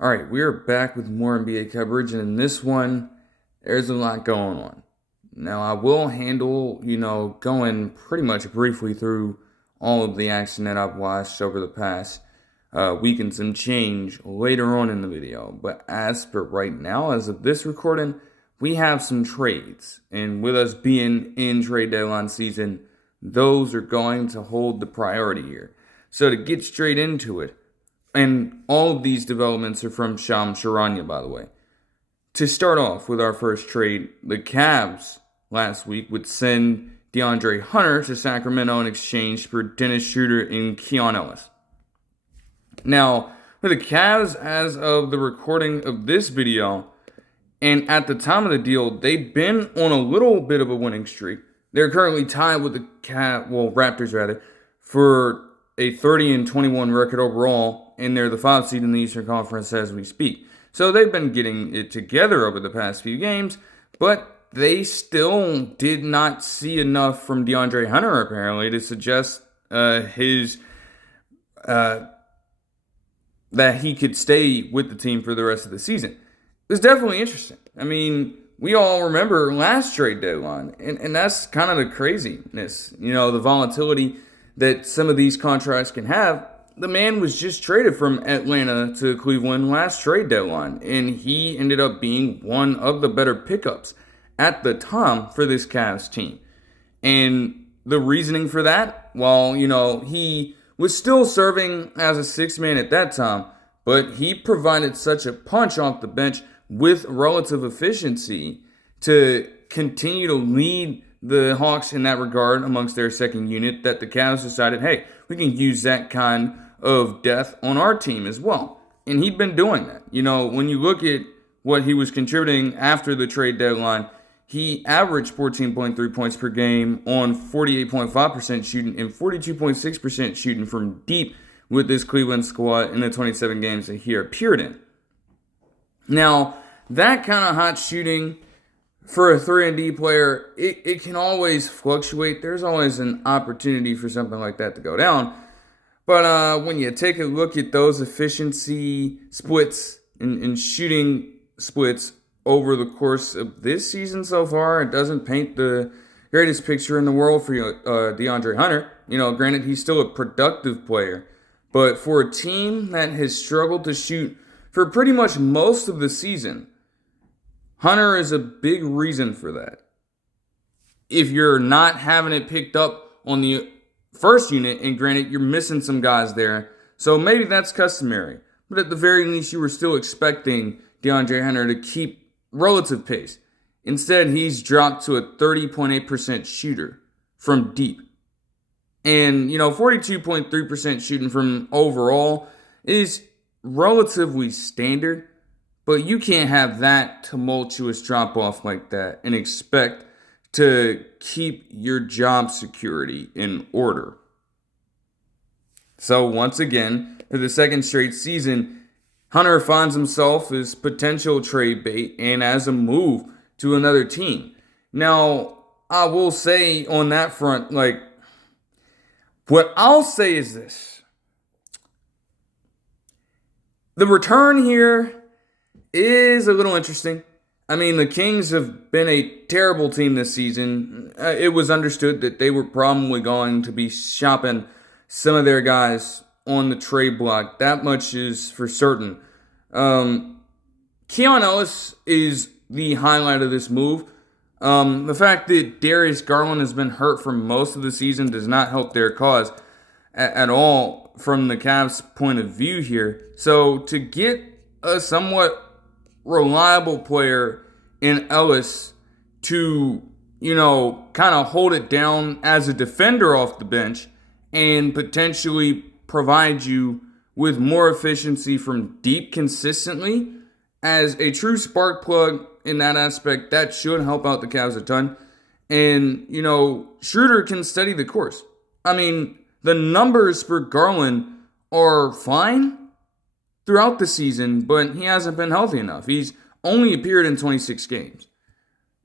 All right, we are back with more NBA coverage, and in this one, there's a lot going on. Now, I will handle, going pretty much briefly through all of the action that I've watched over the past week and some change later on in the video. But as for right now, as of this recording, we have some trades. And with us being in trade deadline season, those are going to hold the priority here. So to get straight into it, and all of these developments are from Shams Charania, by the way. To start off with our first trade, the Cavs last week would send DeAndre Hunter to Sacramento in exchange for Dennis Schroder and Keon Ellis. Now, for the Cavs, as of the recording of this video, and at the time of the deal, they've been on a little bit of a winning streak. They're currently tied with the Raptors, for a 30-21 record overall, and they're the 5 seed in the Eastern Conference as we speak. So they've been getting it together over the past few games, but they still did not see enough from DeAndre Hunter, apparently, to suggest that he could stay with the team for the rest of the season. It was definitely interesting. I mean, we all remember last trade deadline, and that's kind of the craziness, the volatility that some of these contracts can have. The man was just traded from Atlanta to Cleveland last trade deadline, and he ended up being one of the better pickups at the time for this Cavs team. And the reasoning for that, he was still serving as a sixth man at that time, but he provided such a punch off the bench with relative efficiency to continue to lead the Hawks in that regard amongst their second unit that the Cavs decided, hey, we can use that kind of depth on our team as well. And he'd been doing that. When you look at what he was contributing after the trade deadline, he averaged 14.3 points per game on 48.5% shooting and 42.6% shooting from deep with this Cleveland squad in the 27 games that he appeared in. Now, that kind of hot shooting for a 3-and-D player, it can always fluctuate. There's always an opportunity for something like that to go down. But when you take a look at those efficiency splits and shooting splits over the course of this season so far, it doesn't paint the greatest picture in the world for DeAndre Hunter. Granted, he's still a productive player. But for a team that has struggled to shoot for pretty much most of the season, Hunter is a big reason for that. If you're not having it picked up on the first unit, and granted, you're missing some guys there, so maybe that's customary. But at the very least, you were still expecting DeAndre Hunter to keep relative pace. Instead, he's dropped to a 30.8% shooter from deep. And, 42.3% shooting from overall is relatively standard. But you can't have that tumultuous drop-off like that and expect to keep your job security in order. So once again, for the second straight season, Hunter finds himself as potential trade bait and as a move to another team. Now, I will say on that front, what I'll say is this. The return here is a little interesting. I mean, the Kings have been a terrible team this season. It was understood that they were probably going to be shopping some of their guys on the trade block. That much is for certain. Keon Ellis is the highlight of this move. The fact that Darius Garland has been hurt for most of the season does not help their cause at all from the Cavs' point of view here. So to get a somewhat reliable player in Ellis to, kind of hold it down as a defender off the bench and potentially provide you with more efficiency from deep consistently as a true spark plug in that aspect, that should help out the Cavs a ton. And, Schroder can steady the course. I mean, the numbers for Garland are fine throughout the season, but he hasn't been healthy enough. He's only appeared in 26 games.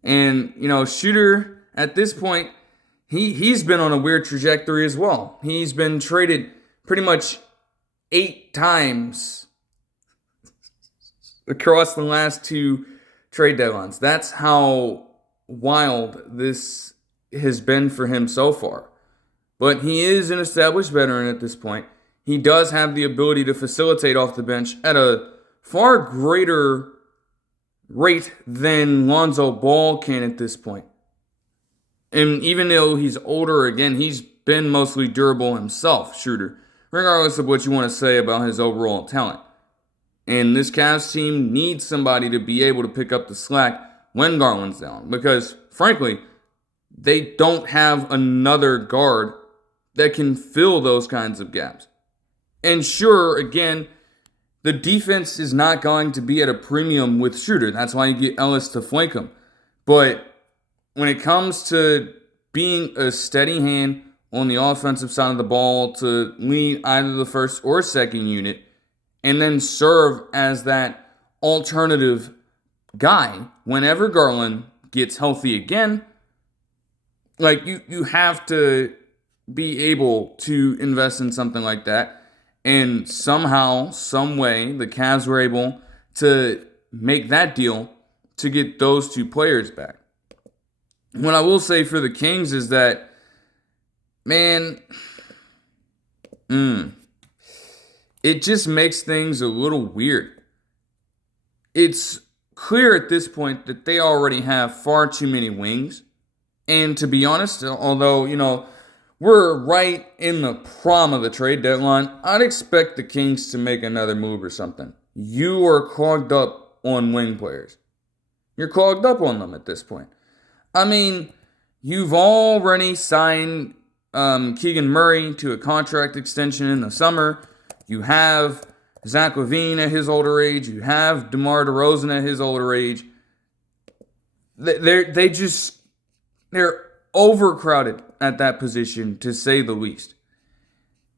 And, Schroder, at this point, he's been on a weird trajectory as well. He's been traded pretty much 8 times across the last two trade deadlines. That's how wild this has been for him so far. But he is an established veteran at this point. He does have the ability to facilitate off the bench at a far greater rate than Lonzo Ball can at this point. And even though he's older, again, he's been mostly durable himself, Schroder, regardless of what you want to say about his overall talent. And this Cavs team needs somebody to be able to pick up the slack when Garland's down. Because, frankly, they don't have another guard that can fill those kinds of gaps. And sure, again, the defense is not going to be at a premium with Schroder. That's why you get Ellis to flank him. But when it comes to being a steady hand on the offensive side of the ball to lead either the first or second unit and then serve as that alternative guy whenever Garland gets healthy again, like you have to be able to invest in something like that. And somehow, some way, the Cavs were able to make that deal to get those two players back. What I will say for the Kings is that, man, it just makes things a little weird. It's clear at this point that they already have far too many wings. And to be honest, although, we're right in the prime of the trade deadline, I'd expect the Kings to make another move or something. You are clogged up on wing players. You're clogged up on them at this point. I mean, you've already signed Keegan Murray to a contract extension in the summer. You have Zach LaVine at his older age. You have DeMar DeRozan at his older age. They're overcrowded at that position, to say the least.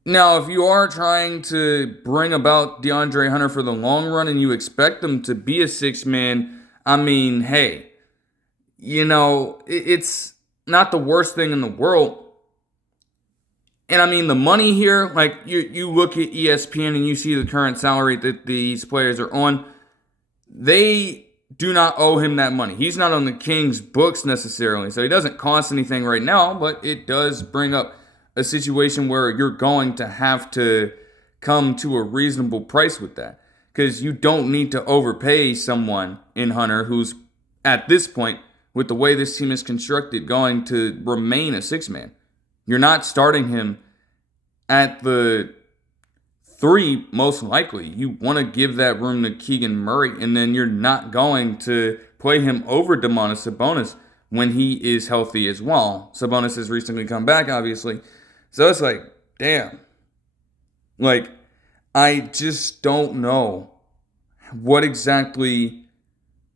Now, if you are trying to bring about DeAndre Hunter for the long run and you expect them to be a six-man, I mean, hey, it's not the worst thing in the world. And I mean, the money here, like you look at ESPN and you see the current salary that these players are on, they do not owe him that money. He's not on the Kings' books necessarily, so he doesn't cost anything right now, but it does bring up a situation where you're going to have to come to a reasonable price with that, because you don't need to overpay someone in Hunter who's, at this point, with the way this team is constructed, going to remain a six-man. You're not starting him at the 3, most likely. You want to give that room to Keegan Murray, and then you're not going to play him over Domantas Sabonis when he is healthy as well. Sabonis has recently come back, obviously. So it's like, damn. Like, I just don't know what exactly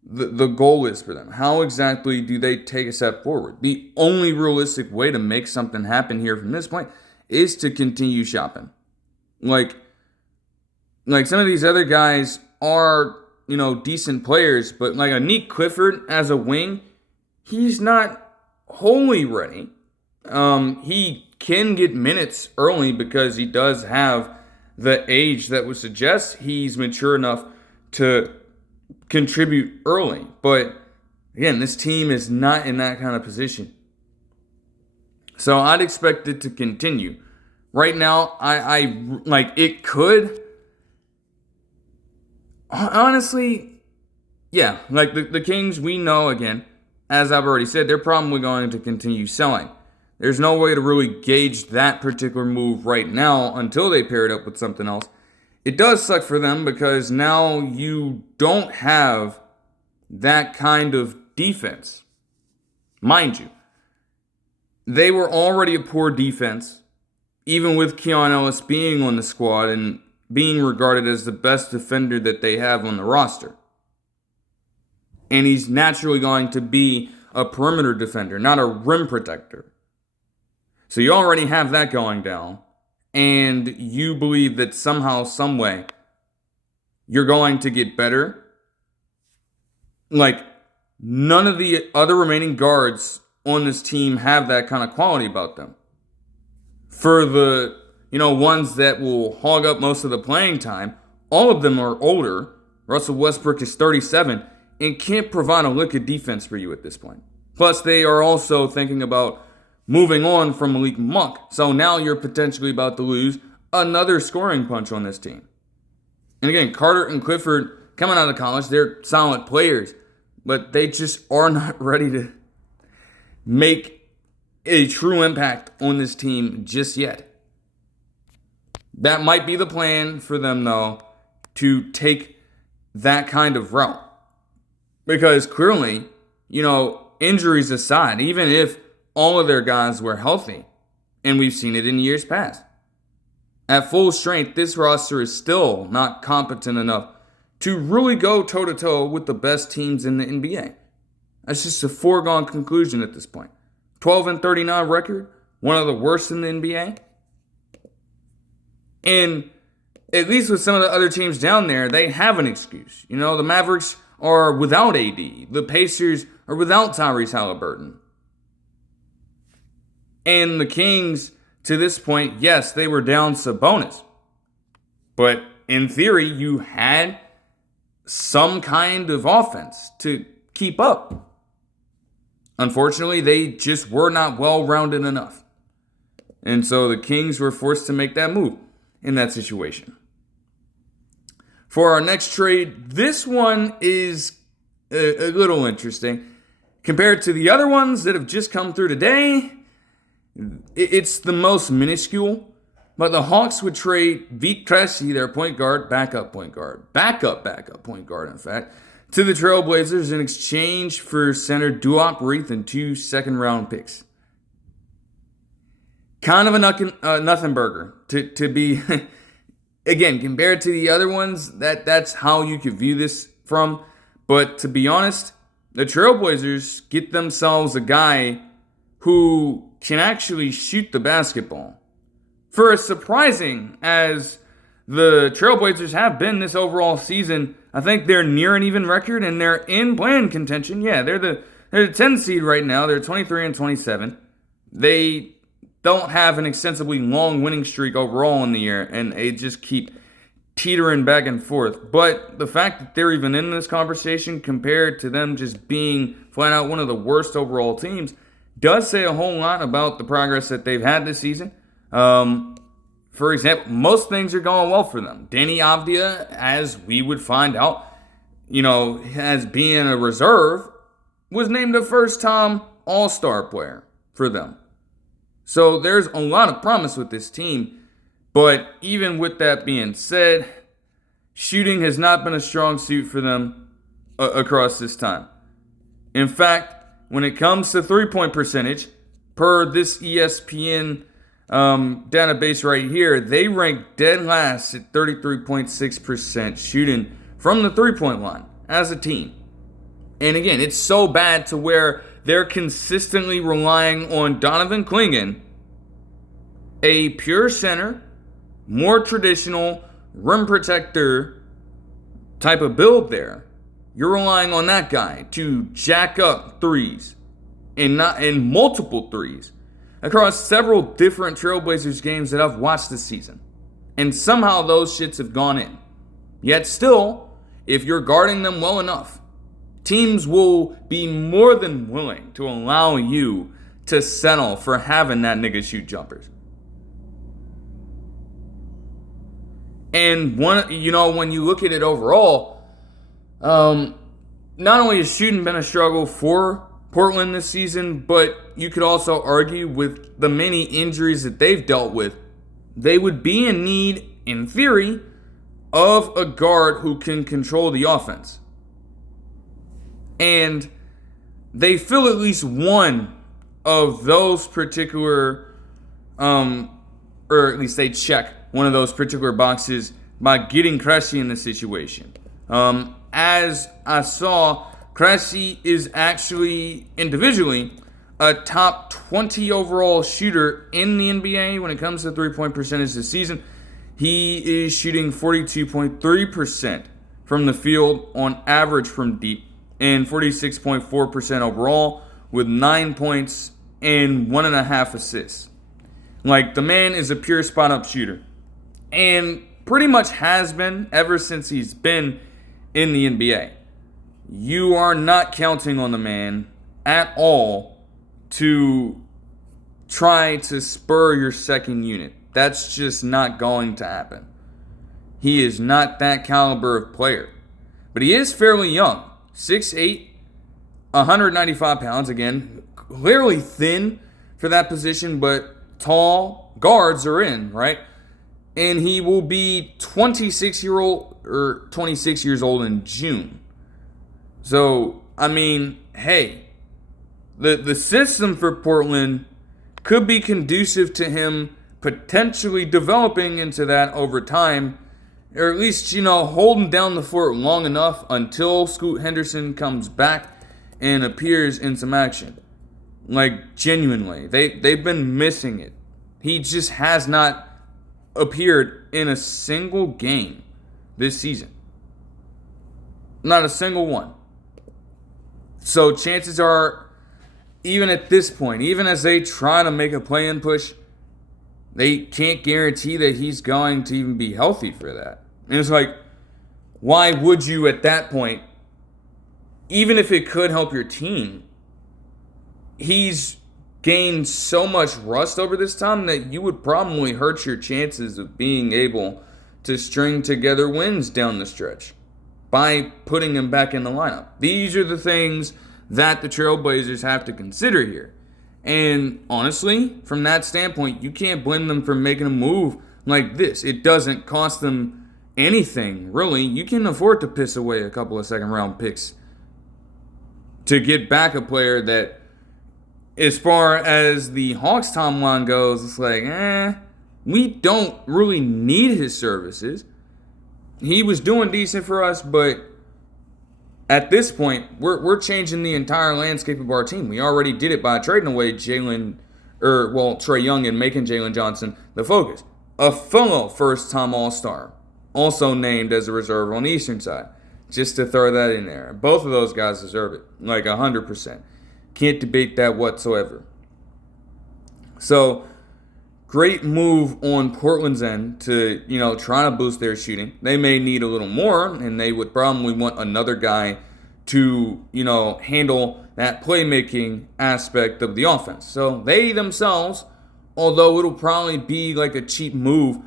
the goal is for them. How exactly do they take a step forward? The only realistic way to make something happen here from this point is to continue shopping. Like some of these other guys are, decent players, but like a Nick Clifford as a wing, he's not wholly ready. He can get minutes early because he does have the age that would suggest he's mature enough to contribute early. But again, this team is not in that kind of position. So I'd expect it to continue. Right now, I like it could. Honestly, yeah, like the Kings, we know, again, as I've already said, they're probably going to continue selling. There's no way to really gauge that particular move right now until they pair it up with something else. It does suck for them because now you don't have that kind of defense. Mind you, they were already a poor defense, even with Keon Ellis being on the squad and being regarded as the best defender that they have on the roster. And he's naturally going to be a perimeter defender, not a rim protector. So you already have that going down. And you believe that somehow, some way, you're going to get better. Like, none of the other remaining guards on this team have that kind of quality about them. For the ones that will hog up most of the playing time, all of them are older, Russell Westbrook is 37 and can't provide a lick of defense for you at this point. Plus, they are also thinking about moving on from Malik Monk. So now you're potentially about to lose another scoring punch on this team. And again, Carter and Clifford, coming out of college, they're solid players, but they just are not ready to make a true impact on this team just yet. That might be the plan for them, though, to take that kind of route. Because clearly, injuries aside, even if all of their guys were healthy, and we've seen it in years past, at full strength, this roster is still not competent enough to really go toe-to-toe with the best teams in the NBA. That's just a foregone conclusion at this point. 12-39 record, one of the worst in the NBA. And at least with some of the other teams down there, they have an excuse. The Mavericks are without AD. The Pacers are without Tyrese Halliburton. And the Kings, to this point, yes, they were down Sabonis. But in theory, you had some kind of offense to keep up. Unfortunately, they just were not well-rounded enough. And so the Kings were forced to make that move in that situation. For our next trade, this one is a little interesting. Compared to the other ones that have just come through today, it's the most minuscule. But the Hawks would trade Vit Krejci, their point guard, backup point guard, in fact, to the Trailblazers in exchange for center Duop Reath and 2 second-round picks. Kind of a nothing burger to be, again, compared to the other ones, that's how you could view this from. But to be honest, the Trailblazers get themselves a guy who can actually shoot the basketball. For as surprising as the Trailblazers have been this overall season, I think they're near an even record and they're in playing contention. Yeah, they're the 10 seed right now. They're 23-27. They don't have an extensively long winning streak overall in the year, and they just keep teetering back and forth. But the fact that they're even in this conversation compared to them just being flat out one of the worst overall teams does say a whole lot about the progress that they've had this season. For example, most things are going well for them. Danny Avdija, as we would find out, as being a reserve, was named a first-time All-Star player for them. So there's a lot of promise with this team. But even with that being said, shooting has not been a strong suit for them across this time. In fact, when it comes to three-point percentage, per this ESPN database right here, they rank dead last at 33.6% shooting from the three-point line as a team. And again, it's so bad to where they're consistently relying on Donovan Clingan, a pure center, more traditional rim protector type of build there. You're relying on that guy to jack up threes and multiple threes across several different Trailblazers games that I've watched this season. And somehow those shits have gone in. Yet still, if you're guarding them well enough, teams will be more than willing to allow you to settle for having that nigga shoot jumpers. And when you look at it overall, not only has shooting been a struggle for Portland this season, but you could also argue with the many injuries that they've dealt with, they would be in need, in theory, of a guard who can control the offense. And they fill at least one of those particular, or at least they check one of those particular boxes by getting Krejci in the situation. As I saw, Krejci is actually individually a top 20 overall shooter in the NBA when it comes to three-point percentage this season. He is shooting 42.3% from the field on average from deep and 46.4% overall with 9 points and 1.5 assists. Like, the man is a pure spot-up shooter and pretty much has been ever since he's been in the NBA. You are not counting on the man at all to try to spur your second unit. That's just not going to happen. He is not that caliber of player. But he is fairly young. 6'8", 195 pounds. Again, clearly thin for that position, but tall guards are in, right? And he will be 26 years old in June. So, I mean, hey, the system for Portland could be conducive to him potentially developing into that over time, or at least, holding down the fort long enough until Scoot Henderson comes back and appears in some action. Like, genuinely. They've been missing it. He just has not appeared in a single game this season. Not a single one. So chances are, even at this point, even as they try to make a play-in push, they can't guarantee that he's going to even be healthy for that. And it's like, why would you at that point, even if it could help your team, he's gained so much rust over this time that you would probably hurt your chances of being able to string together wins down the stretch by putting him back in the lineup. These are the things that the Trailblazers have to consider here. And honestly, from that standpoint, you can't blame them for making a move like this. It doesn't cost them anything, really. You can afford to piss away a couple of second-round picks to get back a player that, as far as the Hawks timeline goes, it's like, we don't really need his services. He was doing decent for us, but at this point, we're changing the entire landscape of our team. We already did it by trading away Trae Young and making Jalen Johnson the focus. A fellow first-time All-Star, also named as a reserve on the Eastern side. Just to throw that in there. Both of those guys deserve it, like 100%. Can't debate that whatsoever. So, great move on Portland's end to, try to boost their shooting. They may need a little more, and they would probably want another guy to, handle that playmaking aspect of the offense. So they themselves, although it'll probably be like a cheap move,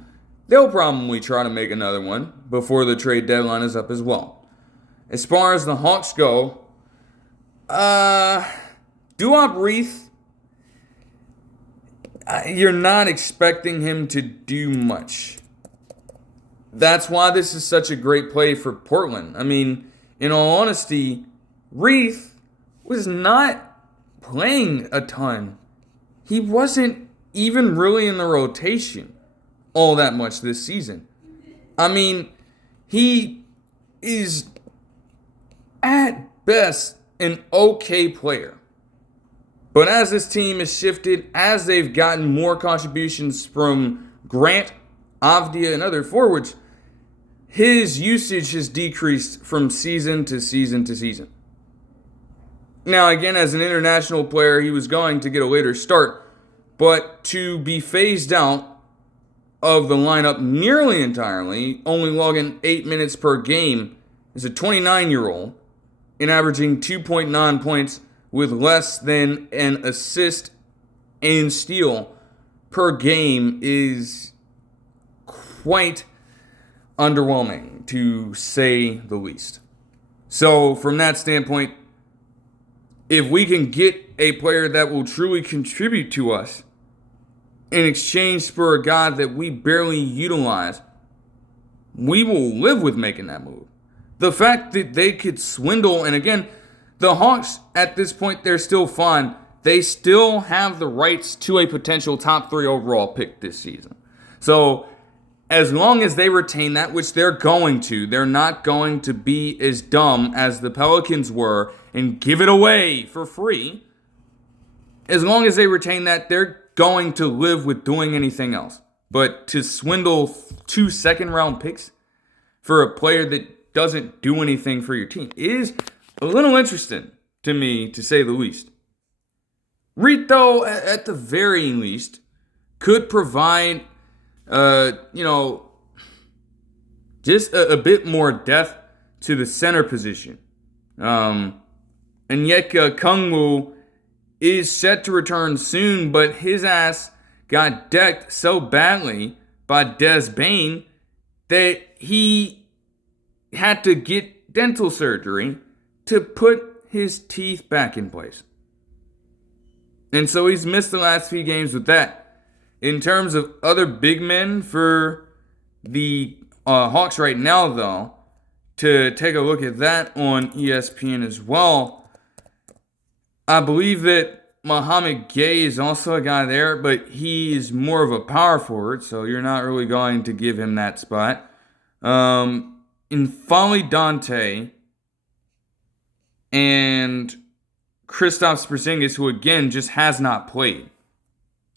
they'll probably try to make another one before the trade deadline is up as well. As far as the Hawks go, Duop Reath, you're not expecting him to do much. That's why this is such a great play for Portland. I mean, in all honesty, Reath was not playing a ton. He wasn't even really in the rotation all that much this season. I mean, he is at best an okay player. But as this team has shifted, as they've gotten more contributions from Grant, Avdia, and other forwards, his usage has decreased from season to season to season. Now, again, as an international player, he was going to get a later start, but to be phased out of the lineup nearly entirely, only logging 8 minutes per game, as a 29-year-old, and averaging 2.9 points with less than an assist and steal per game is quite underwhelming, to say the least. So from that standpoint, if we can get a player that will truly contribute to us in exchange for a guy that we barely utilize, we will live with making that move. The fact that they could swindle, and again, the Hawks, at this point, they're still fine. They still have the rights to a potential top 3 overall pick this season. So, as long as they retain that, which they're going to, they're not going to be as dumb as the Pelicans were and give it away for free. As long as they retain that, they're going to live with doing anything else. But to swindle 2 second-round picks for a player that doesn't do anything for your team is a little interesting to me, to say the least. Reath, though, at the very least, could provide, just a bit more depth to the center position. And Onyeka Okongwu is set to return soon, but his ass got decked so badly by Des Bane that he had to get dental surgery to put his teeth back in place. And so he's missed the last few games with that. In terms of other big men for the Hawks right now, though, to take a look at that on ESPN as well, I believe that Mohamed Gay is also a guy there, but he's more of a power forward, so you're not really going to give him that spot. N'Faly Dante and Kristaps Porzingis, who again just has not played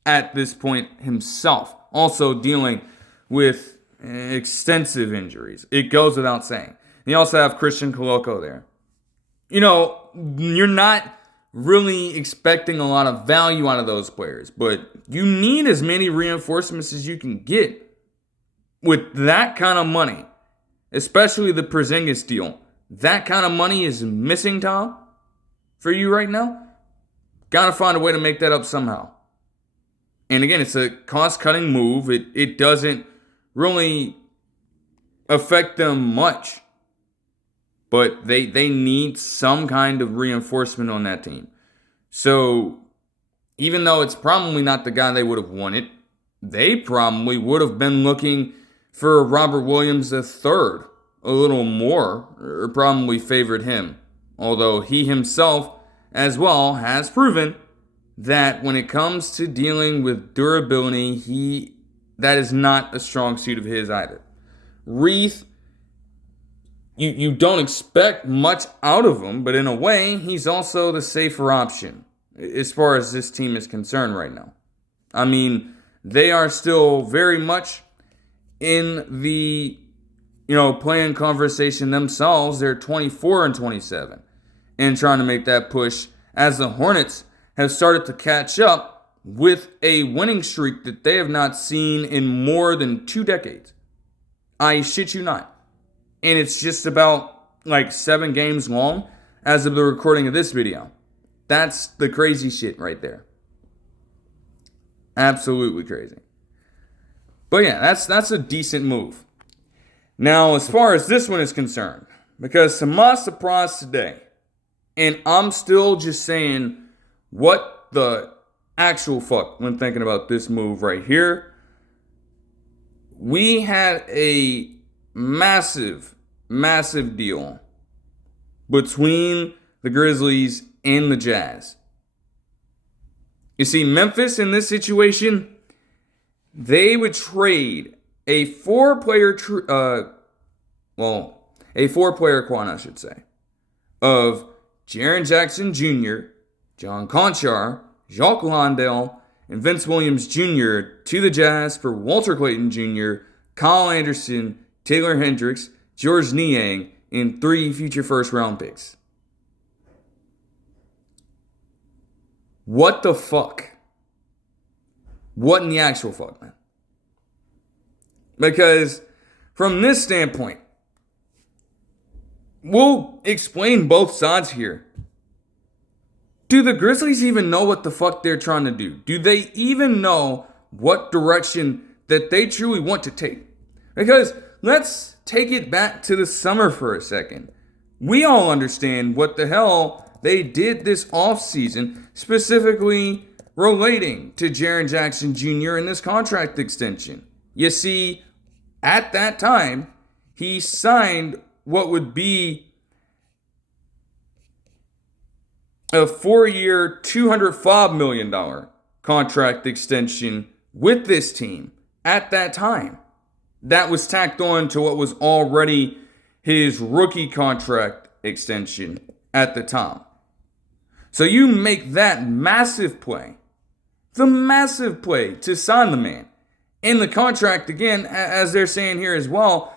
at this point himself, also dealing with extensive injuries. It goes without saying. And you also have Christian Koloko there. You know, you're not really expecting a lot of value out of those players, but you need as many reinforcements as you can get with that kind of money, especially the Porzingis deal. That kind of money is missing, Tom, for you right now. Gotta find a way to make that up somehow. And again, it's a cost-cutting move. It doesn't really affect them much. But they need some kind of reinforcement on that team. So even though it's probably not the guy they would have wanted, they probably would have been looking for Robert Williams III a little more, or probably favored him. Although he himself as well has proven that when it comes to dealing with durability, that is not a strong suit of his either. Reath, you don't expect much out of him, but in a way, he's also the safer option as far as this team is concerned right now. I mean, they are still very much in the, playing conversation themselves. They're 24-27 and trying to make that push as the Hornets have started to catch up with a winning streak that they have not seen in more than 2 decades. I shit you not. And it's just about 7 games long as of the recording of this video. That's the crazy shit right there. Absolutely crazy. But yeah, that's a decent move. Now, as far as this one is concerned, because to my surprise today, and I'm still just saying, what the actual fuck when thinking about this move right here, we had a massive deal between the Grizzlies and the Jazz. You see, Memphis in this situation, they would trade a four-player quad, I should say, of Jaren Jackson Jr., John Konchar, Jock Landale, and Vince Williams Jr. to the Jazz for Walter Clayton Jr., Kyle Anderson, Taylor Hendricks, George Niang, and 3 future first-round picks. What the fuck? What in the actual fuck, man? Because from this standpoint, we'll explain both sides here. Do the Grizzlies even know what the fuck they're trying to do? Do they even know what direction that they truly want to take? Because let's take it back to the summer for a second. We all understand what the hell they did this offseason, specifically relating to Jaren Jackson Jr. and this contract extension. You see, at that time, he signed what would be a 4-year, $205 million contract extension with this team at that time. That was tacked on to what was already his rookie contract extension at the time. So you make that massive play, the massive play to sign the man. And the contract, again, as they're saying here as well,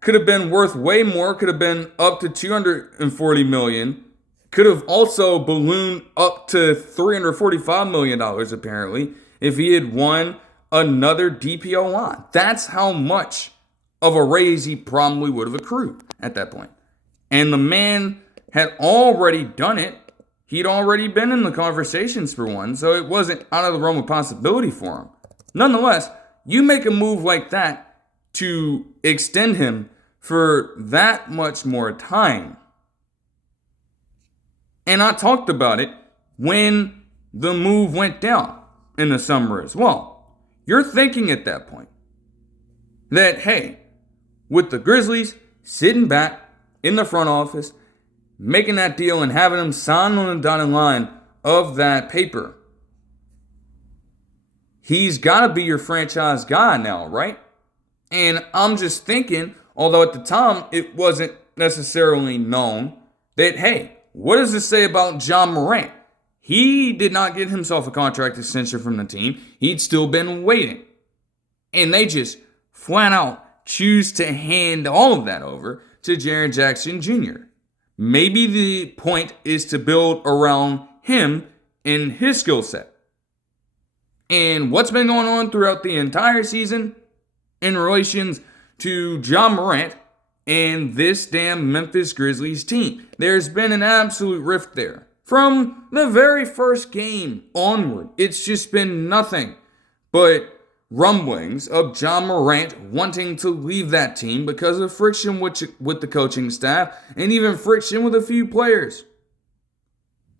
could have been worth way more, could have been up to $240 million, could have also ballooned up to $345 million apparently if he had won another DPO line. That's how much of a raise he probably would have accrued at that point. And the man had already done it. He'd already been in the conversations for one, so it wasn't out of the realm of possibility for him. Nonetheless, you make a move like that to extend him for that much more time. And I talked about it when the move went down in the summer as well. You're thinking at that point that, hey, with the Grizzlies sitting back in the front office, making that deal and having him sign on the dotted line of that paper, he's got to be your franchise guy now, right? And I'm just thinking, although at the time it wasn't necessarily known, that, hey, what does this say about Ja Morant? He did not get himself a contract extension from the team. He'd still been waiting. And they just flat out choose to hand all of that over to Jaren Jackson Jr. Maybe the point is to build around him and his skill set. And what's been going on throughout the entire season in relations to Ja Morant and this damn Memphis Grizzlies team? There's been an absolute rift there. From the very first game onward, it's just been nothing but rumblings of Ja Morant wanting to leave that team because of friction with the coaching staff and even friction with a few players.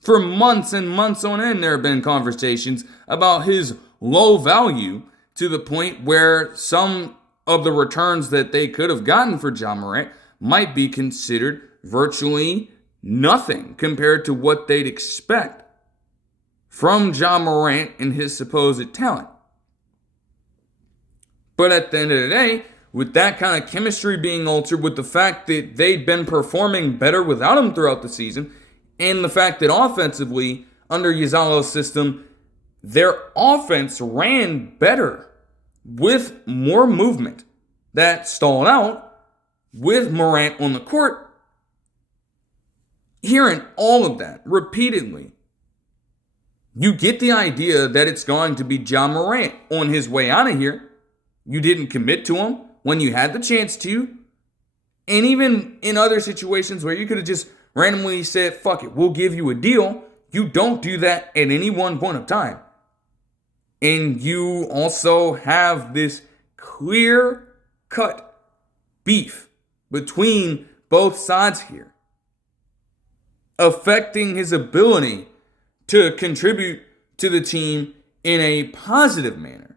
For months and months on end, there have been conversations about his low value to the point where some of the returns that they could have gotten for Ja Morant might be considered virtually nothing compared to what they'd expect from Ja Morant and his supposed talent. But at the end of the day, with that kind of chemistry being altered, with the fact that they'd been performing better without him throughout the season, and the fact that offensively, under Yazalo's system, their offense ran better with more movement that stalled out with Morant on the court. Hearing all of that repeatedly, you get the idea that it's going to be Ja Morant on his way out of here. You didn't commit to him when you had the chance to. And even in other situations where you could have just randomly said, fuck it, we'll give you a deal, you don't do that at any one point of time. And you also have this clear-cut beef between both sides here, affecting his ability to contribute to the team in a positive manner.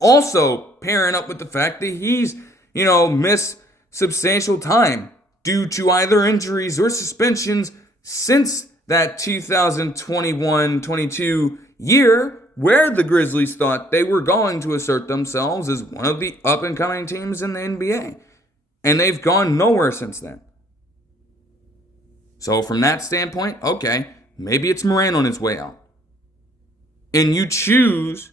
Also pairing up with the fact that he's, missed substantial time due to either injuries or suspensions since that 2021-22 year where the Grizzlies thought they were going to assert themselves as one of the up-and-coming teams in the NBA. And they've gone nowhere since then. So from that standpoint, okay, maybe it's Morant on his way out. And you choose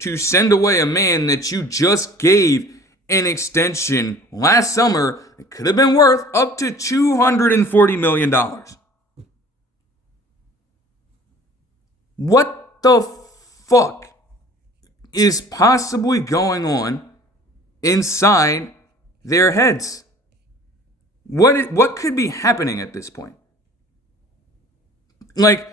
to send away a man that you just gave an extension last summer that could have been worth up to $240 million. What the fuck is possibly going on inside their heads? What could be happening at this point? Like,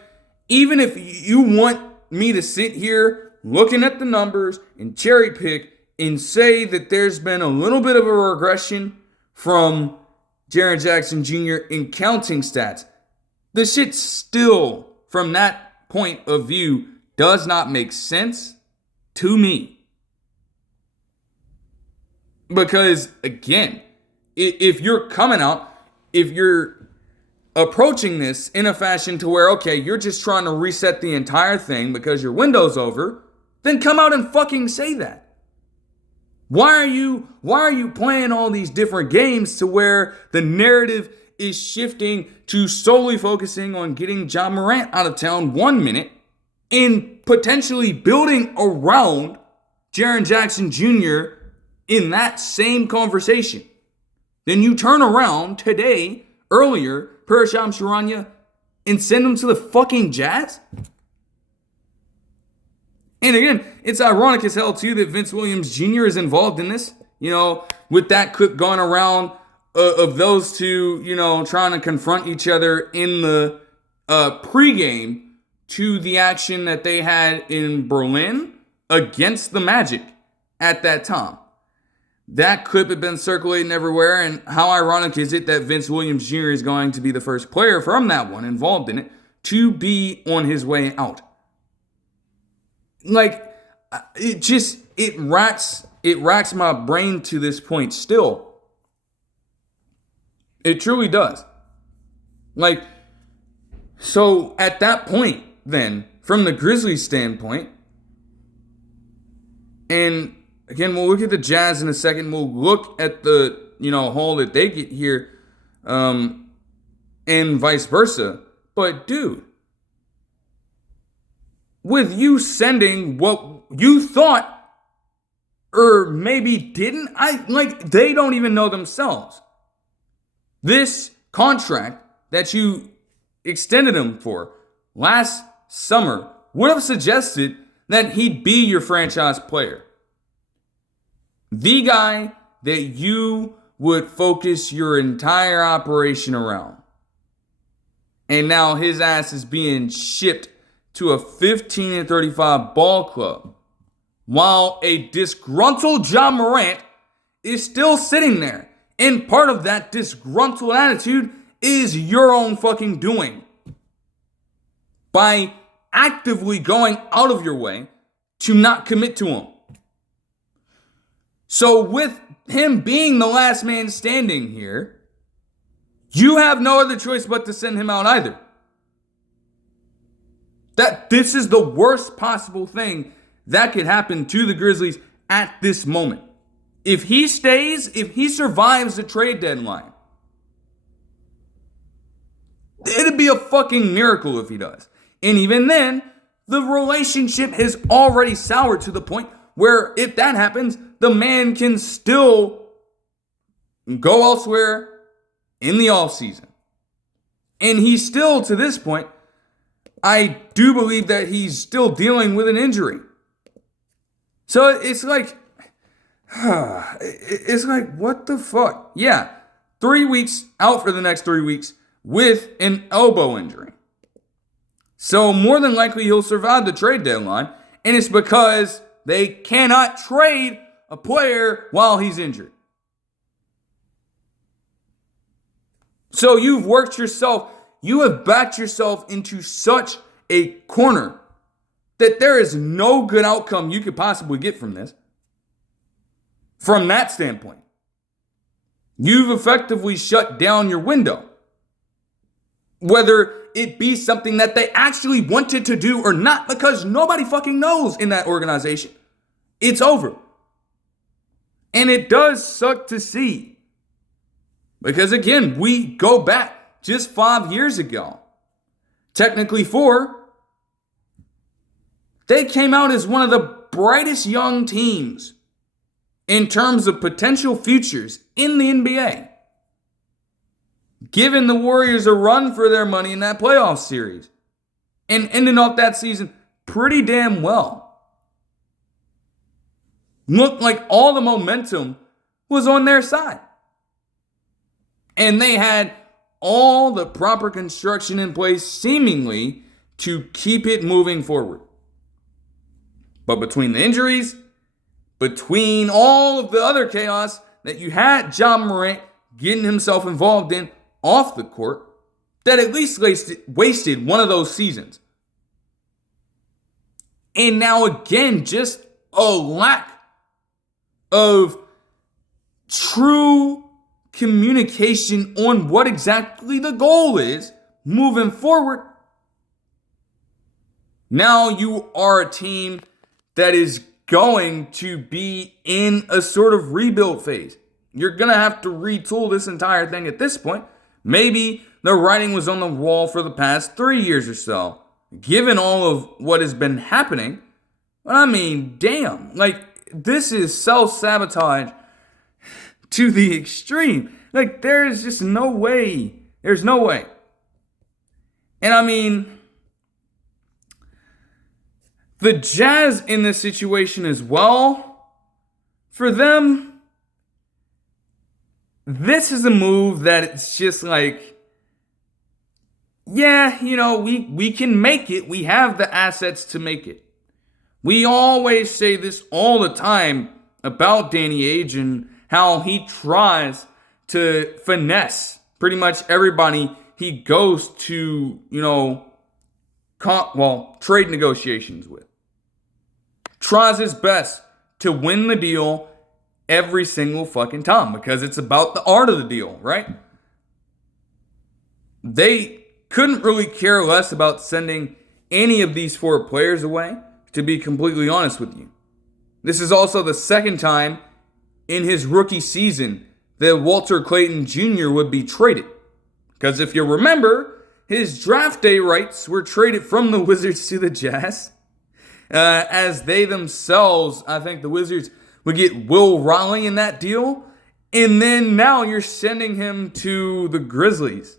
even if you want me to sit here looking at the numbers and cherry pick and say that there's been a little bit of a regression from Jaren Jackson Jr. in counting stats, the shit still, from that point of view, does not make sense to me. Because, again, if you're coming out, if you're approaching this in a fashion to where, okay, you're just trying to reset the entire thing because your window's over, then come out and fucking say that. Why are you playing all these different games to where the narrative is shifting to solely focusing on getting Ja Morant out of town 1 minute and potentially building around Jaren Jackson Jr. in that same conversation? Then you turn around today, earlier, Parasham Sharanya, and send him to the fucking Jazz? And again, it's ironic as hell, too, that Vince Williams Jr. is involved in this. With that clip going around of those two, trying to confront each other in the pregame to the action that they had in Berlin against the Magic at that time. That clip had been circulating everywhere, and how ironic is it that Vince Williams Jr. is going to be the first player from that one involved in it to be on his way out? Like, it racks my brain to this point still. It truly does. Like, so at that point, then, from the Grizzlies standpoint, and again, we'll look at the Jazz in a second. We'll look at the, haul that they get here, and vice versa. But, dude, with you sending what you thought, or maybe didn't, they don't even know themselves. This contract that you extended him for last summer would have suggested that he'd be your franchise player. The guy that you would focus your entire operation around. And now his ass is being shipped to a 15-35 ball club, while a disgruntled Ja Morant is still sitting there. And part of that disgruntled attitude is your own fucking doing. By actively going out of your way to not commit to him. So with him being the last man standing here, you have no other choice but to send him out either. This is the worst possible thing that could happen to the Grizzlies at this moment. If he stays, if he survives the trade deadline, it'd be a fucking miracle if he does. And even then, the relationship has already soured to the point where if that happens, the man can still go elsewhere in the offseason. And he's still, to this point, I do believe that he's still dealing with an injury. So it's like, what the fuck? Yeah, 3 weeks out for the next 3 weeks with an elbow injury. So more than likely he'll survive the trade deadline, and it's because they cannot trade a player while he's injured. So you have backed yourself into such a corner that there is no good outcome you could possibly get from this. From that standpoint, you've effectively shut down your window. Whether it be something that they actually wanted to do or not, because nobody fucking knows in that organization. It's over. And it does suck to see. Because again, we go back just 5 years ago. Technically 4. They came out as one of the brightest young teams in terms of potential futures in the NBA. Giving the Warriors a run for their money in that playoff series. And ending off that season pretty damn well. Looked like all the momentum was on their side. And they had all the proper construction in place, seemingly, to keep it moving forward. But between the injuries, between all of the other chaos that you had Ja Morant getting himself involved in off the court, that at least wasted one of those seasons. And now again, just a lack of true communication on what exactly the goal is moving forward. Now you are a team that is going to be in a sort of rebuild phase. You're going to have to retool this entire thing at this point. Maybe the writing was on the wall for the past 3 years or so, given all of what has been happening. But I mean, damn, this is self-sabotage to the extreme. There's just no way. There's no way. And I mean, the Jazz in this situation as well, for them, this is a move that it's just like, yeah, we can make it. We have the assets to make it. We always say this all the time about Danny Ainge and how he tries to finesse pretty much everybody he goes to, trade negotiations with. Tries his best to win the deal every single fucking time because it's about the art of the deal, right? They couldn't really care less about sending any of these 4 players away, to be completely honest with you. This is also the second time in his rookie season that Walter Clayton Jr. would be traded. Because if you remember, his draft day rights were traded from the Wizards to the Jazz. As they themselves, I think the Wizards would get Will Raleigh in that deal. And then now you're sending him to the Grizzlies.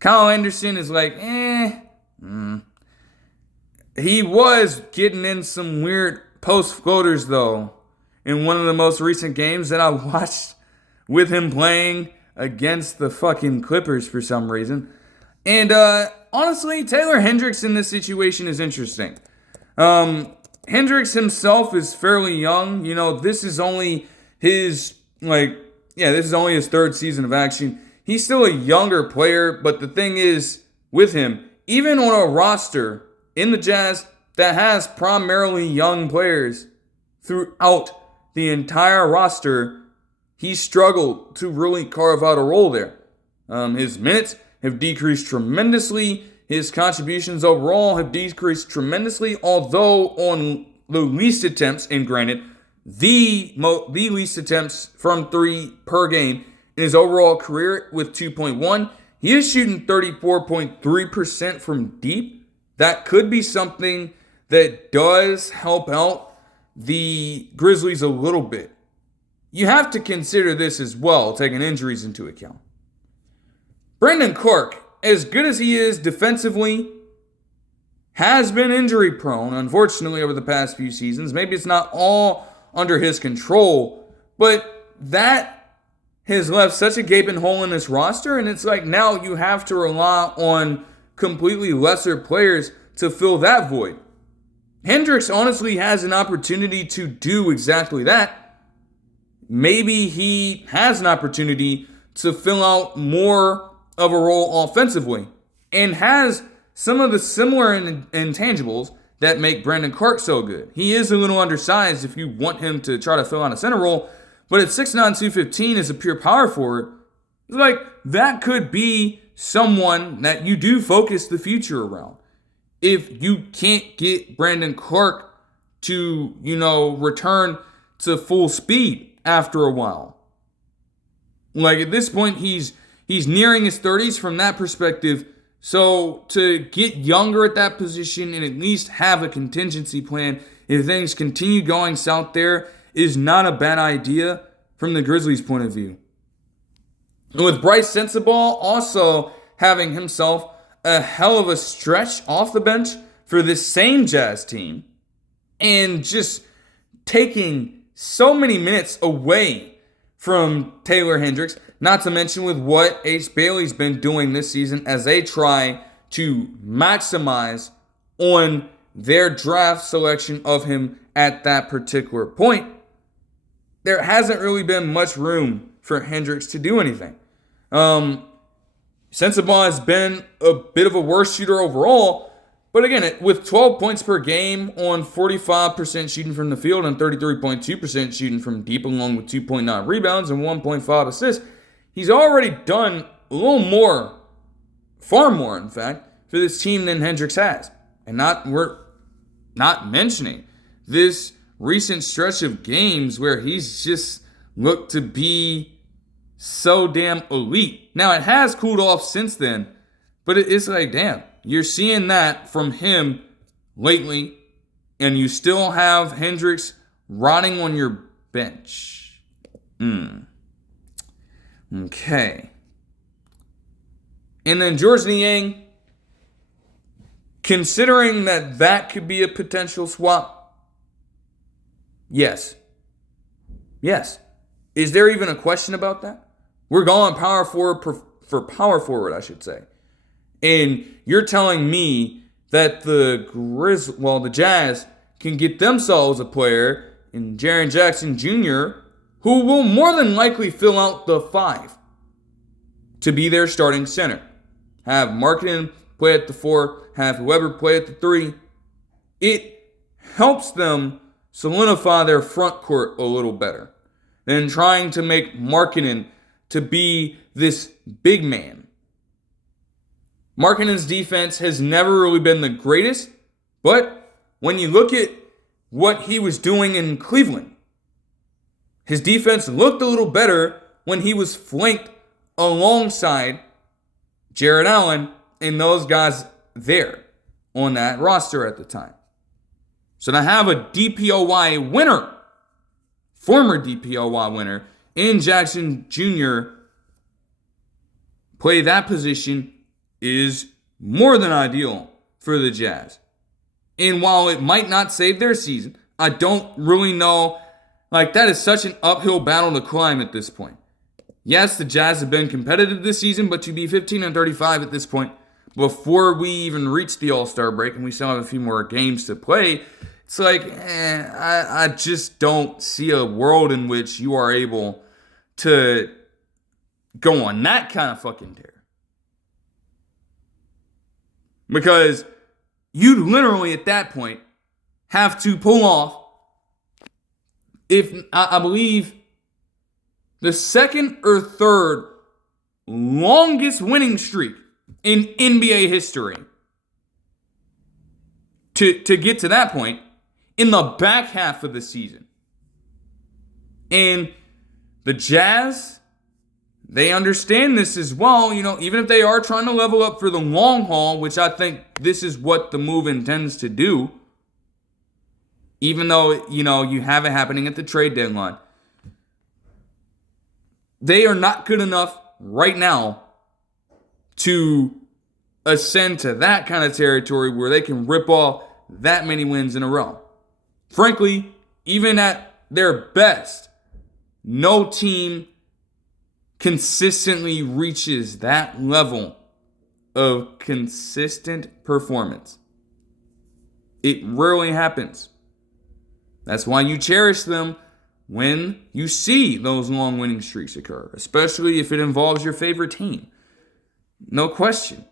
Kyle Anderson is like, He was getting in some weird post floaters, though, in one of the most recent games that I watched with him playing against the fucking Clippers for some reason. And honestly, Taylor Hendricks in this situation is interesting. Hendricks himself is fairly young. This is only his, this is only his 3rd season of action. He's still a younger player, but the thing is, with him, even on a roster in the Jazz that has primarily young players throughout the entire roster, he struggled to really carve out a role there. His minutes have decreased tremendously. His contributions overall have decreased tremendously, although on the least attempts, and granted, the least attempts from 3 per game in his overall career with 2.1, he is shooting 34.3% from deep. That could be something that does help out the Grizzlies a little bit. You have to consider this as well, taking injuries into account. Brandon Clarke, as good as he is defensively, has been injury prone, unfortunately, over the past few seasons. Maybe it's not all under his control, but that has left such a gaping hole in this roster, and it's like now you have to rely on completely lesser players to fill that void. Hendricks honestly has an opportunity to do exactly that. Maybe he has an opportunity to fill out more of a role offensively and has some of the similar intangibles that make Brandon Clarke so good. He is a little undersized if you want him to try to fill out a center role, but at 6'9", 215 as a pure power forward, it's like that could be someone that you do focus the future around. If you can't get Brandon Clarke to, return to full speed after a while. Like at this point, he's nearing his 30s from that perspective. So to get younger at that position and at least have a contingency plan if things continue going south there is not a bad idea from the Grizzlies' point of view. And with Bryce Sensabaugh also having himself a hell of a stretch off the bench for this same Jazz team and just taking so many minutes away from Taylor Hendricks, not to mention with what Ace Bailey's been doing this season as they try to maximize on their draft selection of him at that particular point. There hasn't really been much room for Hendricks to do anything. Sensabaugh has been a bit of a worse shooter overall, but again, with 12 points per game on 45% shooting from the field and 33.2% shooting from deep, along with 2.9 rebounds and 1.5 assists, he's already done a little more, far more in fact, for this team than Hendricks has. And we're not mentioning this recent stretch of games where he's just looked to be so damn elite. Now, it has cooled off since then, but it's like, damn, you're seeing that from him lately, and you still have Hendricks rotting on your bench. Okay. And then Georges Niang, considering that could be a potential swap, yes. Is there even a question about that? We're going power forward for power forward, I should say. And you're telling me that the Jazz can get themselves a player in Jaren Jackson Jr. who will more than likely fill out the 5 to be their starting center. Have Markkanen play at the 4, have whoever play at the 3. It helps them solidify their front court a little better than trying to make Markkanen to be this big man. Markkanen's defense has never really been the greatest, but when you look at what he was doing in Cleveland, his defense looked a little better when he was flanked alongside Jarrett Allen and those guys there on that roster at the time. So to have a DPOY winner, former DPOY winner, in Jackson Jr. play that position is more than ideal for the Jazz. And while it might not save their season, I don't really know. That is such an uphill battle to climb at this point. Yes, the Jazz have been competitive this season, but to be 15-35 at this point, before we even reach the All-Star break, and we still have a few more games to play, it's I just don't see a world in which you are able to go on that kind of fucking tear. Because you literally, at that point, have to pull off, I believe, the second or third longest winning streak in NBA history to get to that point in the back half of the season. And the Jazz, they understand this as well, even if they are trying to level up for the long haul, which I think this is what the move intends to do, even though, you have it happening at the trade deadline. They are not good enough right now to ascend to that kind of territory where they can rip off that many wins in a row. Frankly, even at their best, no team consistently reaches that level of consistent performance. It rarely happens. That's why you cherish them when you see those long winning streaks occur, especially if it involves your favorite team. No question.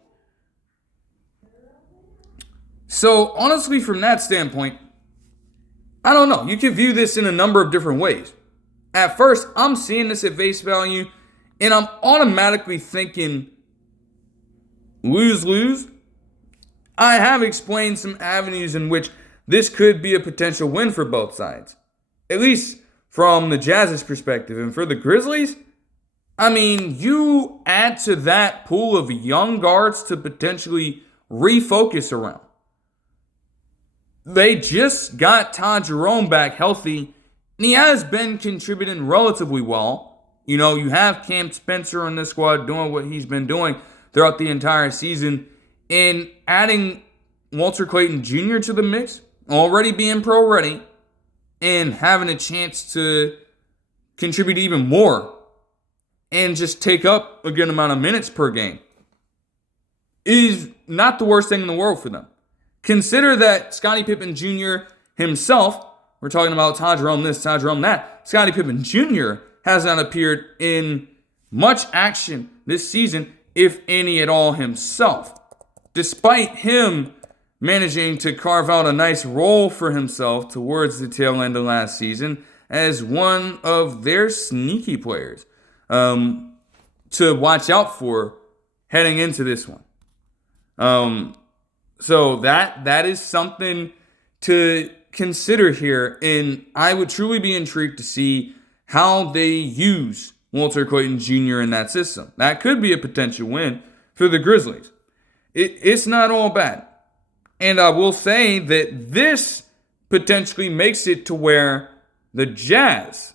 So, honestly, from that standpoint, I don't know. You can view this in a number of different ways. At first, I'm seeing this at face value, and I'm automatically thinking lose-lose. I have explained some avenues in which this could be a potential win for both sides, at least from the Jazz's perspective. And for the Grizzlies, you add to that pool of young guards to potentially refocus around. They just got Todd Jerome back healthy, and he has been contributing relatively well. You have Cam Spencer on this squad doing what he's been doing throughout the entire season. And adding Walter Clayton Jr. to the mix, already being pro ready, and having a chance to contribute even more and just take up a good amount of minutes per game is not the worst thing in the world for them. Consider that Scottie Pippen Jr. himself, we're talking about Todd Jerome this, Todd Jerome that, Scottie Pippen Jr. has not appeared in much action this season, if any at all himself. Despite him managing to carve out a nice role for himself towards the tail end of last season as one of their sneaky players to watch out for heading into this one. So that is something to consider here, and I would truly be intrigued to see how they use Walter Clayton Jr. in that system. That could be a potential win for the Grizzlies. It's not all bad. And I will say that this potentially makes it to where the Jazz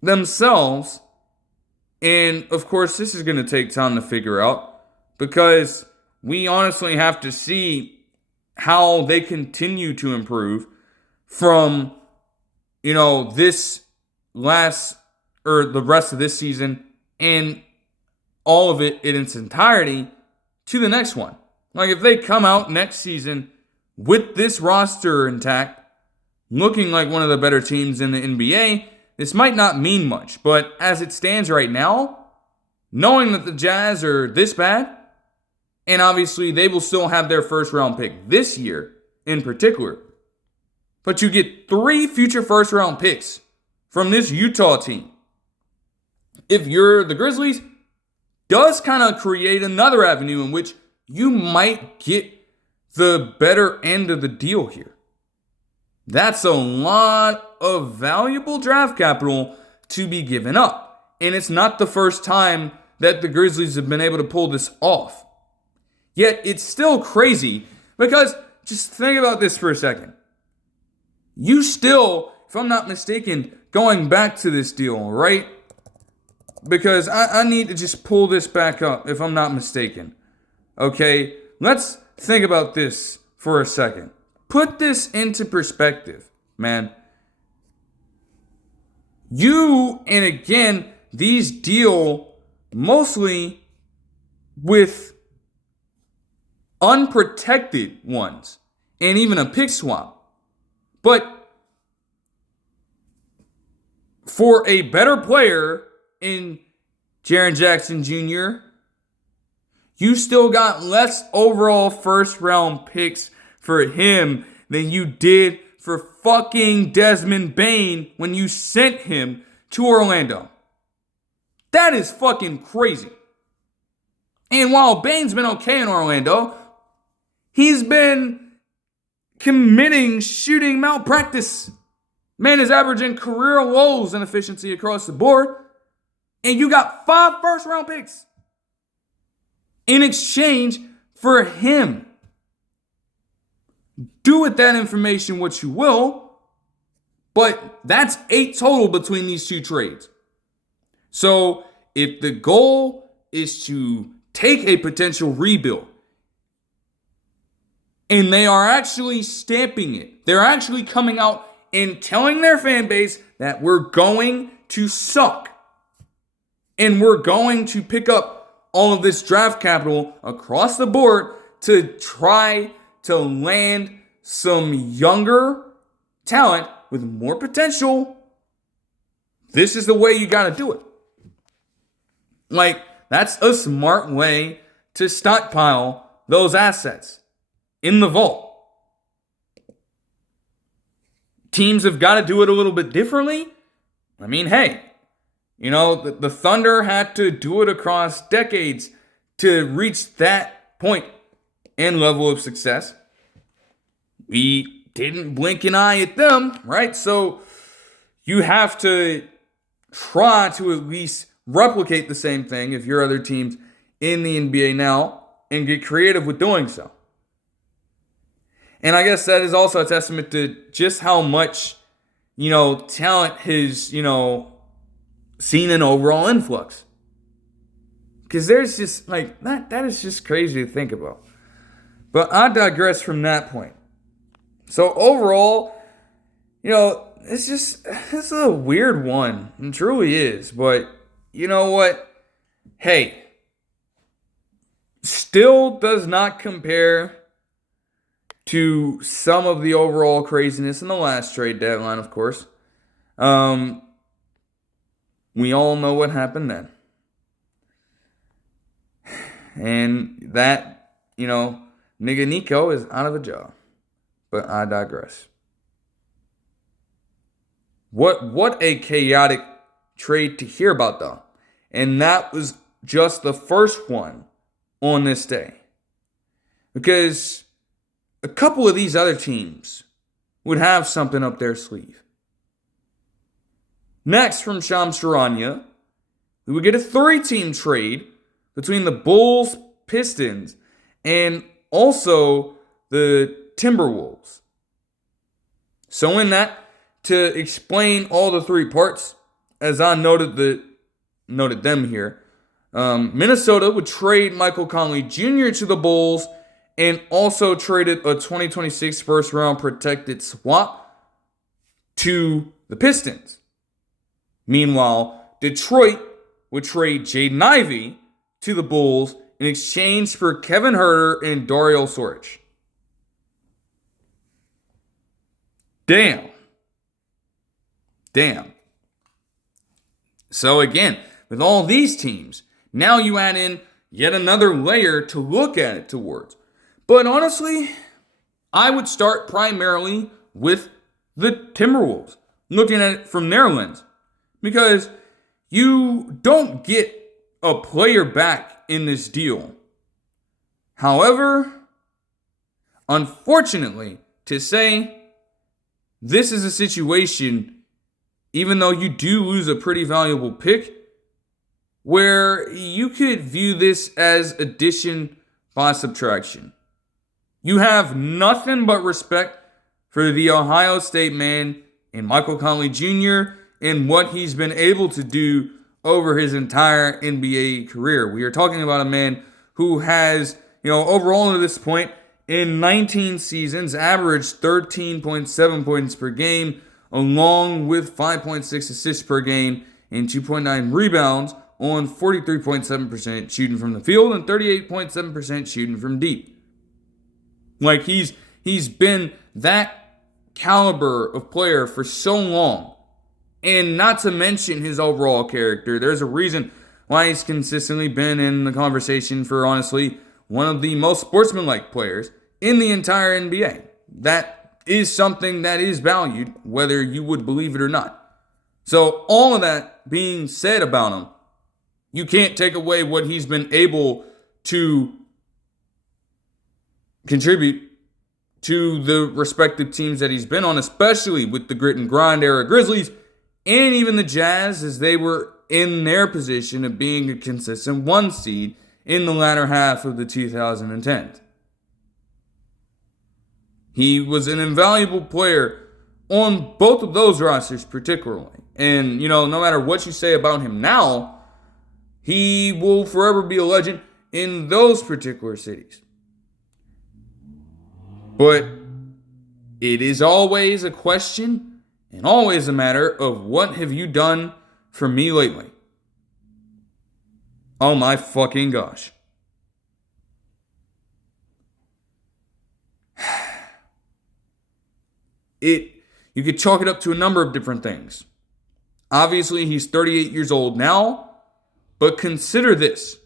themselves, and of course this is going to take time to figure out because we honestly have to see how they continue to improve from, this last or the rest of this season and all of it in its entirety to the next one. Like if they come out next season with this roster intact, looking like one of the better teams in the NBA, this might not mean much. But as it stands right now, knowing that the Jazz are this bad, and obviously they will still have their first round pick this year in particular, but you get 3 future first round picks from this Utah team. If you're the Grizzlies, does kind of create another avenue in which you might get the better end of the deal here. That's a lot of valuable draft capital to be given up. And it's not the first time that the Grizzlies have been able to pull this off. Yet it's still crazy because just think about this for a second. You still, if I'm not mistaken, going back to this deal, right? Because I need to just pull this back up if I'm not mistaken. Okay, let's think about this for a second. Put this into perspective, man. And again, these deal mostly with unprotected ones and even a pick swap. But for a better player in Jaren Jackson Jr., you still got less overall first round picks for him than you did for fucking Desmond Bane when you sent him to Orlando. That is fucking crazy. And while Bane's been okay in Orlando, he's been committing shooting malpractice. Man is averaging career lows in efficiency across the board. And you got 5 first round picks in exchange for him. Do with that information what you will, but that's 8 total between these 2 trades. So if the goal is to take a potential rebuild, and they are actually stamping it, they're actually coming out and telling their fan base that we're going to suck, and we're going to pick up all of this draft capital across the board to try to land some younger talent with more potential. This is the way you got to do it. Like, that's a smart way to stockpile those assets in the vault. Teams have got to do it a little bit differently. I mean, hey, you know, the Thunder had to do it across decades to reach that point and level of success. We didn't blink an eye at them, right? So you have to try to at least replicate the same thing if you're other teams in the NBA now and get creative with doing so. And I guess that is also a testament to just how much, talent has, seen an overall influx. Because there's just, that is just crazy to think about. But I digress from that point. So overall, it's a weird one. It truly is. But you know what? Hey, still does not compare to some of the overall craziness in the last trade deadline, of course. We all know what happened then. And that, nigga Nico is out of a job. But I digress. What a chaotic trade to hear about, though. And that was just the first one on this day. Because a couple of these other teams would have something up their sleeve. Next, from Shams Charania, we would get a 3-team trade between the Bulls, Pistons, and also the Timberwolves. So in that, to explain all the 3 parts, as I noted them here, Minnesota would trade Michael Conley Jr. to the Bulls and also traded a 2026 first-round protected swap to the Pistons. Meanwhile, Detroit would trade Jaden Ivey to the Bulls in exchange for Kevin Huerter and Dario Saric. Damn. So again, with all these teams, now you add in yet another layer to look at it towards. But honestly, I would start primarily with the Timberwolves, looking at it from their lens. Because you don't get a player back in this deal. However, unfortunately, to say this is a situation, even though you do lose a pretty valuable pick, where you could view this as addition by subtraction. You have nothing but respect for the Ohio State man and Michael Conley Jr. and what he's been able to do over his entire NBA career. We are talking about a man who has, overall to this point, in 19 seasons, averaged 13.7 points per game, along with 5.6 assists per game and 2.9 rebounds on 43.7% shooting from the field and 38.7% shooting from deep. Like, he's been that caliber of player for so long. And not to mention his overall character. There's a reason why he's consistently been in the conversation for, honestly, one of the most sportsmanlike players in the entire NBA. That is something that is valued, whether you would believe it or not. So all of that being said about him, you can't take away what he's been able to contribute to the respective teams that he's been on, especially with the grit and grind era Grizzlies and even the Jazz, as they were in their position of being a consistent 1 seed in the latter half of the 2010s. He was an invaluable player on both of those rosters particularly. And, no matter what you say about him now, he will forever be a legend in those particular cities. But it is always a question and always a matter of what have you done for me lately? Oh my fucking gosh. You could chalk it up to a number of different things. Obviously, he's 38 years old now, but consider this.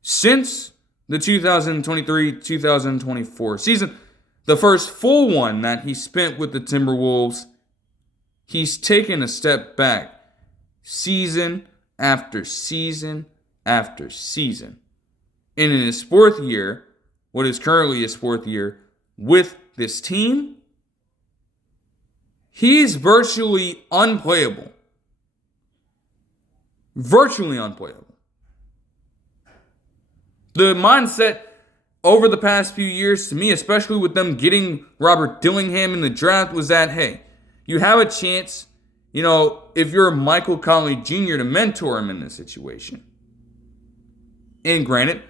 Since the 2023-2024 season, the first full one that he spent with the Timberwolves, he's taken a step back season after season after season. And in his fourth year, what is currently his fourth year with this team, he's virtually unplayable. Virtually unplayable. The mindset over the past few years, to me, especially with them getting Robert Dillingham in the draft, was that, hey, you have a chance, if you're Michael Conley Jr., to mentor him in this situation. And granted,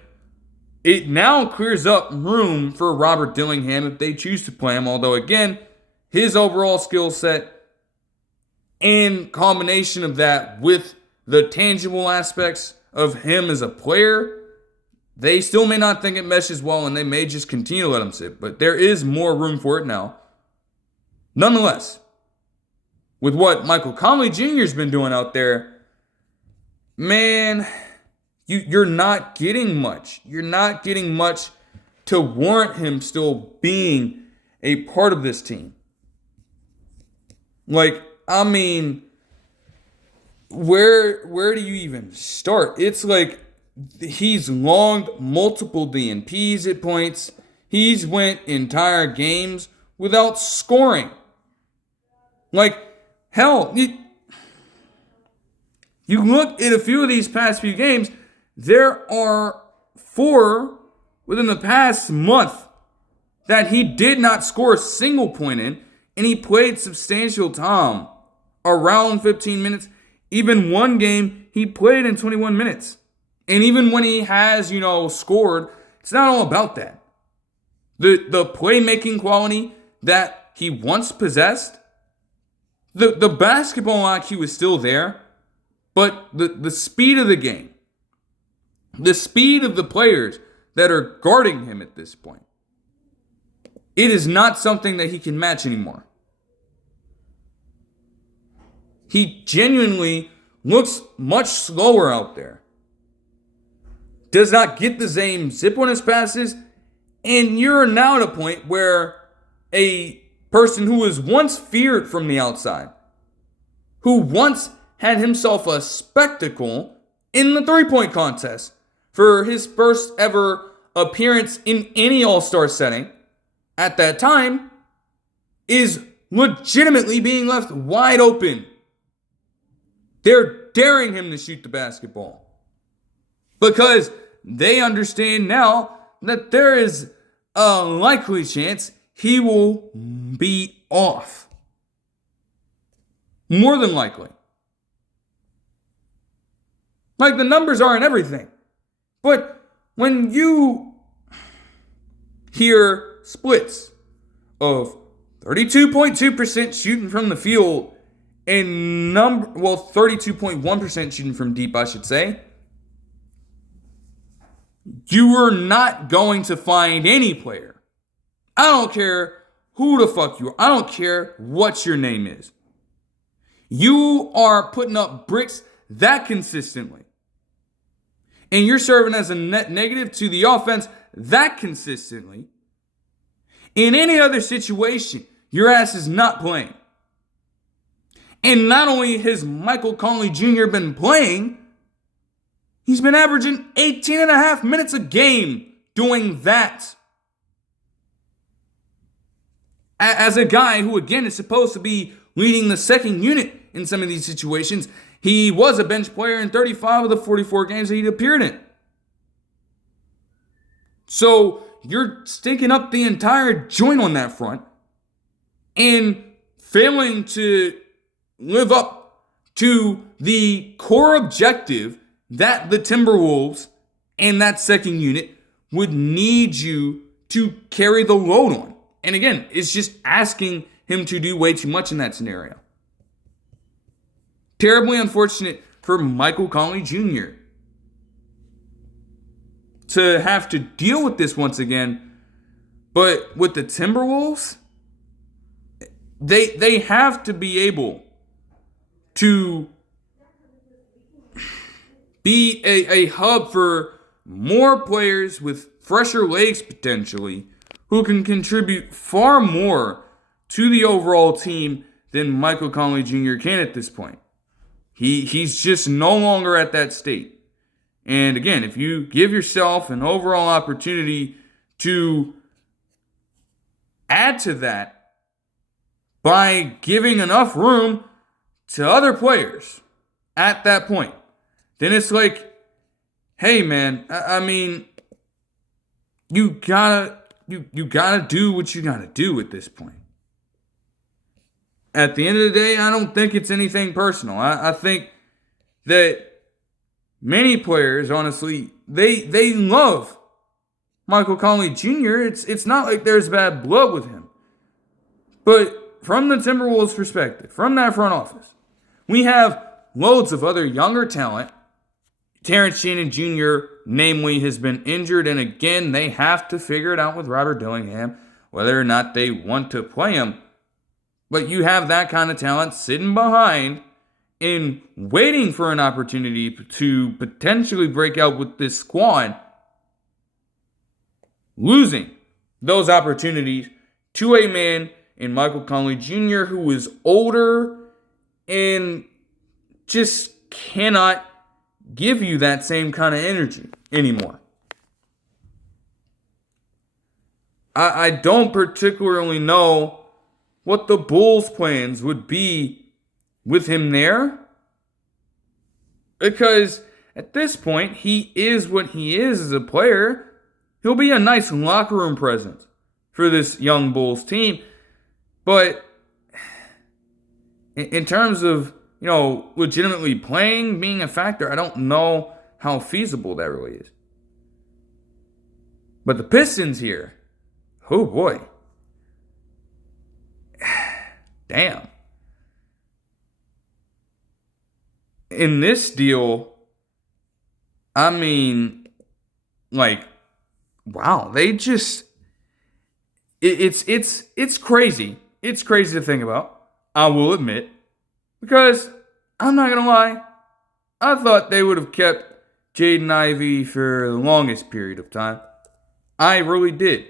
it now clears up room for Robert Dillingham if they choose to play him, although, again, his overall skill set and combination of that with the tangible aspects of him as a player, they still may not think it meshes well and they may just continue to let him sit. But there is more room for it now. Nonetheless, with what Michael Conley Jr. has been doing out there, man, you're not getting much. You're not getting much to warrant him still being a part of this team. Like, I mean, where do you even start? It's like he's logged multiple DNPs at points. He's went entire games without scoring. Like, hell, you look at a few of these past few games, there are 4 within the past month that he did not score a single point in, and he played substantial time, around 15 minutes. Even one game, he played in 21 minutes. And even when he has, scored, it's not all about that. The playmaking quality that he once possessed, the basketball IQ is still there. But the speed of the game, the speed of the players that are guarding him at this point, it is not something that he can match anymore. He genuinely looks much slower out there. Does not get the same zip on his passes. And you're now at a point where a person who was once feared from the outside, who once had himself a spectacle in the three-point contest for his first ever appearance in any All-Star setting at that time, is legitimately being left wide open. They're daring him to shoot the basketball because they understand now that there is a likely chance he will be off. More than likely. Like, the numbers aren't everything. But when you hear splits of 32.2% shooting from the field and 32.1% shooting from deep, I should say, you are not going to find any player. I don't care who the fuck you are. I don't care what your name is. You are putting up bricks that consistently. And you're serving as a net negative to the offense that consistently. In any other situation, your ass is not playing. And not only has Michael Conley Jr. been playing, he's been averaging 18 and a half minutes a game doing that. As a guy who, again, is supposed to be leading the second unit in some of these situations, he was a bench player in 35 of the 44 games that he appeared in. So you're stinking up the entire joint on that front and failing to live up to the core objective that the Timberwolves and that second unit would need you to carry the load on. And again, it's just asking him to do way too much in that scenario. Terribly unfortunate for Michael Conley Jr. to have to deal with this once again. But with the Timberwolves, they have to be able to be a hub for more players with fresher legs potentially who can contribute far more to the overall team than Michael Conley Jr. can at this point. He's just no longer at that state. And again, if you give yourself an overall opportunity to add to that by giving enough room to other players at that point, then it's like, hey man, I mean, you gotta do what you gotta do at this point. At the end of the day, I don't think it's anything personal. I think that many players, honestly, they love Michael Conley Jr. It's not like there's bad blood with him. But from the Timberwolves' perspective, from that front office, we have loads of other younger talent. Terrence Shannon Jr., namely, has been injured, and again, they have to figure it out with Robert Dillingham, whether or not they want to play him. But you have that kind of talent sitting behind and waiting for an opportunity to potentially break out with this squad, losing those opportunities to a man in Michael Conley Jr. who is older and just cannot give you that same kind of energy anymore. I don't particularly know what the Bulls' plans would be with him there, because at this point, he is what he is as a player. He'll be a nice locker room presence for this young Bulls team, but in terms of, legitimately playing, being a factor, I don't know how feasible that really is. But the Pistons here, oh boy. Damn. in this deal, I mean, like, wow, they just it's crazy. It's crazy to think about. I will admit, because I'm not gonna lie, I thought they would have kept Jaden Ivey for the longest period of time. I really did.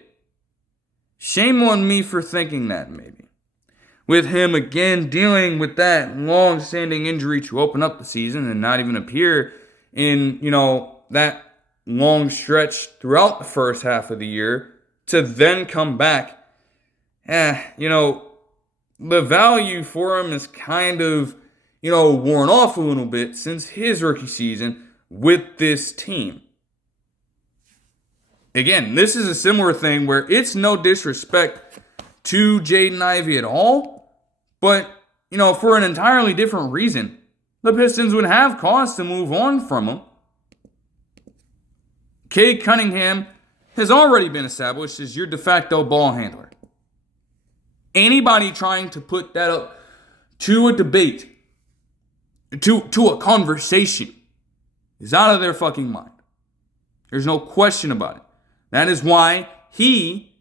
Shame on me for thinking that, maybe. With him again dealing with that long-standing injury to open up the season and not even appear in, that long stretch throughout the first half of the year to then come back. The value for him is kind of, worn off a little bit since his rookie season with this team. Again, this is a similar thing where it's no disrespect to Jaden Ivey at all, but, for an entirely different reason. The Pistons would have cause to move on from him. Cade Cunningham has already been established as your de facto ball handler. Anybody trying to put that up to a debate, to a conversation, is out of their fucking mind. There's no question about it. That is why he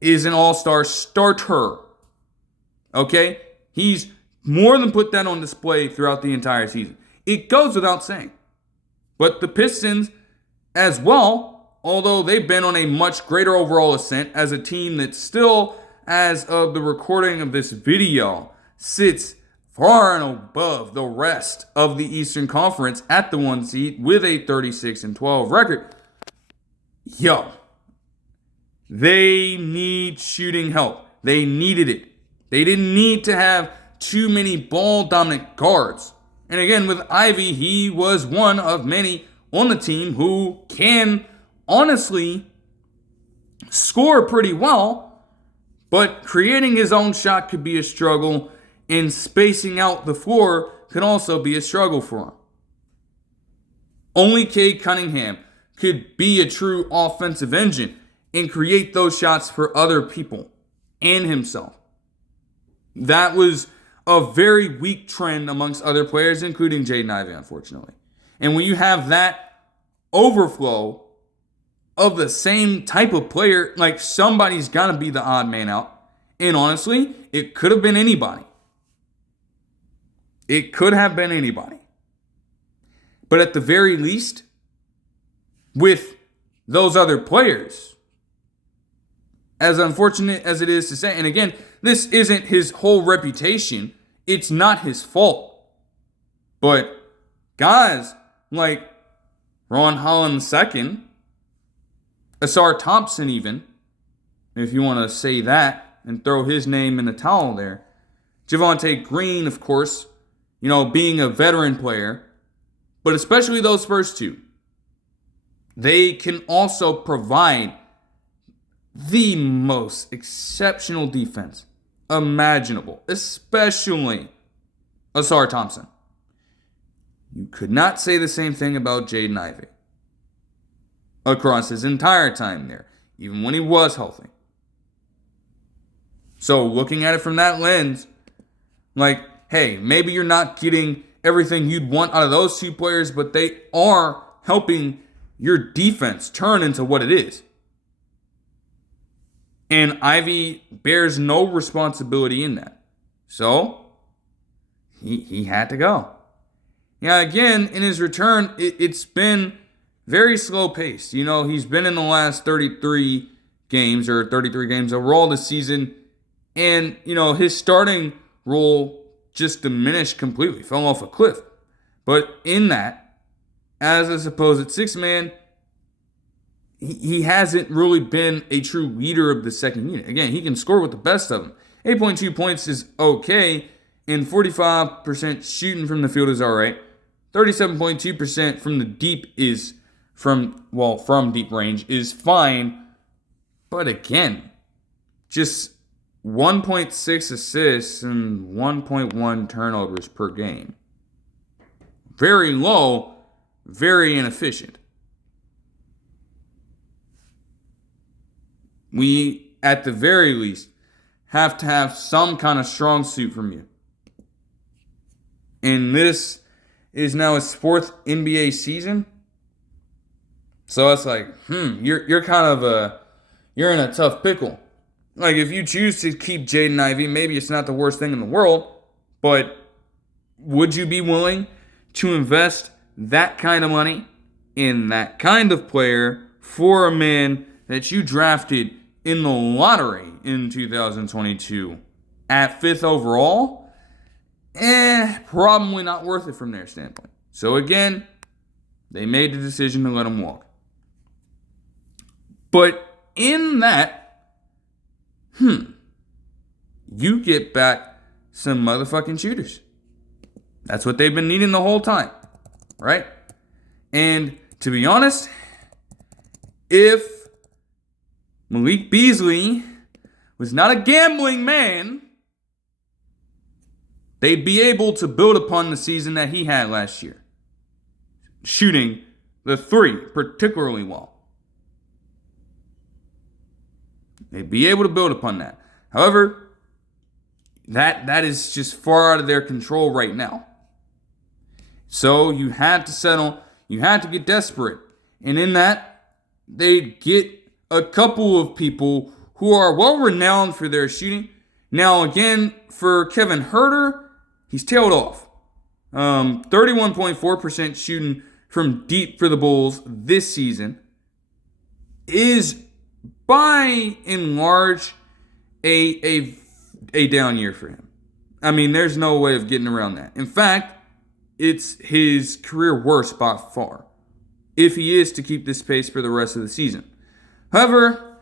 is an all-star starter. Okay? He's more than put that on display throughout the entire season. It goes without saying. But the Pistons as well, although they've been on a much greater overall ascent as a team that still, as of the recording of this video, sits far and above the rest of the Eastern Conference at the 1 seed with a 36-12 record. They need shooting help. They needed it. They didn't need to have too many ball-dominant guards. And again, with Ivey, he was one of many on the team who can honestly score pretty well, but creating his own shot could be a struggle, and spacing out the floor could also be a struggle for him. Only Cade Cunningham could be a true offensive engine and create those shots for other people and himself. That was a very weak trend amongst other players, including Jaden Ivey, unfortunately. And when you have that overflow of the same type of player, like, somebody's got to be the odd man out. And honestly, it could have been anybody. It could have been anybody. But at the very least, with those other players, as unfortunate as it is to say, and again, this isn't his whole reputation. It's not his fault. But guys like Ron Holland II, Asar Thompson even, if you want to say that and throw his name in the towel there. Javonte Green, of course, being a veteran player, but especially those first two. They can also provide the most exceptional defense imaginable, especially Asar Thompson. You could not say the same thing about Jaden Ivey across his entire time there, even when he was healthy. So looking at it from that lens, like, hey, maybe you're not getting everything you'd want out of those two players, but they are helping your defense turn into what it is. And Ivey bears no responsibility in that. So, he had to go. Yeah, again, in his return, it's been very slow paced. He's been in the last 33 games overall this season. And, his starting role just diminished completely, fell off a cliff. But in that, as a supposed six-man, he hasn't really been a true leader of the second unit. Again, he can score with the best of them. 8.2 points is okay, and 45% shooting from the field is all right. 37.2% from the deep is from deep range is fine. But again, just 1.6 assists and 1.1 turnovers per game. Very low, very inefficient. We, at the very least, have to have some kind of strong suit from you. And this It is now his 4th NBA season. So it's like, you're kind of you're in a tough pickle. Like, if you choose to keep Jaden Ivey, maybe it's not the worst thing in the world, but would you be willing to invest that kind of money in that kind of player for a man that you drafted in the lottery in 2022 at 5th overall? Probably not worth it from their standpoint. So again, they made the decision to let him walk. But in that, you get back some motherfucking shooters. That's what they've been needing the whole time, right? And to be honest, if Malik Beasley was not a gambling man, they'd be able to build upon the season that he had last year, shooting the 3 particularly well. They'd be able to build upon that. However, that is just far out of their control right now. So you had to settle. You had to get desperate. And in that, they'd get a couple of people who are well-renowned for their shooting. Now, again, for Kevin Huerter, he's tailed off. 31.4% shooting from deep for the Bulls this season is by and large a down year for him. I mean, there's no way of getting around that. In fact, it's his career worst by far, if he is to keep this pace for the rest of the season. However,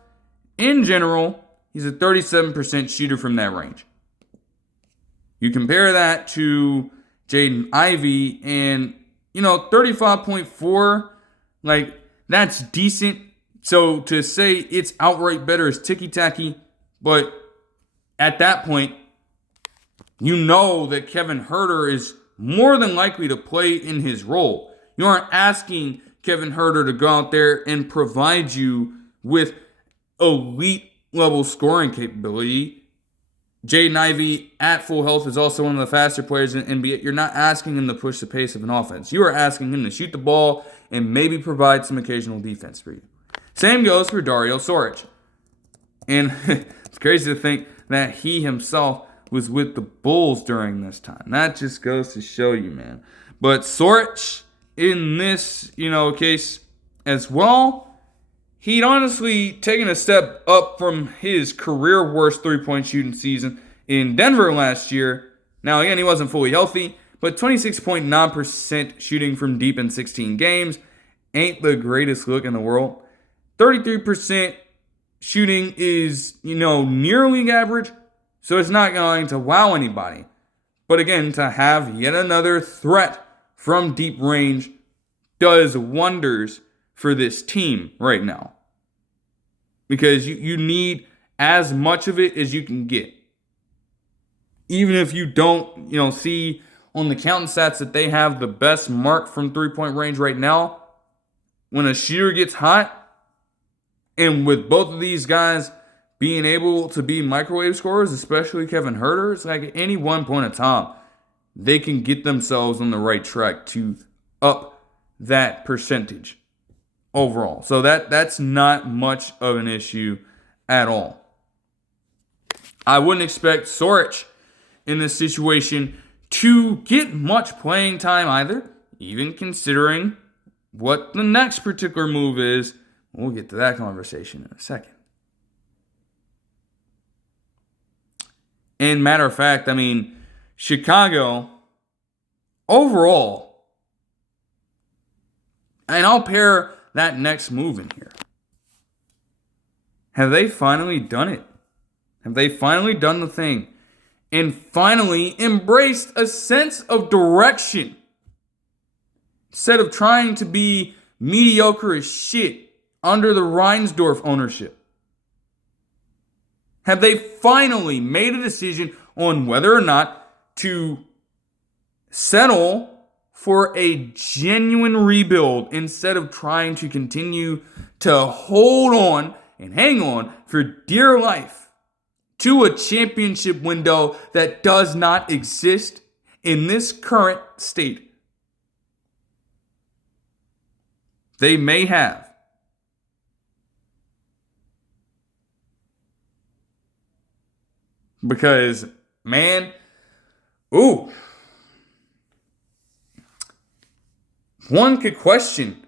in general, he's a 37% shooter from that range. You compare that to Jaden Ivey and, 35.4, like, that's decent. So to say it's outright better is ticky-tacky, but at that point, you know that Kevin Huerter is more than likely to play in his role. You aren't asking Kevin Huerter to go out there and provide you with elite level scoring capability. Jaden Ivey at full health is also one of the faster players in the NBA. You're not asking him to push the pace of an offense. You are asking him to shoot the ball and maybe provide some occasional defense for you. Same goes for Dario Saric. And it's crazy to think that he himself was with the Bulls during this time. That just goes to show you, man. But Saric, in this, case as well, he'd honestly taken a step up from his career worst three-point shooting season in Denver last year. Now, again, he wasn't fully healthy, but 26.9% shooting from deep in 16 games ain't the greatest look in the world. 33% shooting is, near league average, so it's not going to wow anybody. But again, to have yet another threat from deep range does wonders for this team right now. Because you need as much of it as you can get. Even if you don't, see on the counting stats that they have the best mark from three-point range right now, when a shooter gets hot, and with both of these guys being able to be microwave scorers, especially Kevin Huerter, it's like at any one point in time, they can get themselves on the right track to up that percentage overall. So that's not much of an issue at all. I wouldn't expect Saric in this situation to get much playing time either, even considering what the next particular move is. We'll get to that conversation in a second. And matter of fact, Chicago, overall, and I'll pair that next move in here. Have they finally done it? Have they finally done the thing and finally embraced a sense of direction? Instead of trying to be mediocre as shit under the Reinsdorf ownership. Have they finally made a decision on whether or not to settle for a genuine rebuild instead of trying to continue to hold on and hang on for dear life to a championship window that does not exist in this current state they may have. Because, man, one could question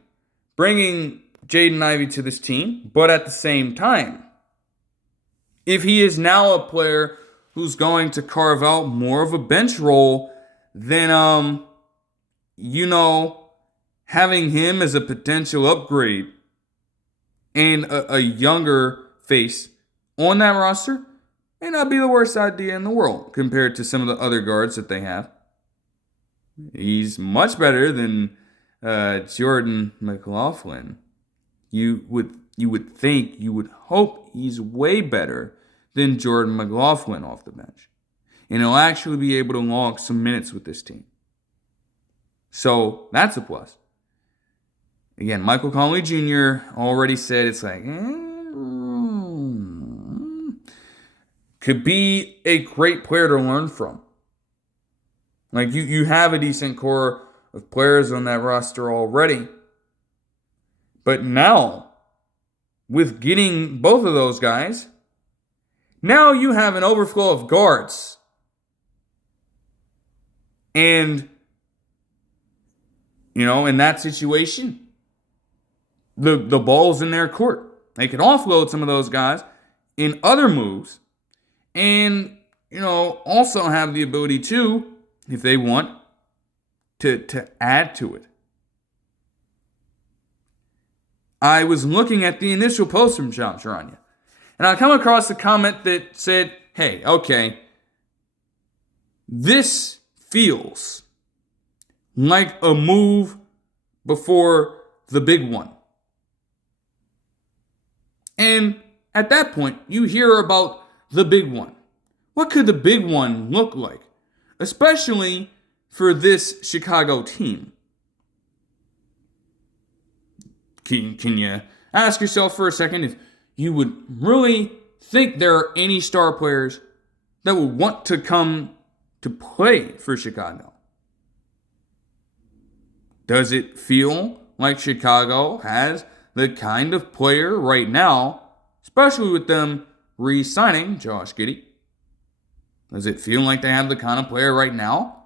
bringing Jaden Ivey to this team, but at the same time, if he is now a player who's going to carve out more of a bench role, then, having him as a potential upgrade and a younger face on that roster may not be the worst idea in the world compared to some of the other guards that they have. He's much better than Jordan McLaughlin. You would think, you would hope he's way better than Jordan McLaughlin off the bench. And he'll actually be able to log some minutes with this team. So that's a plus. Again, Michael Conley Jr. already said it's like, could be a great player to learn from. Like, you have a decent core of players on that roster already. But now, with getting both of those guys, now you have an overflow of guards. And, in that situation, the ball's in their court. They can offload some of those guys in other moves. And, also have the ability to, if they want, to add to it. I was looking at the initial post from Shams Charania, and I come across a comment that said, hey, okay, this feels like a move before the big one. And at that point, you hear about the big one. What could the big one look like? Especially for this Chicago team. Can you ask yourself for a second if you would really think there are any star players that would want to come to play for Chicago? Does it feel like Chicago has the kind of player right now, especially with them re-signing Josh Giddey? Does it feel like they have the kind of player right now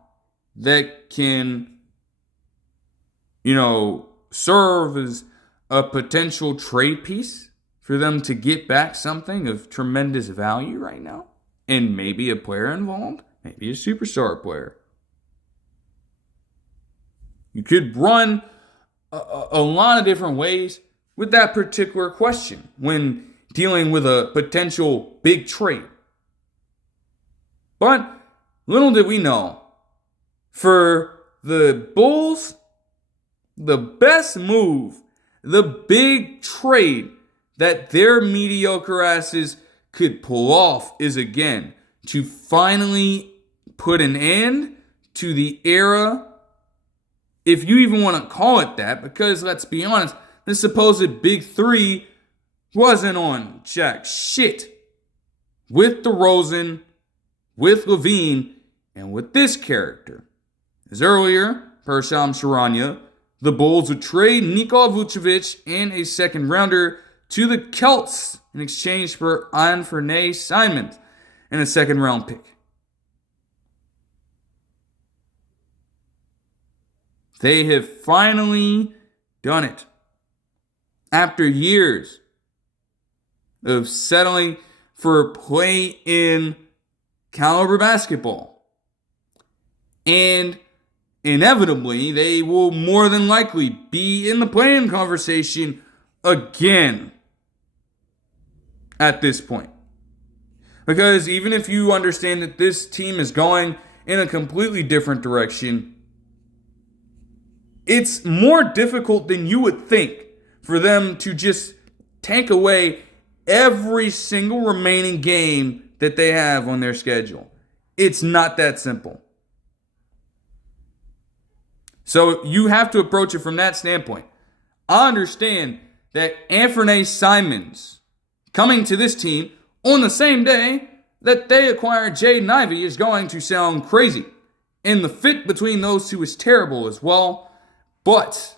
that can, serve as a potential trade piece for them to get back something of tremendous value right now? And maybe a player involved, maybe a superstar player. You could run a lot of different ways with that particular question when dealing with a potential big trade. But little did we know, for the Bulls, the best move, the big trade that their mediocre asses could pull off is, again, to finally put an end to the era, if you even want to call it that, because let's be honest, the supposed big three wasn't on jack shit with DeRozan, with Levine, and with this character. As earlier, per Shams Charania, the Bulls would trade Nikola Vucevic and a second rounder to the Celtics in exchange for Anfernee Simons and a second round pick. They have finally done it. After years of settling for play-in caliber basketball. And inevitably, they will more than likely be in the play-in conversation again at this point. Because even if you understand that this team is going in a completely different direction, it's more difficult than you would think for them to just take away every single remaining game that they have on their schedule. It's not that simple. So you have to approach it from that standpoint. I understand that Anfernee Simons coming to this team on the same day that they acquired Jaden Ivey is going to sound crazy. And the fit between those two is terrible as well. But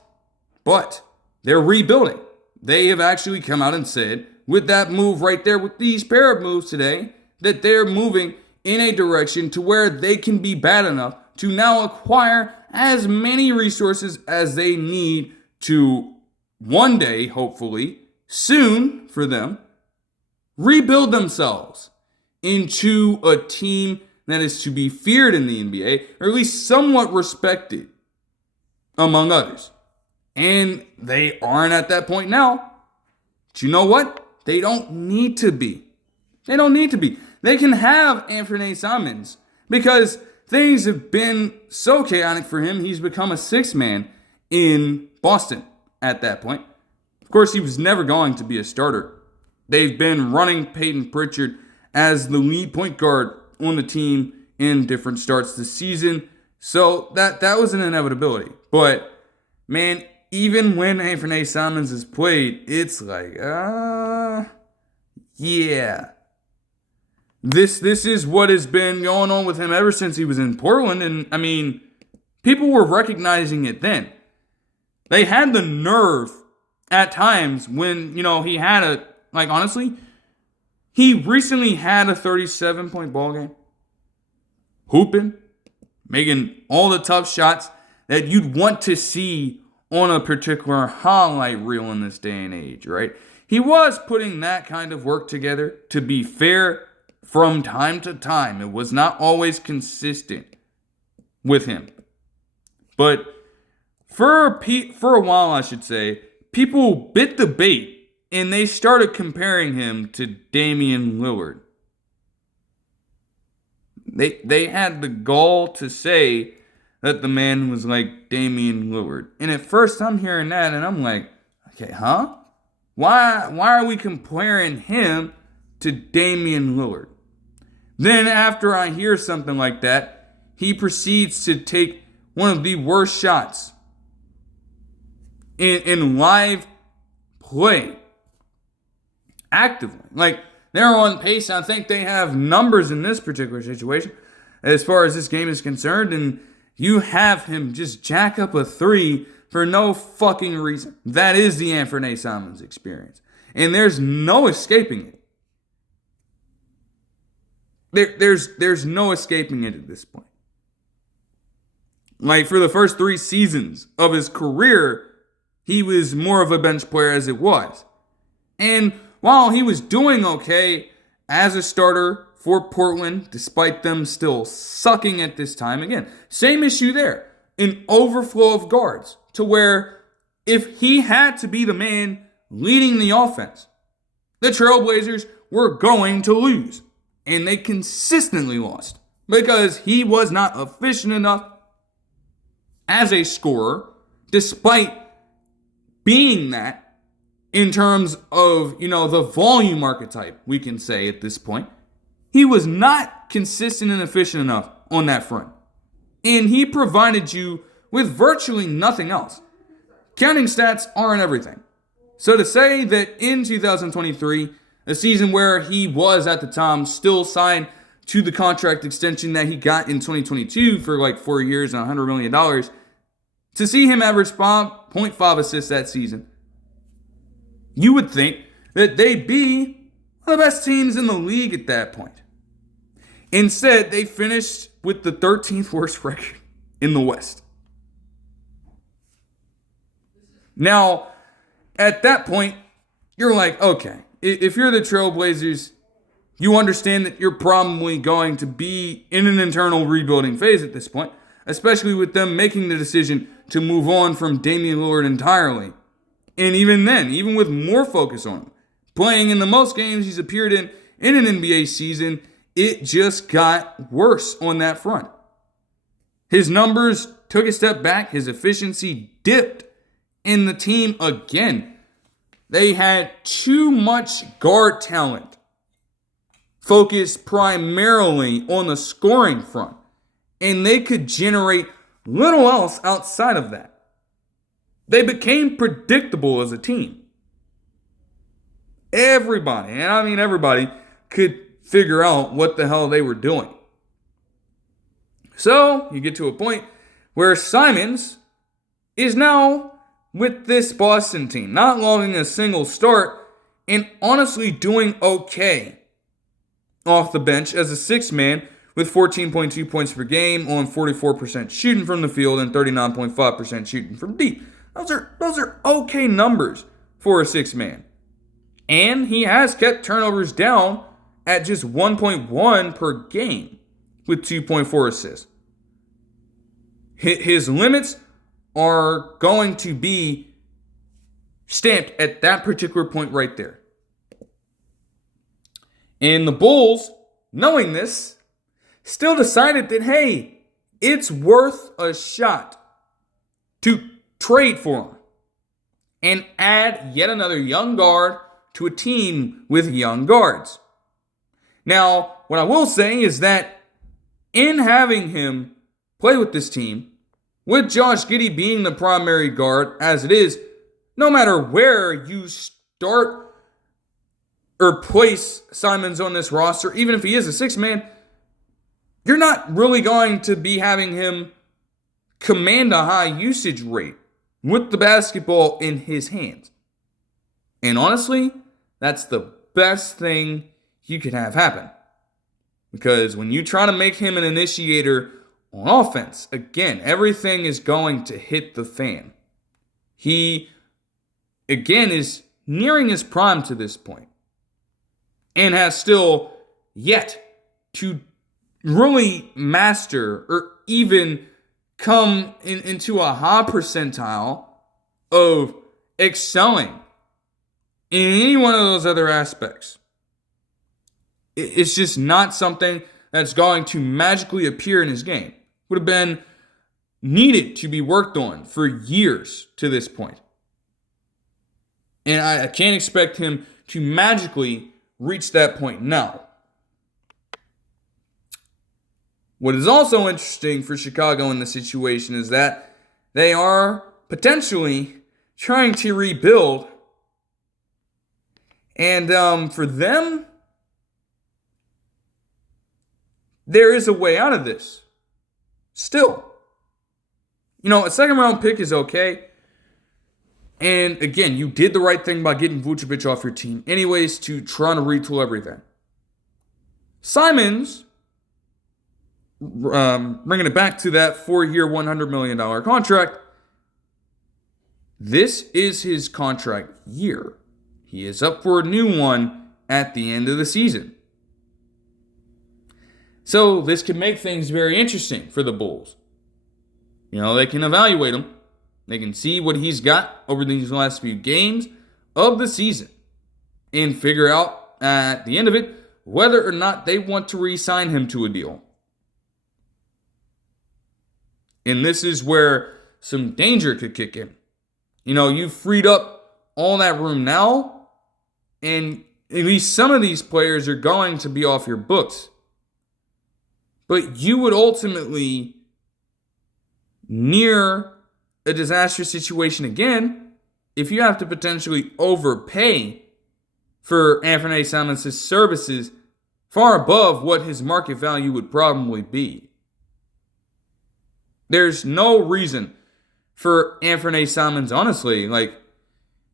they're rebuilding. They have actually come out and said, with that move right there, with these pair of moves today, that they're moving in a direction to where they can be bad enough to now acquire as many resources as they need to one day, hopefully, soon for them, rebuild themselves into a team that is to be feared in the NBA, or at least somewhat respected among others. And they aren't at that point now. But you know what? They don't need to be. They don't need to be. They can have Anfernee Simons because things have been so chaotic for him. He's become a sixth man in Boston at that point. Of course, he was never going to be a starter. They've been running Peyton Pritchard as the lead point guard on the team in different starts this season. So that was an inevitability. But, man, even when Anfernee Simons has played, it's like, yeah. This is what has been going on with him ever since he was in Portland. And, I mean, people were recognizing it then. They had the nerve at times when, he had honestly, he recently had a 37-point ball game. Hooping, making all the tough shots that you'd want to see on a particular highlight reel in this day and age, right? He was putting that kind of work together, to be fair, from time to time. It was not always consistent with him. But for a while, I should say, people bit the bait and they started comparing him to Damian Lillard. They had the gall to say that the man was like Damian Lillard. And at first I'm hearing that and I'm like, okay, huh? Why are we comparing him to Damian Lillard? Then after I hear something like that, he proceeds to take one of the worst shots in live play. Actively. Like, they're on pace. I think they have numbers in this particular situation as far as this game is concerned. And you have him just jack up a three for no fucking reason. That is the Anfernee Simons experience. And there's no escaping it. There's no escaping it at this point. Like, for the first 3 seasons of his career, he was more of a bench player as it was. And while he was doing okay as a starter for Portland, despite them still sucking at this time, again, same issue there. An overflow of guards to where if he had to be the man leading the offense, the Trailblazers were going to lose. And they consistently lost because he was not efficient enough as a scorer, despite being that in terms of, the volume archetype, we can say at this point. He was not consistent and efficient enough on that front. And he provided you with virtually nothing else. Counting stats aren't everything. So to say that in 2023, a season where he was at the time still signed to the contract extension that he got in 2022 for like 4 years and $100 million, to see him average 5.5 assists that season, you would think that they'd be one of the best teams in the league at that point. Instead, they finished with the 13th worst record in the West. Now, at that point, you're like, okay, if you're the Trailblazers, you understand that you're probably going to be in an internal rebuilding phase at this point, especially with them making the decision to move on from Damian Lillard entirely. And even then, even with more focus on him, playing in the most games he's appeared in an NBA season, it just got worse on that front. His numbers took a step back. His efficiency dipped. And the team, again, they had too much guard talent focused primarily on the scoring front. And they could generate little else outside of that. They became predictable as a team. Everybody, and I mean everybody, could figure out what the hell they were doing. So, you get to a point where Simons is now with this Boston team, not logging a single start and honestly doing okay off the bench as a sixth man with 14.2 points per game on 44% shooting from the field and 39.5% shooting from deep. Those are okay numbers for a sixth man. And he has kept turnovers down at just 1.1 per game with 2.4 assists. His limits are going to be stamped at that particular point right there. And the Bulls, knowing this, still decided that, hey, it's worth a shot to trade for him and add yet another young guard to a team with young guards. Now, what I will say is that in having him play with this team, with Josh Giddey being the primary guard as it is, no matter where you start or place Simons on this roster, even if he is a sixth man, you're not really going to be having him command a high usage rate with the basketball in his hands. And honestly, that's the best thing you could have happen. Because when you try to make him an initiator on offense, again, everything is going to hit the fan. He, again, is nearing his prime to this point and has still yet to really master or even come into a high percentile of excelling in any one of those other aspects. It's just not something that's going to magically appear in his game. Would have been needed to be worked on for years to this point. And I can't expect him to magically reach that point now. What is also interesting for Chicago in this situation is that they are potentially trying to rebuild. And for them, there is a way out of this. Still. You know, a second round pick is okay. And again, you did the right thing by getting Vucevic off your team anyways to try to retool everything. Simons, bringing it back to that 4-year, $100 million contract, this is his contract year. He is up for a new one at the end of the season. So this can make things very interesting for the Bulls. You know, they can evaluate him. They can see what he's got over these last few games of the season and figure out at the end of it whether or not they want to re-sign him to a deal. And this is where some danger could kick in. You know, you've freed up all that room now, and at least some of these players are going to be off your books. But you would ultimately near a disastrous situation again if you have to potentially overpay for Anfernee Simons' services far above what his market value would probably be. There's no reason for Anfernee Simons, honestly.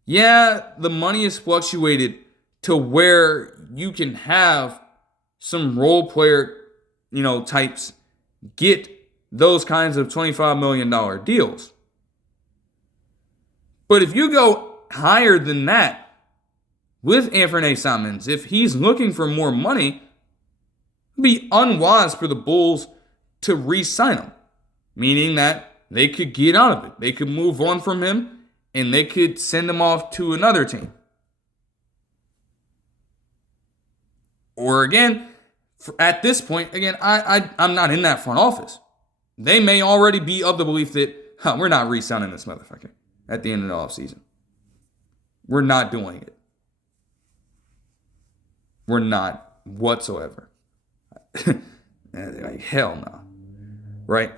Yeah, the money has fluctuated to where you can have some role player types get those kinds of $25 million deals. But if you go higher than that with Anfernee Simons, if he's looking for more money, it'd be unwise for the Bulls to re-sign him. Meaning that they could get out of it. They could move on from him and they could send him off to another team. Or again, at this point, again, I'm not in that front office. They may already be of the belief that, we're not re-signing this motherfucker at the end of the offseason. We're not doing it. We're not whatsoever. Hell no. Right?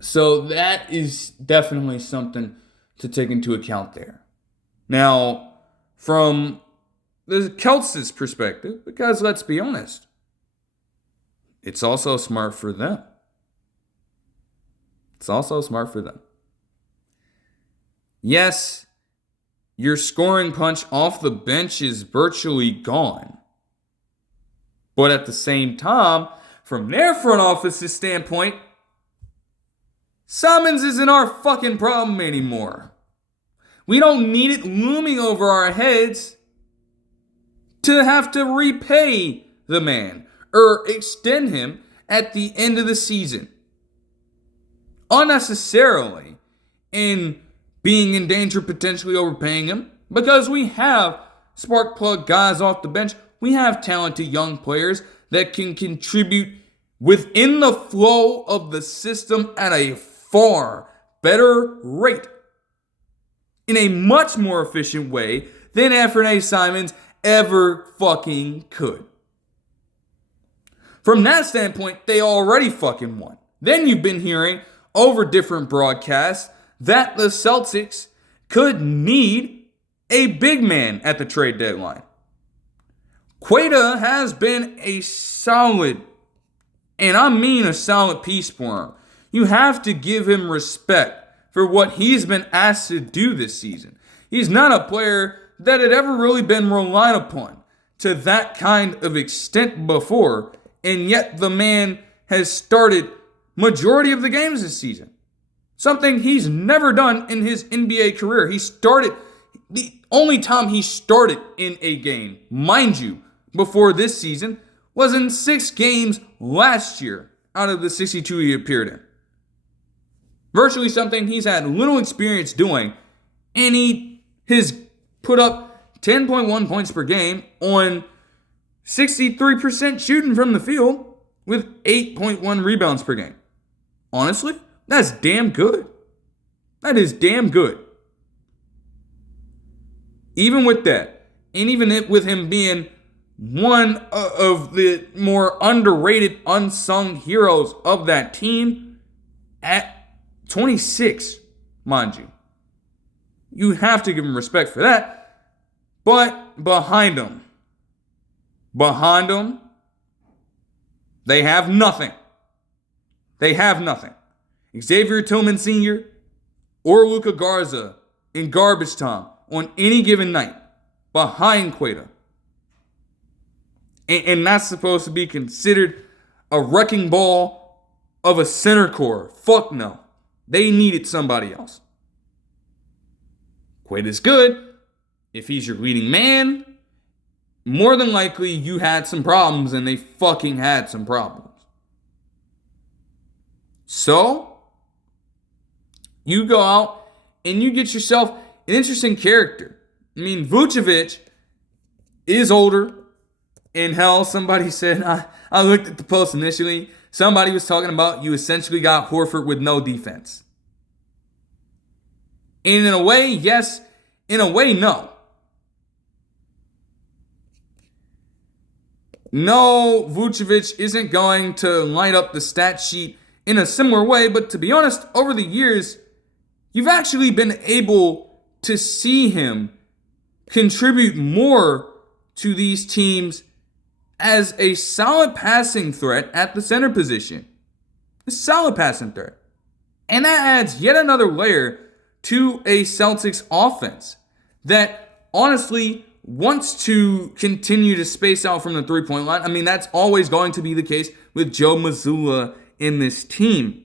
So that is definitely something to take into account there. Now, from the Celtics' perspective, because let's be honest, it's also smart for them. It's also smart for them. Yes, your scoring punch off the bench is virtually gone. But at the same time, from their front office's standpoint, Simons isn't our fucking problem anymore. We don't need it looming over our heads to have to repay the man or extend him at the end of the season unnecessarily in being in danger of potentially overpaying him, because we have spark plug guys off the bench. We have talented young players that can contribute within the flow of the system at a far better rate, in a much more efficient way than Anfernee Simons ever fucking could. From that standpoint, they already fucking won. Then you've been hearing over different broadcasts that the Celtics could need a big man at the trade deadline. Queta has been a solid, and I mean a solid piece for him. You have to give him respect for what he's been asked to do this season. He's not a player that had ever really been relied upon to that kind of extent before, and yet the man has started majority of the games this season. Something he's never done in his NBA career. The only time he started in a game, mind you, before this season, was in 6 games last year out of the 62 he appeared in. Virtually something he's had little experience doing, and he has put up 10.1 points per game on 63% shooting from the field with 8.1 rebounds per game. Honestly, that's damn good. That is damn good. Even with that, and even with him being one of the more underrated, unsung heroes of that team at 26, mind you. You have to give him respect for that. But behind him, they have nothing. They have nothing. Xavier Tillman Sr. or Luka Garza in garbage time on any given night behind Queta. And that's supposed to be considered a wrecking ball of a center core. Fuck no. They needed somebody else. Queta's good. If he's your leading man, more than likely you had some problems, and they fucking had some problems. So, you go out and you get yourself an interesting character. I mean, Vucevic is older. And hell, somebody said, I looked at the post initially. Somebody was talking about you essentially got Horford with no defense. And in a way, yes. In a way, no. No, Vucevic isn't going to light up the stat sheet in a similar way. But to be honest, over the years, you've actually been able to see him contribute more to these teams as a solid passing threat at the center position. A solid passing threat. And that adds yet another layer to a Celtics offense that honestly wants to continue to space out from the three-point line. I mean, that's always going to be the case with Joe Mazzulla in this team.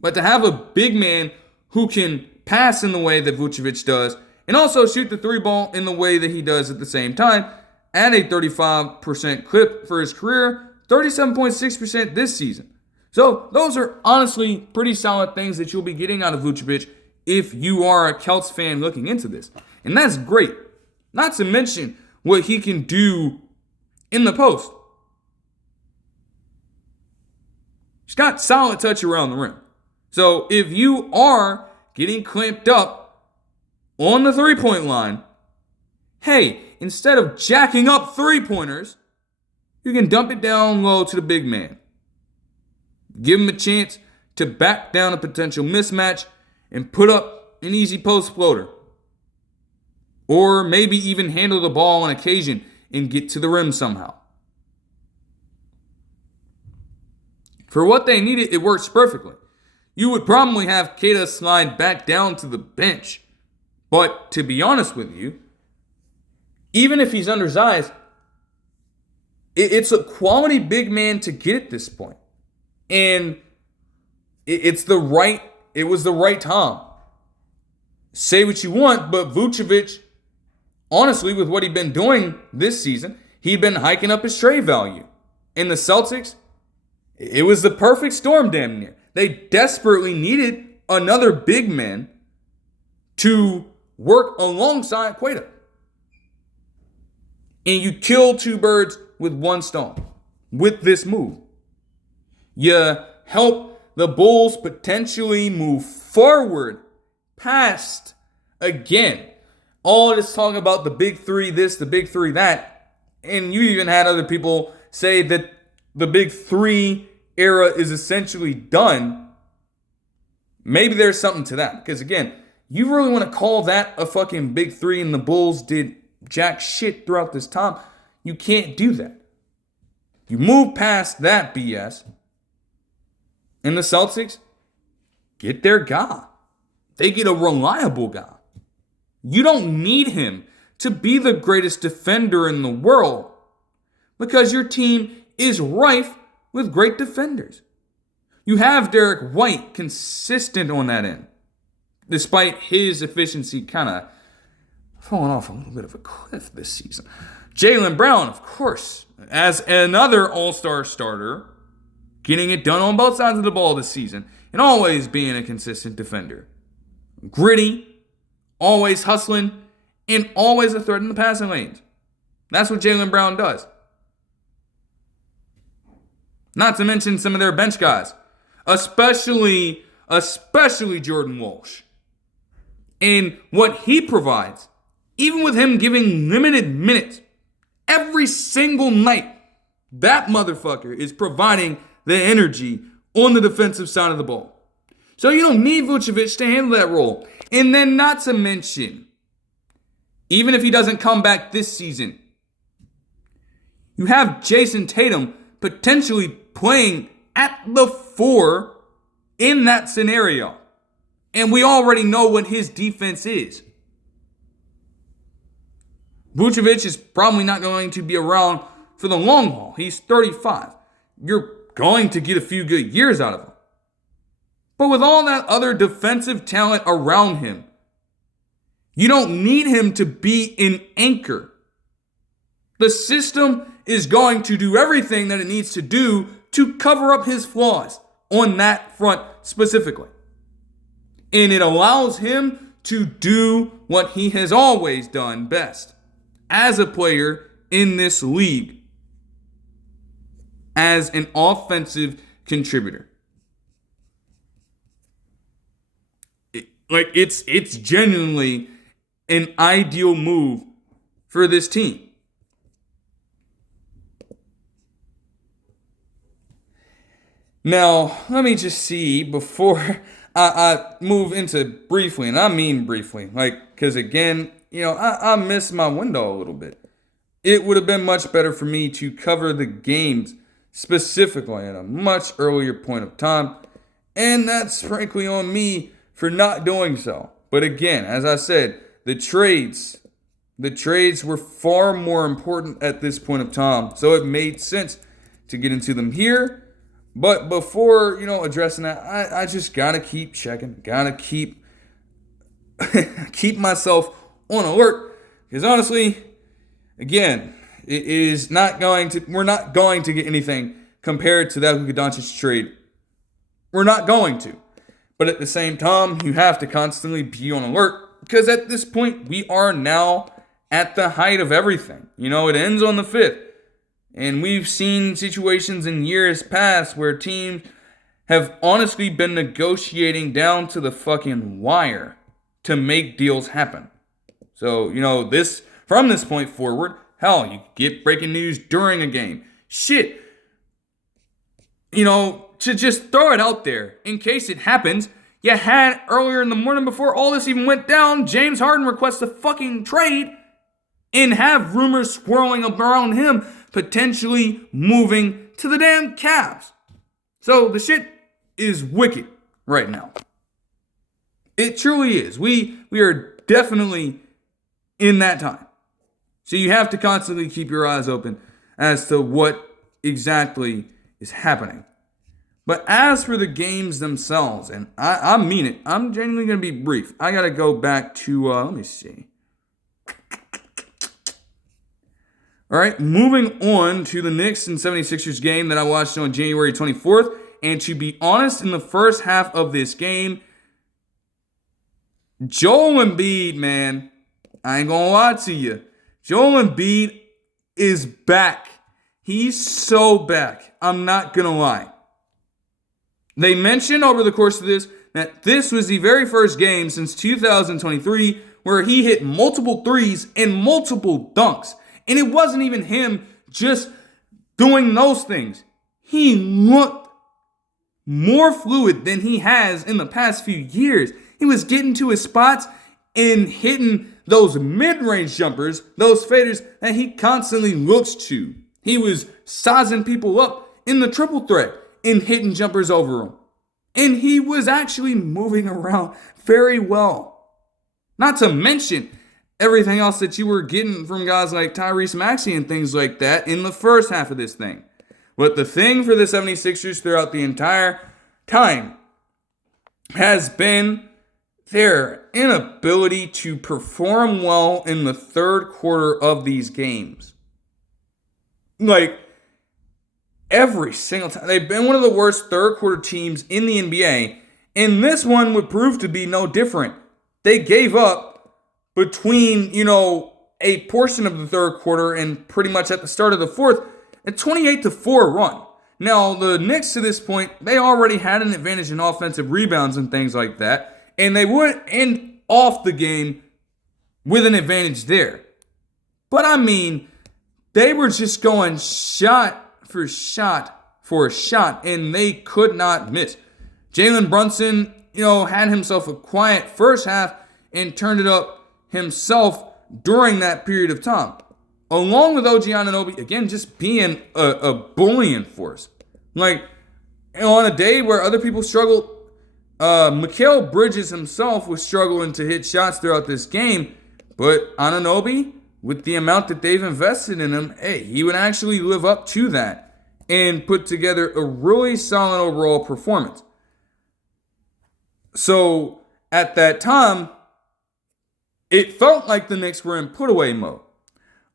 But to have a big man who can pass in the way that Vucevic does and also shoot the three ball in the way that he does at the same time, at a 35% clip for his career, 37.6% this season. So those are honestly pretty solid things that you'll be getting out of Vucevic if you are a Celts fan looking into this. And that's great. Not to mention what he can do in the post. He's got solid touch around the rim. So if you are getting clamped up on the three-point line, hey, instead of jacking up three-pointers, you can dump it down low to the big man. Give him a chance to back down a potential mismatch and put up an easy post floater. Or maybe even handle the ball on occasion and get to the rim somehow. For what they needed, it works perfectly. you would probably have Keita slide back down to the bench. But to be honest with you, even if he's undersized, it's a quality big man to get at this point. And it was the right time. Say what you want, but Vucevic, honestly, with what he'd been doing this season, he'd been hiking up his trade value. In the Celtics, it was the perfect storm damn near. They desperately needed another big man to work alongside Queta. And you kill two birds with one stone with this move. You help the Bulls potentially move forward past, again, all this talk about the big three this, the big three that. And you even had other people say that the big three era is essentially done. Maybe there's something to that. Because again, you really want to call that a fucking big three and the Bulls did jack shit throughout this time? You can't do that. You move past that BS. And the Celtics get their guy. They get a reliable guy. You don't need him to be the greatest defender in the world because your team is rife with great defenders. You have Derek White consistent on that end, despite his efficiency kind of falling off a little bit of a cliff this season. Jaylen Brown, of course, as another all-star starter, getting it done on both sides of the ball this season and always being a consistent defender. Gritty, always hustling, and always a threat in the passing lanes. That's what Jaylen Brown does. Not to mention some of their bench guys, especially Jordan Walsh. And what he provides, even with him giving limited minutes every single night, that motherfucker is providing the energy on the defensive side of the ball. So you don't need Vucevic to handle that role. And then not to mention, even if he doesn't come back this season, you have Jason Tatum potentially playing at the 4 in that scenario. And we already know what his defense is. Vucevic is probably not going to be around for the long haul. He's 35. You're going to get a few good years out of him. But with all that other defensive talent around him, you don't need him to be an anchor. The system is going to do everything that it needs to do to cover up his flaws on that front specifically. And it allows him to do what he has always done best as a player in this league, as an offensive contributor. It's genuinely an ideal move for this team. Now, let me just see before I move into briefly, and I mean briefly, because again, I missed my window a little bit. It would have been much better for me to cover the games specifically at a much earlier point of time, and that's frankly on me for not doing so. But again, as I said, the trades were far more important at this point of time, so it made sense to get into them here. But before, addressing that, I just gotta keep checking, gotta keep myself on alert, because honestly, again, we're not going to get anything compared to that Luka Doncic trade. We're not going to. But at the same time, you have to constantly be on alert, because at this point, we are now at the height of everything. It ends on the 5th. And we've seen situations in years past where teams have honestly been negotiating down to the fucking wire to make deals happen. So, from this point forward, hell, you get breaking news during a game. Shit. To just throw it out there in case it happens. You had earlier in the morning before all this even went down, James Harden requests a fucking trade and have rumors swirling around him potentially moving to the damn Cavs. So the shit is wicked right now. It truly is. We are definitely in that time. So you have to constantly keep your eyes open as to what exactly is happening. But as for the games themselves, and I mean it, I'm genuinely going to be brief. I got to go back to, let me see. All right, moving on to the Knicks and 76ers game that I watched on January 24th. And to be honest, in the first half of this game, Joel Embiid, man, I ain't going to lie to you. Joel Embiid is back. He's so back. I'm not going to lie. They mentioned over the course of this that this was the very first game since 2023 where he hit multiple threes and multiple dunks. And it wasn't even him just doing those things. He looked more fluid than he has in the past few years. He was getting to his spots and hitting those mid-range jumpers, those faders that he constantly looks to. He was sizing people up in the triple threat and hitting jumpers over them. And he was actually moving around very well. Not to mention everything else that you were getting from guys like Tyrese Maxey and things like that in the first half of this thing. But the thing for the 76ers throughout the entire time has been their inability to perform well in the third quarter of these games. Like, every single time. They've been one of the worst third quarter teams in the NBA, and this one would prove to be no different. They gave up between, a portion of the third quarter and pretty much at the start of the fourth, a 28-4 run. Now, the Knicks to this point, they already had an advantage in offensive rebounds and things like that, and they would end off the game with an advantage there. But I mean, they were just going shot for shot, and they could not miss. Jalen Brunson, had himself a quiet first half and turned it up himself during that period of time. Along with OG Anunoby, again, just being a bullying force. Like, on a day where other people struggled, Mikal Bridges himself was struggling to hit shots throughout this game, but Anunoby, with the amount that they've invested in him, he would actually live up to that and put together a really solid overall performance. So, at that time, it felt like the Knicks were in put-away mode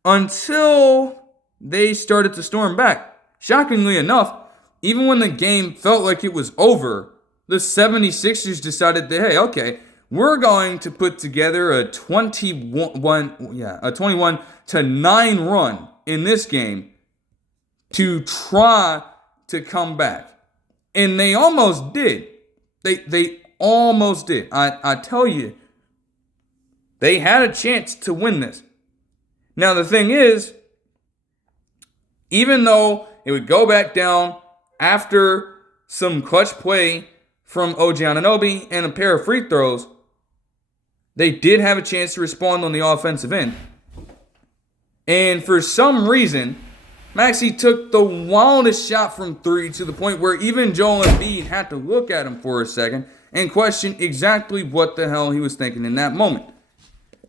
until they started to storm back. Shockingly enough, even when the game felt like it was over, the 76ers decided that, we're going to put together a 21-9 run in this game to try to come back. And they almost did. They almost did. I tell you, they had a chance to win this. Now, the thing is, even though it would go back down after some clutch play from OG Anunoby and a pair of free throws, they did have a chance to respond on the offensive end. And for some reason, Maxey took the wildest shot from three to the point where even Joel Embiid had to look at him for a second and question exactly what the hell he was thinking in that moment.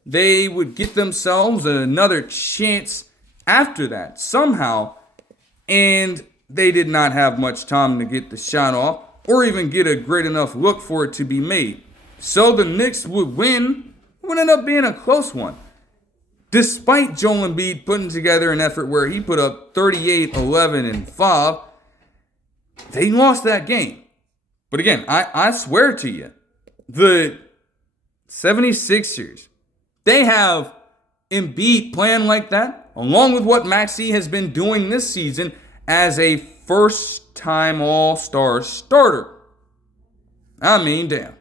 They would get themselves another chance after that somehow, and they did not have much time to get the shot off or even get a great enough look for it to be made. So the Knicks would win. It would end up being a close one. Despite Joel Embiid putting together an effort where he put up 38, 11, and 5, they lost that game. But again, I swear to you, the 76ers, they have Embiid playing like that, along with what Maxey has been doing this season as a first-time All-Star starter. I mean, damn.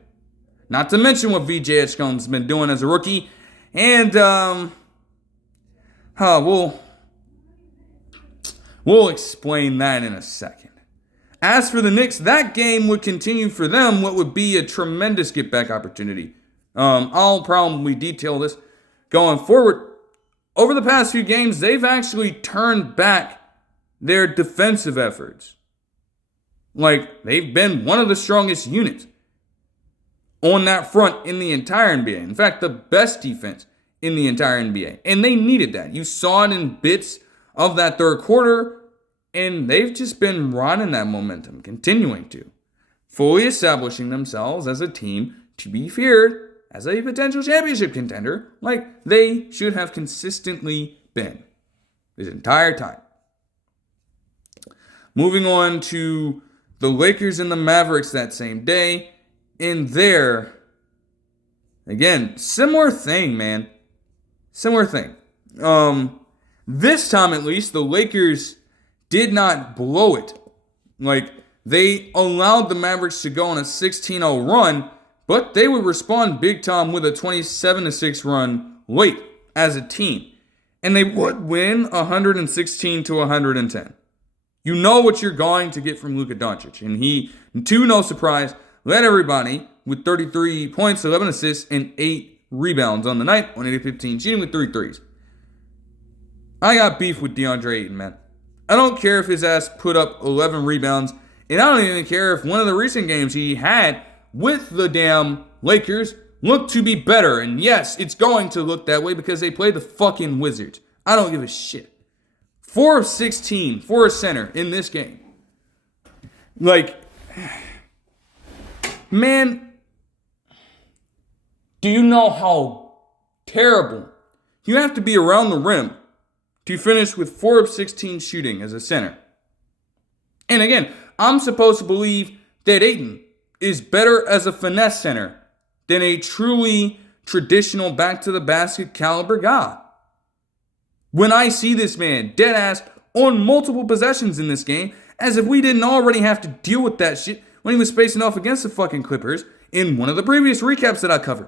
Not to mention what VJ Edgecombe's been doing as a rookie. And, we'll explain that in a second. As for the Knicks, that game would continue for them what would be a tremendous get-back opportunity. I'll probably detail this going forward. Over the past few games, they've actually turned back their defensive efforts. Like, they've been one of the strongest units. on that front in the entire NBA. In fact, the best defense in the entire NBA. And they needed that. You saw it in bits of that third quarter, and they've just been riding that momentum, continuing to, fully establishing themselves as a team to be feared as a potential championship contender like they should have consistently been this entire time. Moving on to the Lakers and the Mavericks that same day. In there, again, similar thing, man. Similar thing. This time at least, the Lakers did not blow it. Like, they allowed the Mavericks to go on a 16-0 run, but they would respond big time with a 27-6 run late as a team. And they would win 116-110. You know what you're going to get from Luka Doncic. And he, to no surprise, led everybody with 33 points, 11 assists, and 8 rebounds on the night, 180-15, shooting with 3 threes. I got beef with DeAndre Ayton, man. I don't care if his ass put up 11 rebounds, and I don't even care if one of the recent games he had with the damn Lakers looked to be better. And yes, it's going to look that way because they play the fucking Wizards. I don't give a shit. 4 of 16 for a center in this game. Like, man, do you know how terrible you have to be around the rim to finish with 4 of 16 shooting as a center? And again, I'm supposed to believe that Ayton is better as a finesse center than a truly traditional back-to-the-basket caliber guy. When I see this man dead ass on multiple possessions in this game, as if we didn't already have to deal with that shit when he was facing off against the fucking Clippers in one of the previous recaps that I covered.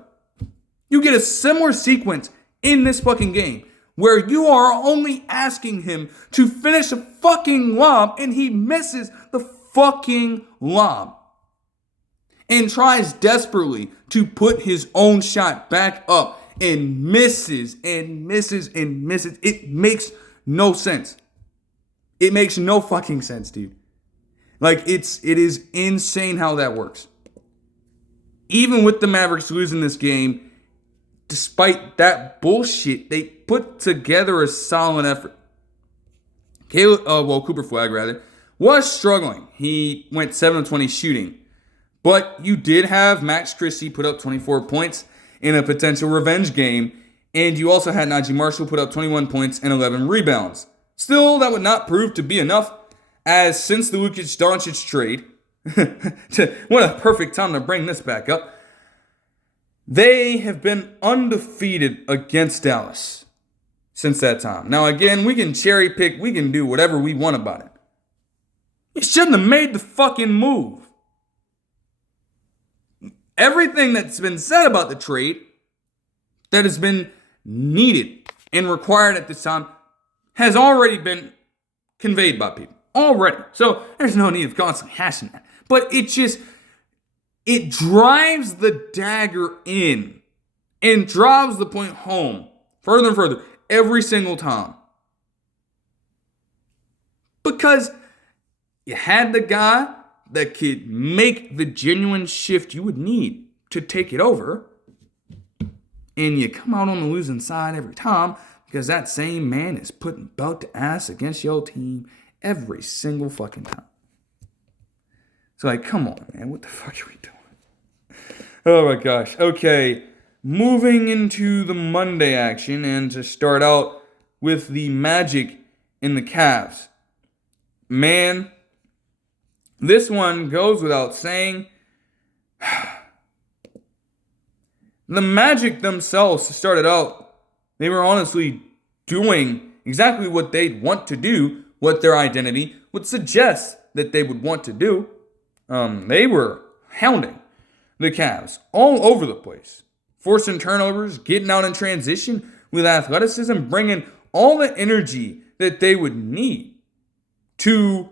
You get a similar sequence in this fucking game where you are only asking him to finish a fucking lob and he misses the fucking lob and tries desperately to put his own shot back up and misses and misses and misses. It makes no sense. It makes no fucking sense, dude. Like, it is insane how that works. Even with the Mavericks losing this game, despite that bullshit, they put together a solid effort. Cooper Flag, was struggling. He went 7 of 20 shooting. But you did have Max Christie put up 24 points in a potential revenge game, and you also had Najee Marshall put up 21 points and 11 rebounds. Still, that would not prove to be enough, as since the Luka Doncic trade, what a perfect time to bring this back up, they have been undefeated against Dallas since that time. Now again, we can cherry pick, we can do whatever we want about it. You shouldn't have made the fucking move. Everything that's been said about the trade that has been needed and required at this time has already been conveyed by people. Already. So there's no need of constantly hashing that. But it drives the dagger in and drives the point home further and further every single time. Because you had the guy that could make the genuine shift you would need to take it over, and you come out on the losing side every time because that same man is putting belt to ass against your team every single fucking time. So, like, come on, man. What the fuck are we doing? Oh, my gosh. Okay, moving into the Monday action, and to start out with the Magic and the Cavs. Man, this one goes without saying. The Magic themselves started out, they were honestly doing exactly what they'd want to do, what their identity would suggest that they would want to do. They were hounding the Cavs all over the place, forcing turnovers, getting out in transition with athleticism, bringing all the energy that they would need to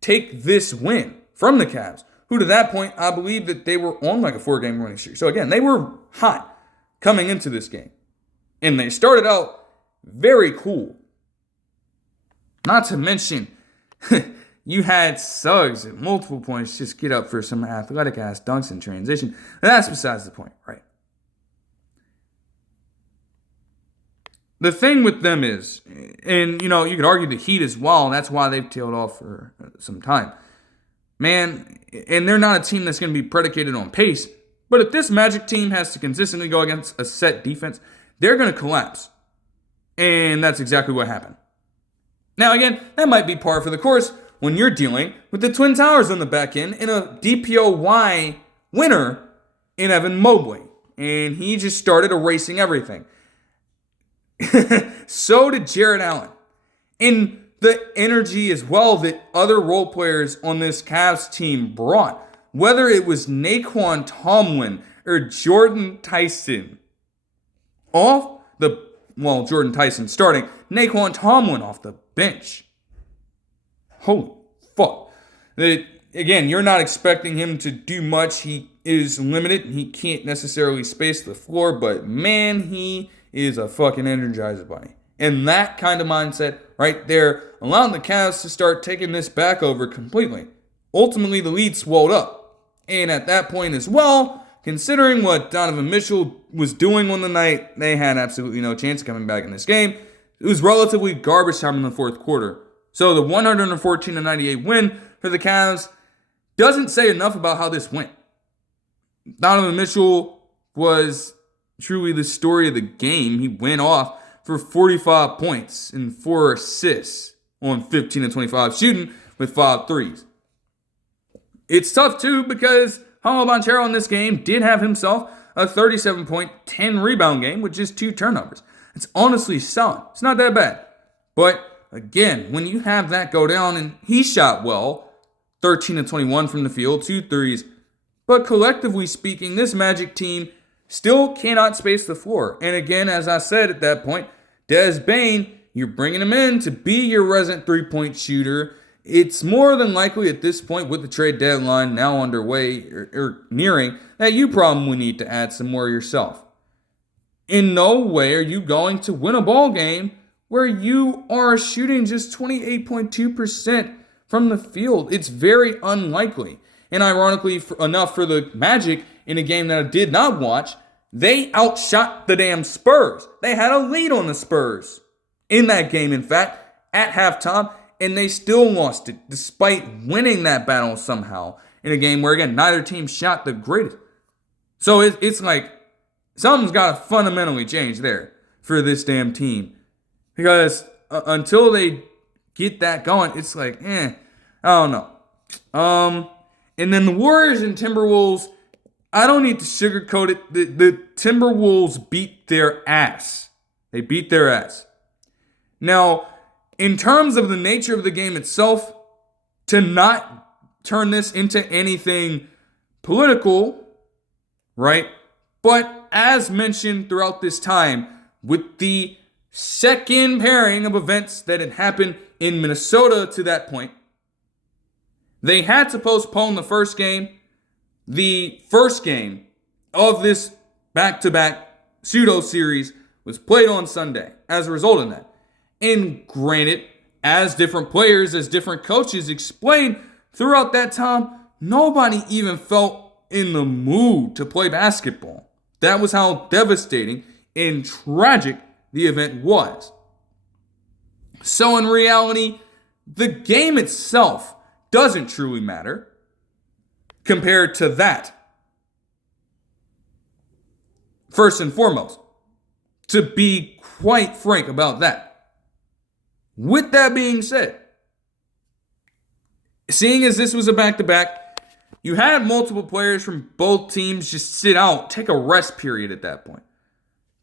take this win from the Cavs, who to that point, I believe that they were on like a 4-game winning streak. So again, they were hot coming into this game. And they started out very cool. Not to mention, You had Suggs at multiple points just get up for some athletic-ass dunks in transition. And that's besides the point, right? The thing with them is, and you could argue the Heat as well, and that's why they've tailed off for some time. Man, and they're not a team that's going to be predicated on pace, but if this Magic team has to consistently go against a set defense, they're going to collapse. And that's exactly what happened. Now again, that might be par for the course when you're dealing with the Twin Towers on the back end and a DPOY winner in Evan Mobley. And he just started erasing everything. So did Jarrett Allen. And the energy as well that other role players on this Cavs team brought. Whether it was Naquan Tomlin or Jordan Tyson. Jordan Tyson starting. Naquan Tomlin off the bench. Holy fuck. Again, you're not expecting him to do much. He is limited. He can't necessarily space the floor. But man, he is a fucking Energizer Bunny. And that kind of mindset right there allowed the Cavs to start taking this back over completely. Ultimately, the lead swelled up. And at that point as well, considering what Donovan Mitchell was doing on the night, they had absolutely no chance of coming back in this game. It was relatively garbage time in the fourth quarter. So the 114-98 win for the Cavs doesn't say enough about how this went. Donovan Mitchell was truly the story of the game. He went off for 45 points and 4 assists on 15 of 25 shooting with 5 threes. It's tough too because Paolo Banchero in this game did have himself a 37-point, 10-rebound game with just 2 turnovers. It's honestly solid. It's not that bad. But again, when you have that go down, and he shot well, 13 of 21 from the field, 2 threes. But collectively speaking, this Magic team still cannot space the floor. And again, as I said at that point, Des Bane, you're bringing him in to be your resident three-point shooter. It's more than likely at this point with the trade deadline now underway or nearing that you probably need to add some more yourself. In no way are you going to win a ball game where you are shooting just 28.2% from the field. It's very unlikely. And ironically enough for the Magic, in a game that I did not watch, they outshot the damn Spurs. They had a lead on the Spurs in that game, in fact, at halftime, and they still lost it, despite winning that battle somehow in a game where, again, neither team shot the greatest. So it's like something's got to fundamentally change there for this damn team. Because until they get that going, it's like, I don't know. And then the Warriors and Timberwolves, I don't need to sugarcoat it. The Timberwolves beat their ass. They beat their ass. Now, in terms of the nature of the game itself, to not turn this into anything political, right? But as mentioned throughout this time, with the second pairing of events that had happened in Minnesota to that point, they had to postpone the first game. The first game of this back-to-back pseudo-series was played on Sunday as a result of that. And granted, as different players, as different coaches explained throughout that time, nobody even felt in the mood to play basketball. That was how devastating and tragic the event was. So in reality, the game itself doesn't truly matter compared to that. First and foremost, to be quite frank about that. With that being said, seeing as this was a back-to-back, you had multiple players from both teams just sit out, take a rest period at that point.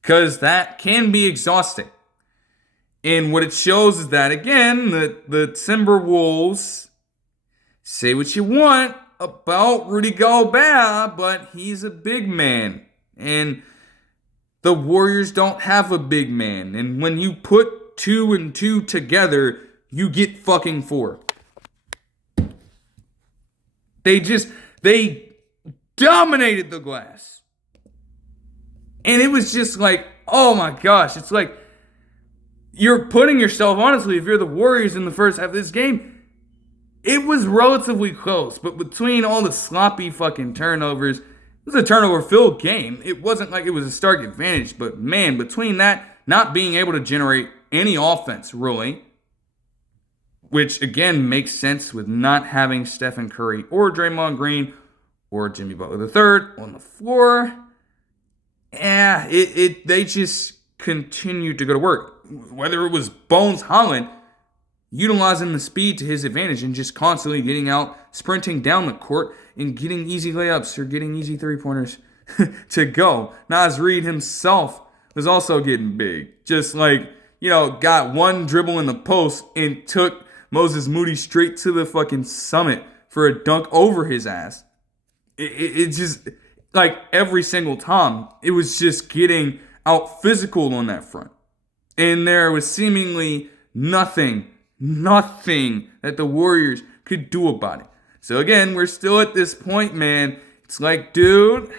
Because that can be exhausting. And what it shows is that, again, the Timberwolves, say what you want about Rudy Gobert, but he's a big man. And the Warriors don't have a big man. And when you put 2 and 2 together, you get fucking 4. They dominated the glass. And it was just like, oh my gosh, it's like you're putting yourself, honestly, if you're the Warriors in the first half of this game, It was relatively close, but between all the sloppy fucking turnovers, it was a turnover-filled game. It wasn't like it was a stark advantage, but man, between that, not being able to generate any offense, really, which again makes sense with not having Stephen Curry or Draymond Green or Jimmy Butler III on the floor. Yeah, they just continued to go to work. Whether it was Bones Holland utilizing the speed to his advantage and just constantly getting out, sprinting down the court, and getting easy layups or getting easy three-pointers to go. Naz Reid himself was also getting big. Just like, got one dribble in the post and took Moses Moody straight to the fucking summit for a dunk over his ass. It just, like, every single time, it was just getting out physical on that front. And there was seemingly nothing that the Warriors could do about it. So again, we're still at this point, man. It's like, dude,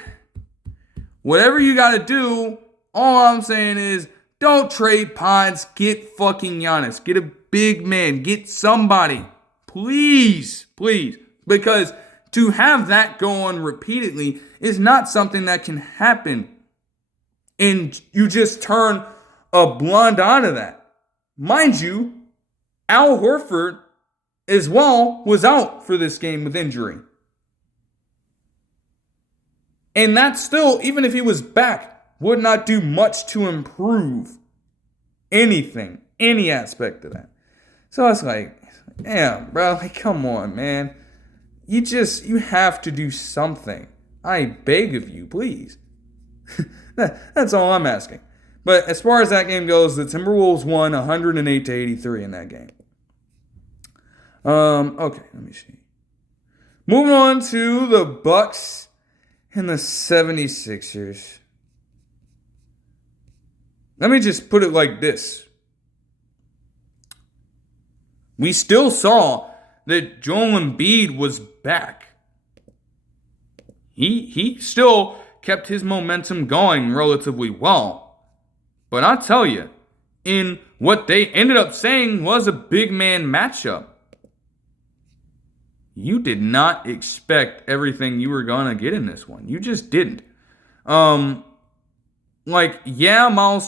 whatever you got to do, all I'm saying is don't trade pods. Get fucking Giannis. Get a big man. Get somebody. Please. Because to have that go on repeatedly is not something that can happen. And you just turn a blind eye to that. Mind you, Al Horford as well was out for this game with injury. And that still, even if he was back, would not do much to improve anything, any aspect of that. So it's like, damn, bro, like, come on, man. You have to do something. I beg of you, please. That's all I'm asking. But as far as that game goes, the Timberwolves won 108-83 in that game. Okay, let me see. Moving on to the Bucks and the 76ers. Let me just put it like this. We still saw that Joel Embiid was back. He still kept his momentum going relatively well. But I tell you, in what they ended up saying was a big man matchup, you did not expect everything you were going to get in this one. You just didn't. Miles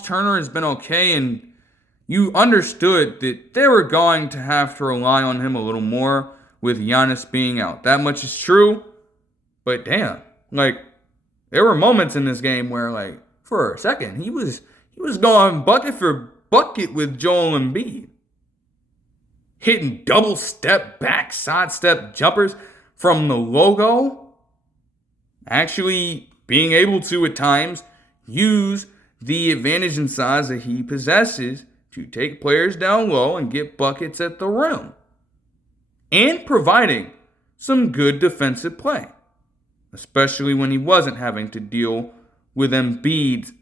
Turner has been okay, and you understood that they were going to have to rely on him a little more with Giannis being out. That much is true, but damn, there were moments in this game where, for a second, he was going bucket for bucket with Joel Embiid. Hitting double step back, side step jumpers from the logo. Actually being able to, at times, use the advantage and size that he possesses to take players down low and get buckets at the rim. And providing some good defensive play. Especially when he wasn't having to deal with Embiid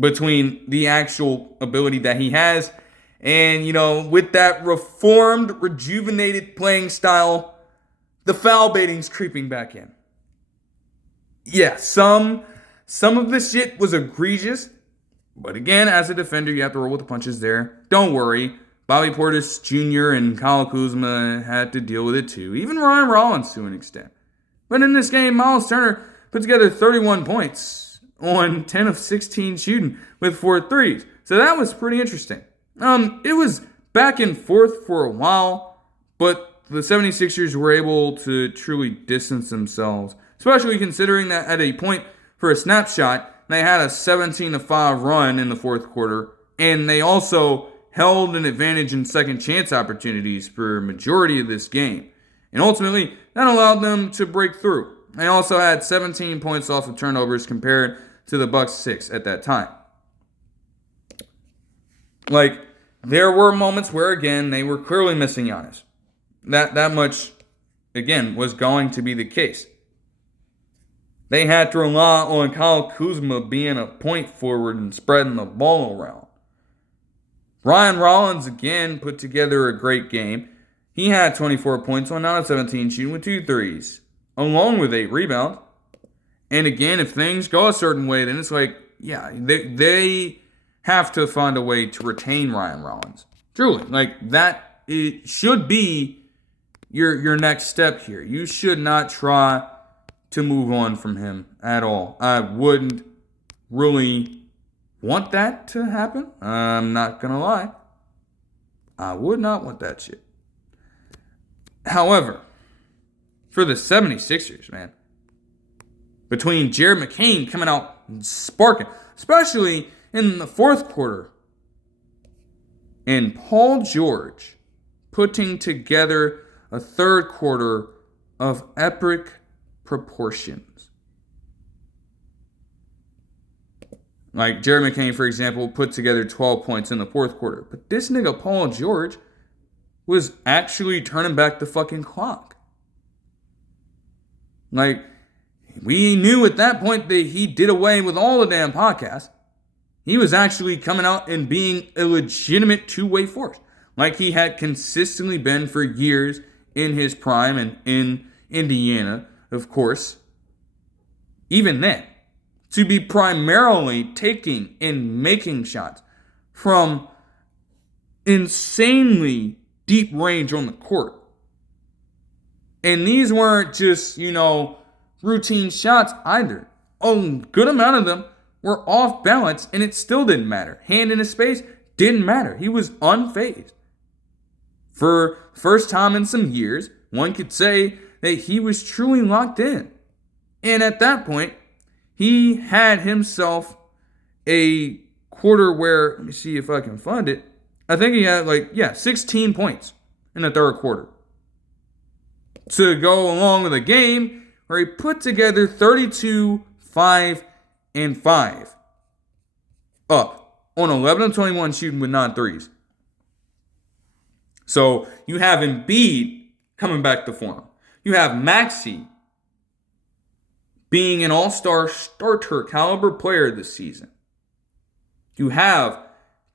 between the actual ability that he has and, with that reformed, rejuvenated playing style, the foul baiting's creeping back in. Yeah, some of this shit was egregious. But again, as a defender, you have to roll with the punches there. Don't worry. Bobby Portis Jr. and Kyle Kuzma had to deal with it too. Even Ryan Rollins to an extent. But in this game, Miles Turner put together 31 points on 10 of 16 shooting with 4 threes. So that was pretty interesting. It was back and forth for a while, but the 76ers were able to truly distance themselves, especially considering that at a point for a snapshot, they had a 17-5 run in the fourth quarter, and they also held an advantage in second chance opportunities for a majority of this game. And ultimately, that allowed them to break through. They also had 17 points off of turnovers compared to the Bucks' 6 at that time. There were moments where, again, they were clearly missing Giannis. That much, again, was going to be the case. They had to rely on Kyle Kuzma being a point forward and spreading the ball around. Ryan Rollins, again, put together a great game. He had 24 points on 9 of 17 shooting with 2 threes, along with 8 rebounds. And again, if things go a certain way, then it's they have to find a way to retain Ryan Rollins. Truly, it should be your next step here. You should not try to move on from him at all. I wouldn't really want that to happen. I'm not going to lie. I would not want that shit. However, for the 76ers, man, between Jared McCain coming out and sparking, especially in the fourth quarter, and Paul George putting together a third quarter of epic proportions. Like Jared McCain, for example, put together 12 points in the fourth quarter. But this nigga, Paul George, was actually turning back the fucking clock. Like, we knew at that point that he did away with all the damn podcasts. He was actually coming out and being a legitimate two-way force, like he had consistently been for years in his prime and in Indiana, of course. Even then, to be primarily taking and making shots from insanely deep range on the court. And these weren't just, routine shots either. A good amount of them were off balance, and it still didn't matter. Hand in his face didn't matter. He was unfazed. For first time in some years, one could say that he was truly locked in. And at that point, he had himself a quarter where, let me see if I can find it. I think he had 16 points in the third quarter. To go along with a game where he put together 32, 5, and 5. Up on 11 of 21 shooting with 9 threes. So you have Embiid coming back to form. You have Maxey being an all-star starter caliber player this season. You have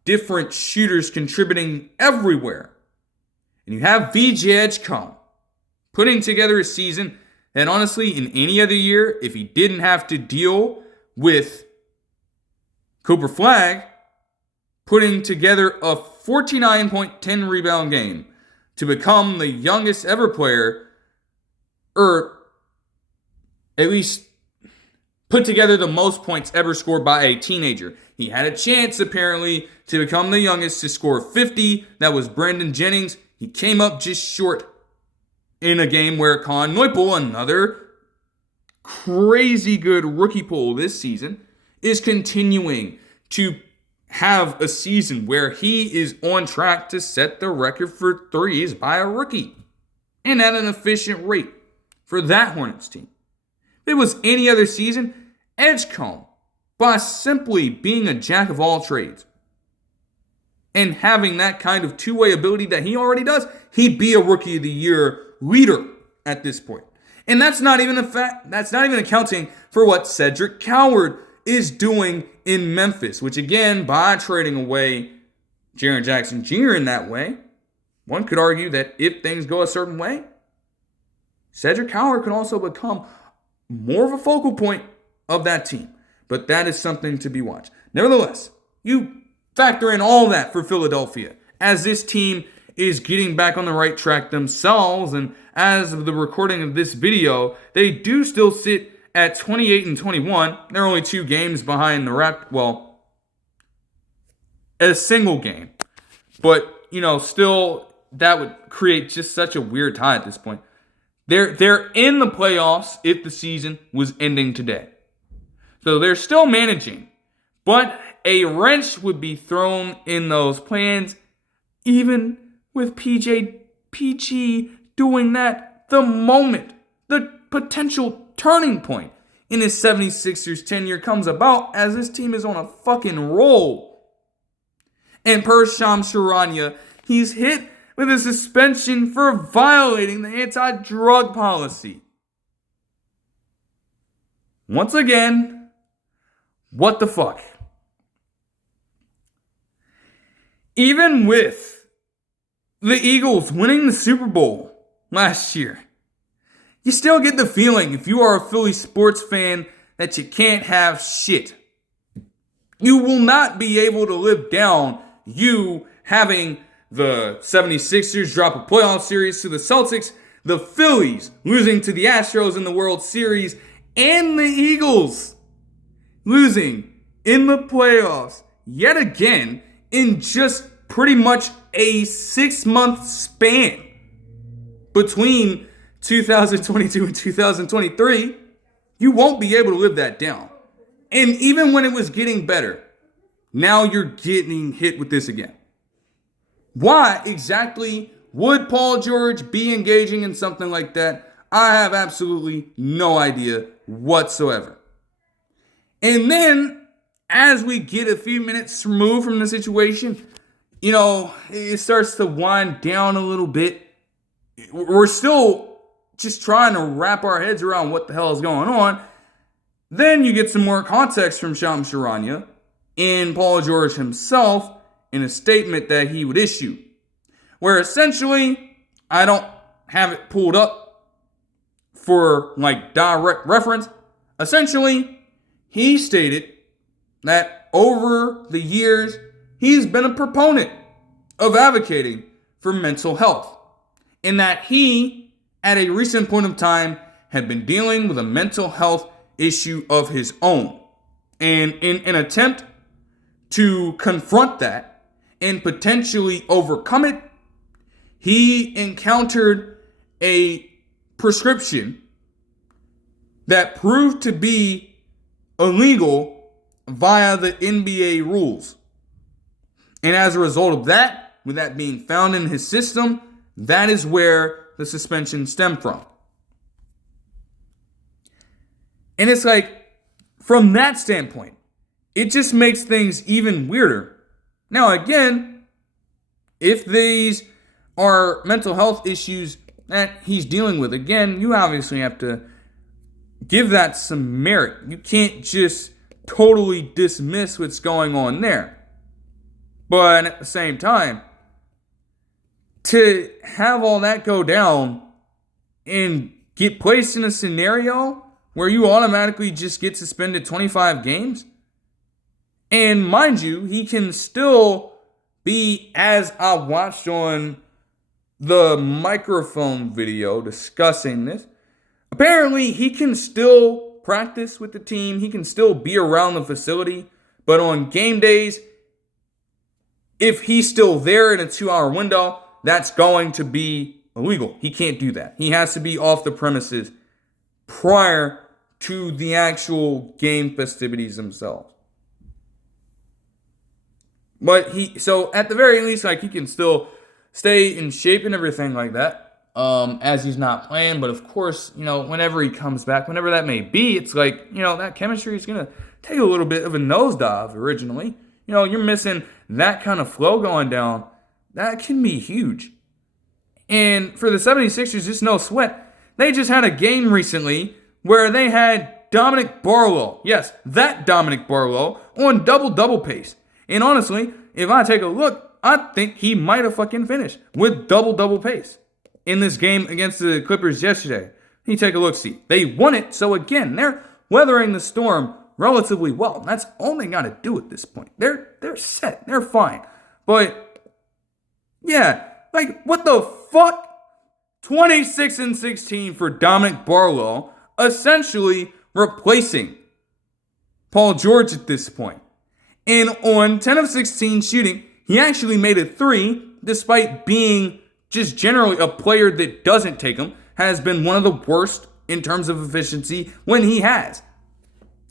different shooters contributing everywhere. And you have VJ Edgecombe putting together a season that honestly, in any other year, if he didn't have to deal with Cooper Flagg, putting together a 49.10 rebound game to become the youngest ever player, or at least put together the most points ever scored by a teenager. He had a chance, apparently, to become the youngest to score 50. That was Brandon Jennings. He came up just short in a game where Con Neupel, another crazy good rookie pool this season, is continuing to have a season where he is on track to set the record for threes by a rookie, and at an efficient rate for that Hornets team. If it was any other season, Edgecombe, by simply being a jack of all trades and having that kind of two-way ability that he already does, he'd be a Rookie of the Year leader at this point. And that's not even accounting for what Cedric Coward is doing in Memphis, which again, by trading away Jaren Jackson Jr. in that way, one could argue that if things go a certain way, Cedric Coward could also become more of a focal point of that team. But that is something to be watched. Nevertheless, you factor in all that for Philadelphia as this team is getting back on the right track themselves. And as of the recording of this video, they do still sit at 28-21. They're only 2 games behind the a single game. But, still, that would create just such a weird tie at this point. They're in the playoffs if the season was ending today. So they're still managing. But a wrench would be thrown in those plans, even with PG doing that the moment the potential turning point in his 76ers tenure comes about, as this team is on a fucking roll. And per Shams Charania, he's hit with a suspension for violating the anti-drug policy. Once again, what the fuck? Even with the Eagles winning the Super Bowl last year, you still get the feeling, if you are a Philly sports fan, that you can't have shit. You will not be able to live down you having the 76ers drop a playoff series to the Celtics The Phillies losing to the Astros in the World Series, and the Eagles losing in the playoffs yet again in just pretty much a 6-month span between 2022 and 2023, you won't be able to live that down. And even when it was getting better, now you're getting hit with this again. Why exactly would Paul George be engaging in something like that? I have absolutely no idea whatsoever. And then, as we get a few minutes removed from the situation, it starts to wind down a little bit. We're still just trying to wrap our heads around what the hell is going on. Then you get some more context from Shams Charania and Paul George himself in a statement that he would issue, where essentially, I don't have it pulled up for direct reference. Essentially, he stated that over the years, he's been a proponent of advocating for mental health, and that he, at a recent point of time, had been dealing with a mental health issue of his own. And in an attempt to confront that and potentially overcome it, he encountered a prescription that proved to be illegal via the NBA rules. And as a result of that, with that being found in his system, that is where the suspension stemmed from. And it's from that standpoint, it just makes things even weirder. Now, again, if these are mental health issues that he's dealing with, again, you obviously have to give that some merit. You can't just totally dismiss what's going on there. But at the same time, to have all that go down and get placed in a scenario where you automatically just get suspended 25 games, and mind you, he can still be, as I watched on the microphone video discussing this, apparently he can still practice with the team, he can still be around the facility, but on game days, if he's still there in a 2-hour window, that's going to be illegal. He can't do that. He has to be off the premises prior to the actual game festivities themselves. But so at the very least, he can still stay in shape and everything like that, as he's not playing. But of course, whenever he comes back, whenever that may be, it's that chemistry is going to take a little bit of a nosedive originally. You're missing that kind of flow going down. That can be huge. And for the 76ers, just no sweat. They just had a game recently where they had Dominic Barlow. Yes, that Dominic Barlow on double-double pace. And honestly, if I take a look, I think he might have fucking finished with double-double pace in this game against the Clippers yesterday. You take a look, see. They won it, so again, they're weathering the storm relatively well. That's all they got to do at this point. They're set. They're fine. But, yeah, what the fuck? 26-16 for Dominic Barlow, essentially replacing Paul George at this point. And on 10 of 16 shooting, he actually made a 3, despite being just generally a player that doesn't take them, has been one of the worst in terms of efficiency when he has.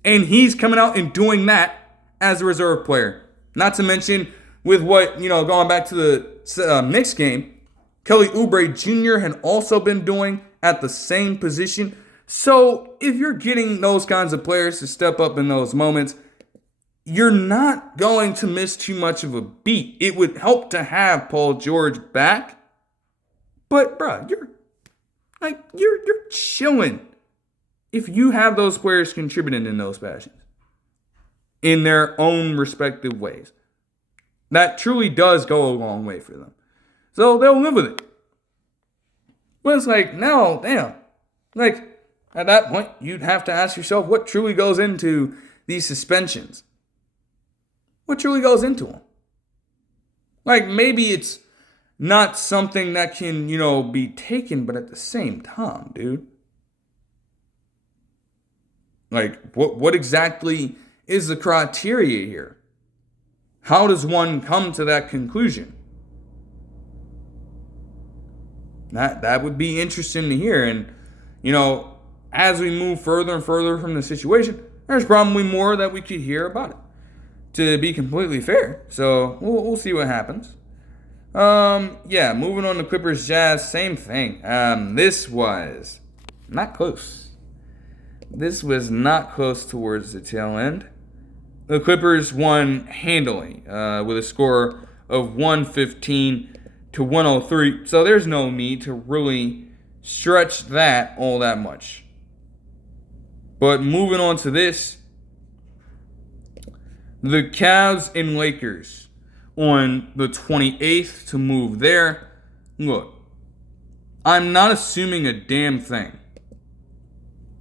And he's coming out and doing that as a reserve player. Not to mention with what, going back to the Knicks game, Kelly Oubre Jr. had also been doing at the same position. So if you're getting those kinds of players to step up in those moments, you're not going to miss too much of a beat. It would help to have Paul George back. But, bro, you're chilling if you have those players contributing in those fashions in their own respective ways. That truly does go a long way for them. So they'll live with it. But it's no, damn. At that point, you'd have to ask yourself what truly goes into these suspensions. What truly goes into them? Maybe it's not something that can, be taken, but at the same time, dude. Like, what exactly is the criteria here? How does one come to that conclusion? That would be interesting to hear. And, as we move further and further from the situation, there's probably more that we could hear about it, to be completely fair. So we'll see what happens. Moving on to Clippers Jazz, same thing. This was not close. This was not close towards the tail end. The Clippers won handily with a score of 115-103. So there's no need to really stretch that all that much. But moving on to this, the Cavs and Lakers on the 28th to move there. Look, I'm not assuming a damn thing.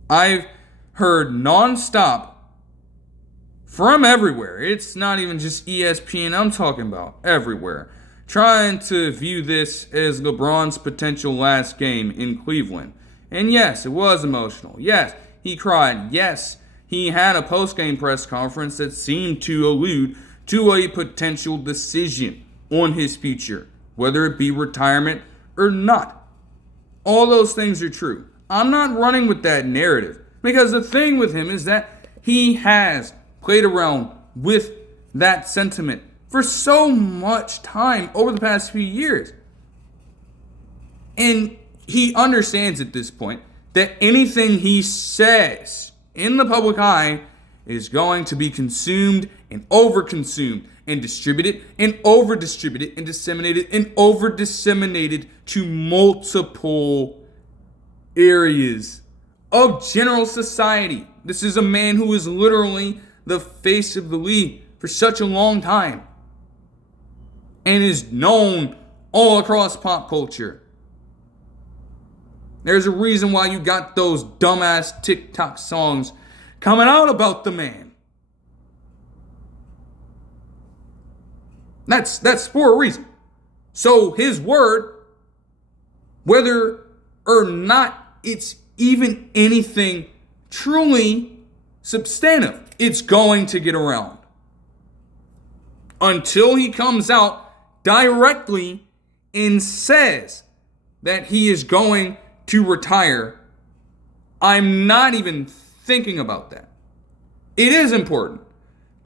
I've heard nonstop from everywhere. It's not even just ESPN I'm talking about. Everywhere. Trying to view this as LeBron's potential last game in Cleveland. And yes, it was emotional. Yes, he cried. Yes, he had a post-game press conference that seemed to allude to a potential decision on his future, whether it be retirement or not. All those things are true. I'm not running with that narrative, because the thing with him is that he has played around with that sentiment for so much time over the past few years. And he understands at this point that anything he says in the public eye is going to be consumed and overconsumed and distributed and over-distributed and disseminated and over-disseminated to multiple areas of general society. This is a man who is literally the face of the league for such a long time and is known all across pop culture. There's a reason why you got those dumbass TikTok songs coming out about the man. That's for a reason. So his word, whether or not it's even anything truly substantive, it's going to get around. Until he comes out directly and says that he is going to retire, I'm not even thinking about that. It is important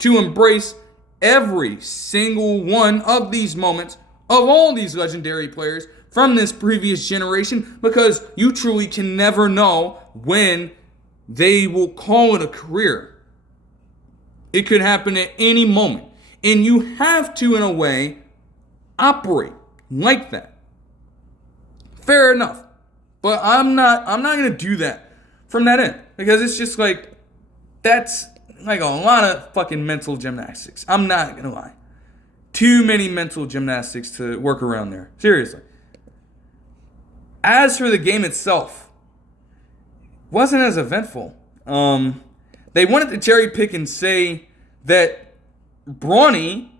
to embrace every single one of these moments of all these legendary players from this previous generation, because you truly can never know when they will call it a career. It could happen at any moment. And you have to, in a way, operate like that. Fair enough. But I'm not going to do that from that end. Because it's just like, that's like a lot of fucking mental gymnastics. I'm not going to lie. Too many mental gymnastics to work around there. Seriously. As for the game itself, it wasn't as eventful. They wanted to cherry pick and say that Bronny,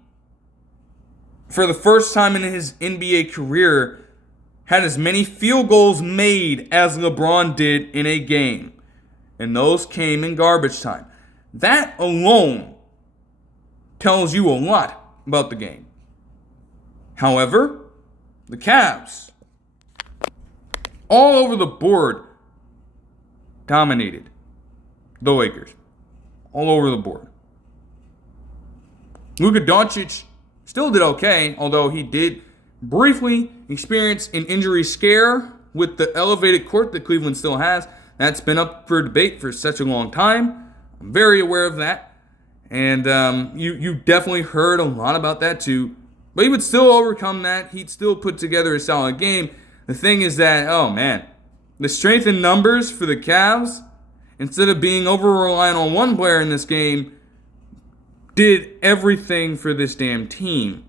for the first time in his NBA career, had as many field goals made as LeBron did in a game. And those came in garbage time. That alone tells you a lot about the game. However, the Cavs, all over the board, dominated the Lakers. All over the board. Luka Doncic still did okay, although he did briefly experience an injury scare with the elevated court that Cleveland still has. That's been up for debate for such a long time. I'm very aware of that. And you definitely heard a lot about that too. But he would still overcome that. He'd still put together a solid game. The thing is that, oh man, the strength in numbers for the Cavs, instead of being over-reliant on one player in this game, did everything for this damn team.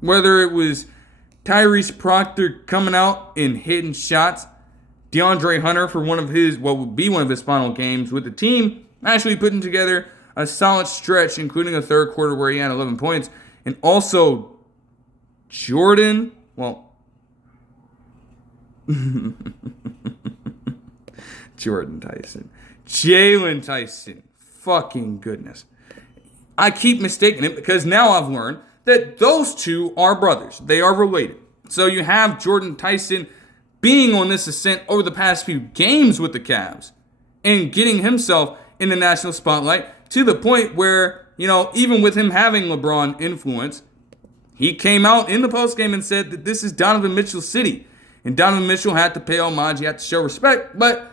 Whether it was Tyrese Proctor coming out and hitting shots, DeAndre Hunter for what would be one of his final games with the team, actually putting together a solid stretch, including a third quarter where he had 11 points, and also Jordan, Well, Jordan Tyson. Jalen Tyson. Fucking goodness. I keep mistaking it because now I've learned that those two are brothers. They are related. So you have Jordan Tyson being on this ascent over the past few games with the Cavs and getting himself in the national spotlight to the point where, even with him having LeBron influence, he came out in the postgame and said that this is Donovan Mitchell's city. And Donovan Mitchell had to pay homage, he had to show respect. But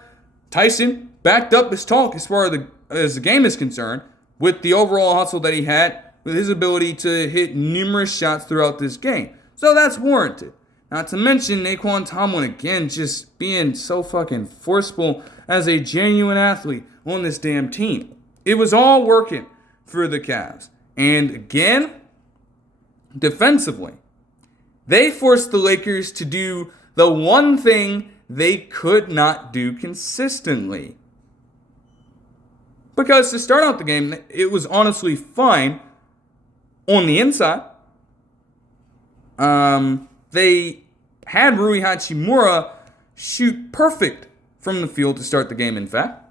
Tyson backed up his talk as far as the game is concerned with the overall hustle that he had, with his ability to hit numerous shots throughout this game. So that's warranted. Not to mention Naquan Tomlin, again, just being so fucking forceful as a genuine athlete on this damn team. It was all working for the Cavs. And again, defensively, they forced the Lakers to do the one thing they could not do consistently. Because to start out the game, it was honestly fine on the inside. They had Rui Hachimura shoot perfect from the field to start the game, in fact.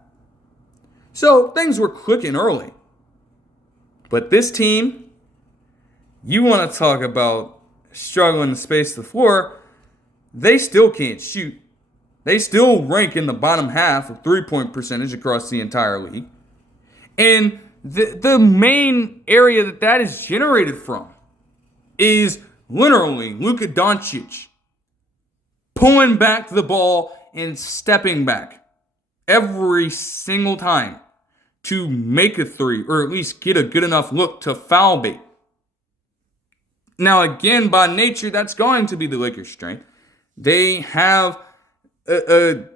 So things were clicking early. But this team, you want to talk about struggling to space the floor, they still can't shoot. They still rank in the bottom half of three-point percentage across the entire league. And the main area that is generated from is literally Luka Doncic pulling back the ball and stepping back every single time to make a three, or at least get a good enough look to foul bait. Now, again, by nature, that's going to be the Lakers' strength. They have an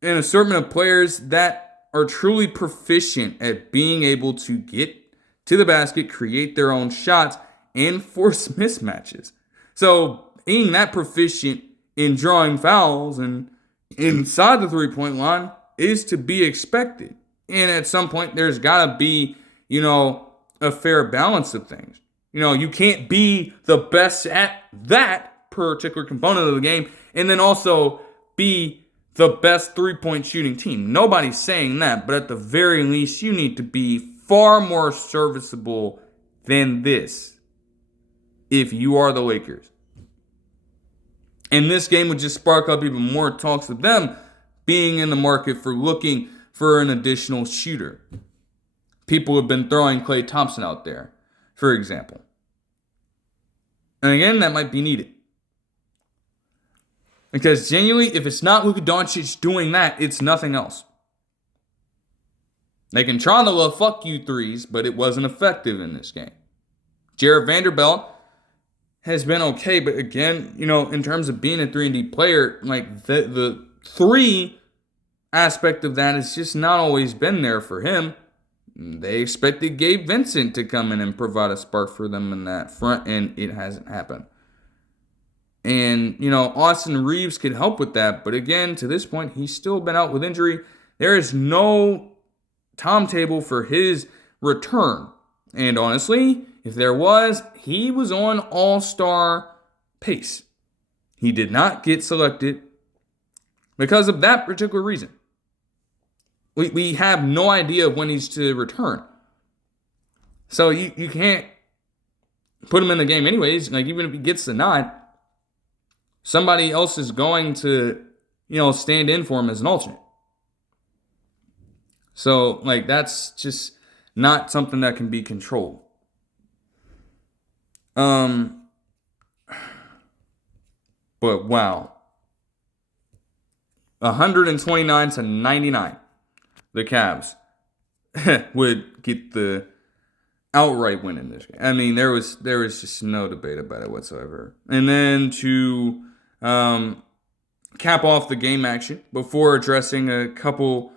assortment of players that are truly proficient at being able to get to the basket, create their own shots, and force mismatches. So being that proficient in drawing fouls and inside the three-point line is to be expected. And at some point, there's got to be, a fair balance of things. You can't be the best at that particular component of the game and then also be the best three-point shooting team. Nobody's saying that, but at the very least, you need to be far more serviceable than this if you are the Lakers. And this game would just spark up even more talks of them being in the market for looking for an additional shooter. People have been throwing Klay Thompson out there, for example. And again, that might be needed. Because genuinely, if it's not Luka Doncic doing that, it's nothing else. They can try the fuck you threes, but it wasn't effective in this game. Jared Vanderbilt has been okay, but again, in terms of being a 3-and-D player, like the three aspect of that has just not always been there for him. They expected Gabe Vincent to come in and provide a spark for them in that front, and it hasn't happened. And, Austin Reeves could help with that. But again, to this point, he's still been out with injury. There is no timetable for his return. And honestly, if there was, he was on all-star pace. He did not get selected because of that particular reason. We have no idea when he's to return. So you can't put him in the game anyways. Like, even if he gets the nod, somebody else is going to, stand in for him as an alternate. So, that's just not something that can be controlled. But wow. 129-99. The Cavs would get the outright win in this game. I mean, there was just no debate about it whatsoever. And then to cap off the game action before addressing a couple,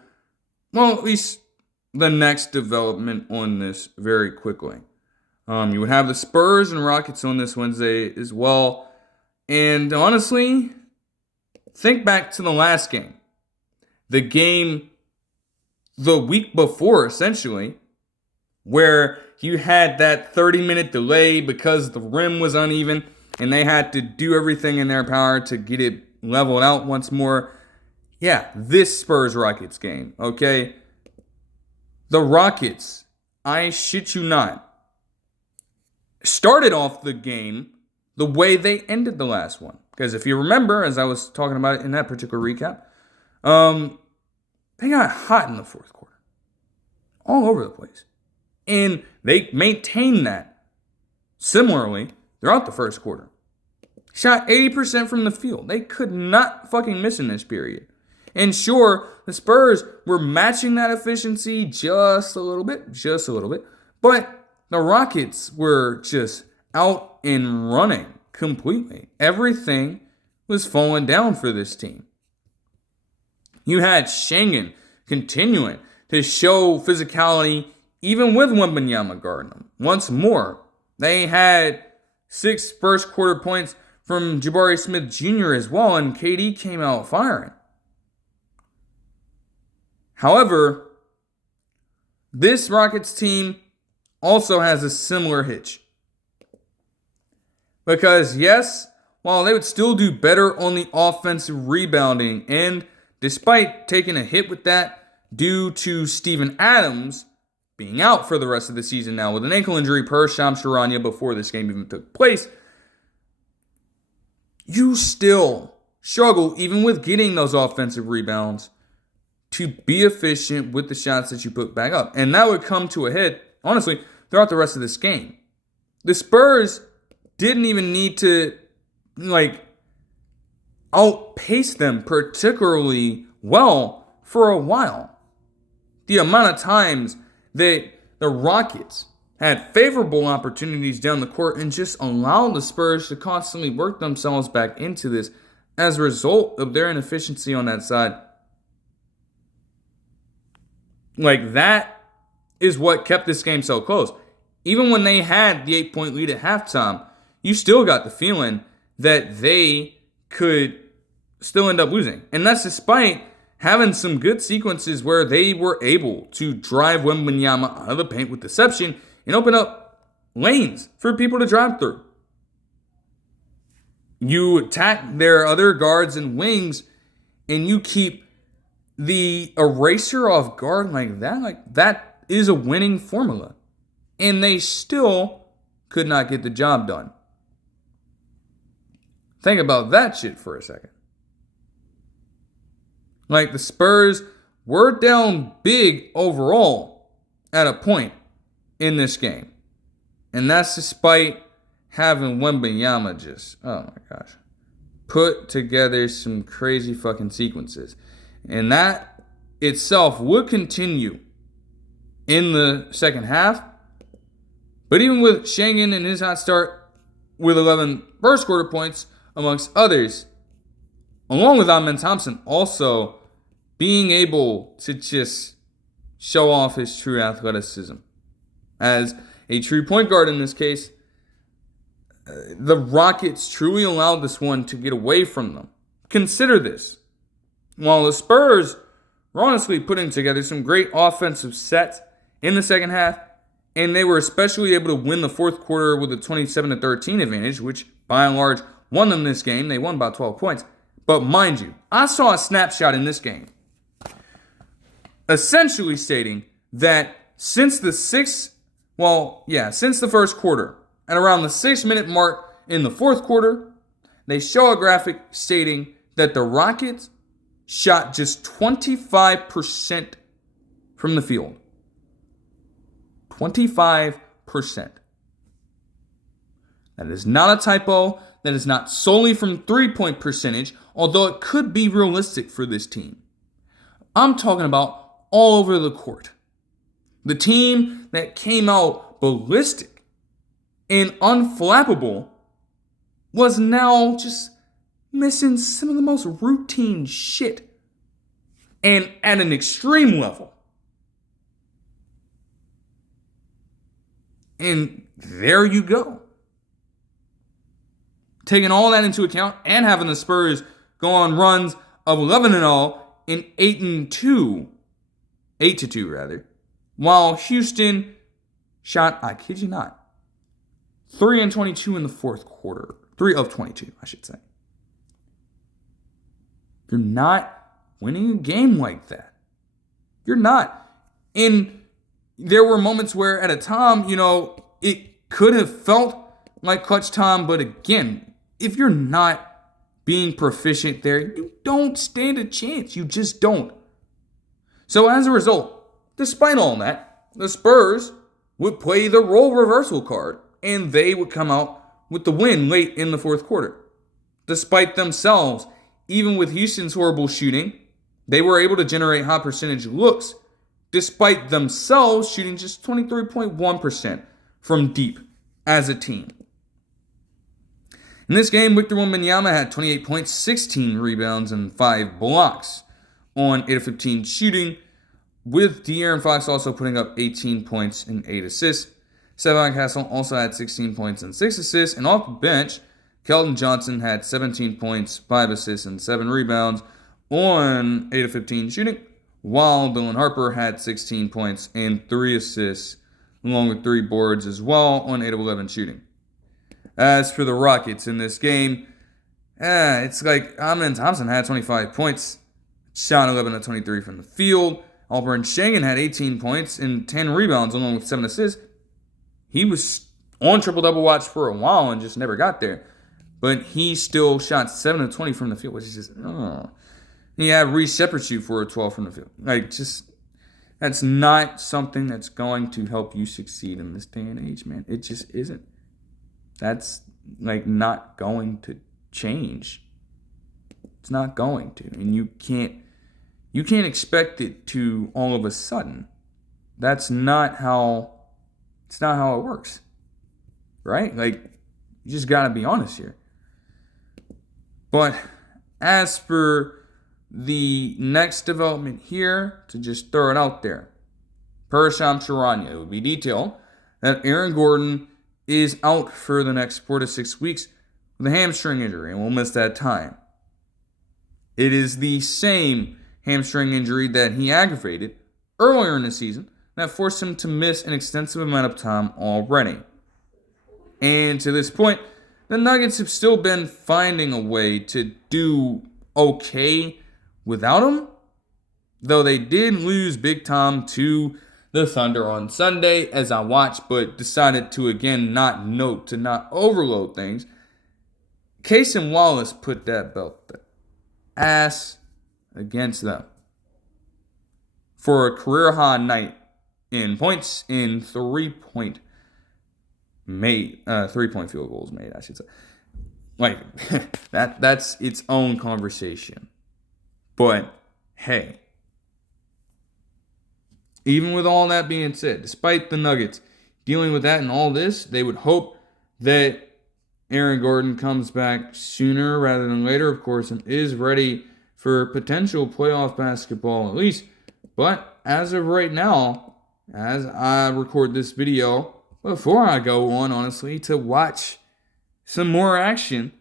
at least the next development on this very quickly. You would have the Spurs and Rockets on this Wednesday as well. And honestly, think back to the last game. The game the week before, essentially, where you had that 30-minute delay because the rim was uneven. and they had to do everything in their power to get it leveled out once more. Yeah, this Spurs-Rockets game, okay? The Rockets, I shit you not, started off the game the way they ended the last one. Because if you remember, as I was talking about it in that particular recap, they got hot in the fourth quarter. All over the place. And they maintained that similarly throughout the first quarter. Shot 80% from the field. They could not fucking miss in this period. And sure, the Spurs were matching that efficiency just a little bit. But the Rockets were just out and running completely. Everything was falling down for this team. You had Schengen continuing to show physicality even with Wembanyama guarding them. Once more, they had 6 first quarter points from Jabari Smith Jr. as well, and KD came out firing. However, this Rockets team also has a similar hitch. Because yes, while they would still do better on the offensive rebounding, and despite taking a hit with that due to Steven Adams being out for the rest of the season now with an ankle injury per Shams Charania before this game even took place, you still struggle, even with getting those offensive rebounds, to be efficient with the shots that you put back up. And that would come to a head, honestly, throughout the rest of this game. The Spurs didn't even need to, outpace them particularly well for a while. The amount of times that the Rockets had favorable opportunities down the court and just allowed the Spurs to constantly work themselves back into this as a result of their inefficiency on that side. That is what kept this game so close. Even when they had the 8-point lead at halftime, you still got the feeling that they could still end up losing. And that's despite having some good sequences where they were able to drive Wembanyama out of the paint with deception and open up lanes for people to drive through. You attack their other guards and wings, and you keep the eraser off guard like that. That is a winning formula. And they still could not get the job done. Think about that shit for a second. The Spurs were down big overall at a point in this game. And that's despite having Wembanyama just, oh my gosh, put together some crazy fucking sequences. And that itself would continue in the second half. But even with Schengen and his hot start with 11 first quarter points, amongst others, along with Amen Thompson also being able to just show off his true athleticism as a true point guard in this case, the Rockets truly allowed this one to get away from them. Consider this. While the Spurs were honestly putting together some great offensive sets in the second half, and they were especially able to win the fourth quarter with a 27-13 advantage, which by and large won them this game. They won by 12 points. But mind you, I saw a snapshot in this game essentially stating that since the first quarter, at around the 6-minute mark in the fourth quarter, they show a graphic stating that the Rockets shot just 25% from the field. 25%. That is not a typo. That is not solely from three-point percentage, although it could be realistic for this team. I'm talking about all over the court. The team that came out ballistic and unflappable was now just missing some of the most routine shit, and at an extreme level. And there you go. Taking all that into account and having the Spurs go on runs of 11-0 and 8-2 rather, while Houston shot, I kid you not, 3-22 in the fourth quarter. 3 of 22, I should say. You're not winning a game like that. You're not. And there were moments where at a time, it could have felt like clutch time. But again, if you're not being proficient there, you don't stand a chance. You just don't. So as a result, despite all that, the Spurs would play the role reversal card, and they would come out with the win late in the fourth quarter. Despite themselves, even with Houston's horrible shooting, they were able to generate high percentage looks, despite themselves shooting just 23.1% from deep as a team. In this game, Victor Wembanyama had 28 points, 16 rebounds, and 5 blocks on 8 of 15 shooting, with De'Aaron Fox also putting up 18 points and 8 assists. Stephon Castle also had 16 points and 6 assists, and off the bench, Keldon Johnson had 17 points, 5 assists, and 7 rebounds on 8 of 15 shooting, while Dylan Harper had 16 points and 3 assists, along with 3 boards as well on 8 of 11 shooting. As for the Rockets in this game, it's like Amen Thompson had 25 points, shot 11 of 23 from the field. Alperen Sengun had 18 points and 10 rebounds along with 7 assists. He was on triple-double watch for a while and just never got there. But he still shot 7 of 20 from the field, which is just, He had Reece Shepard shoot for a 12 from the field. That's not something that's going to help you succeed in this day and age, man. It just isn't. That's not going to change. It's not going to. And you can't expect it to all of a sudden. It's not how it works. Right? You just got to be honest here. But as for the next development here, to just throw it out there, per Shams Charania, it would be detailed that Aaron Gordon is out for the next 4 to 6 weeks with a hamstring injury and will miss that time. It is the same hamstring injury that he aggravated earlier in the season that forced him to miss an extensive amount of time already. And to this point, the Nuggets have still been finding a way to do okay without him, though they did lose big time to the Thunder on Sunday, as I watched, but decided to again not overload things. Cason Wallace put that belt ass against them for a career high night in points in 3-point field goals made, I should say. That's its own conversation. But hey, even with all that being said, despite the Nuggets dealing with that and all this, they would hope that Aaron Gordon comes back sooner rather than later, of course, and is ready for potential playoff basketball at least. But as of right now, as I record this video, before I go on, honestly, to watch some more action,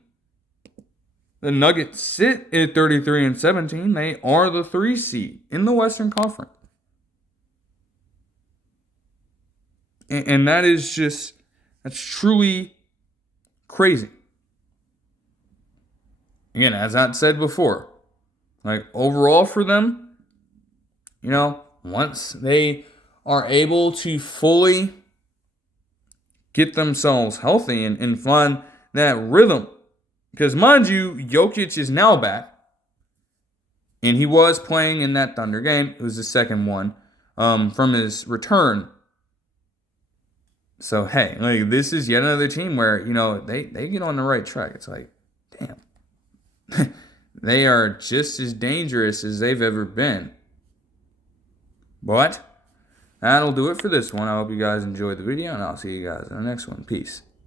the Nuggets sit at 33-17. They are the 3 seed in the Western Conference. And that's truly crazy. Again, as I said before, overall for them, once they are able to fully get themselves healthy and find that rhythm, because mind you, Jokic is now back, and he was playing in that Thunder game. It was the second one from his return. So, hey, this is yet another team where, they get on the right track. It's damn. They are just as dangerous as they've ever been. But that'll do it for this one. I hope you guys enjoyed the video, and I'll see you guys in the next one. Peace.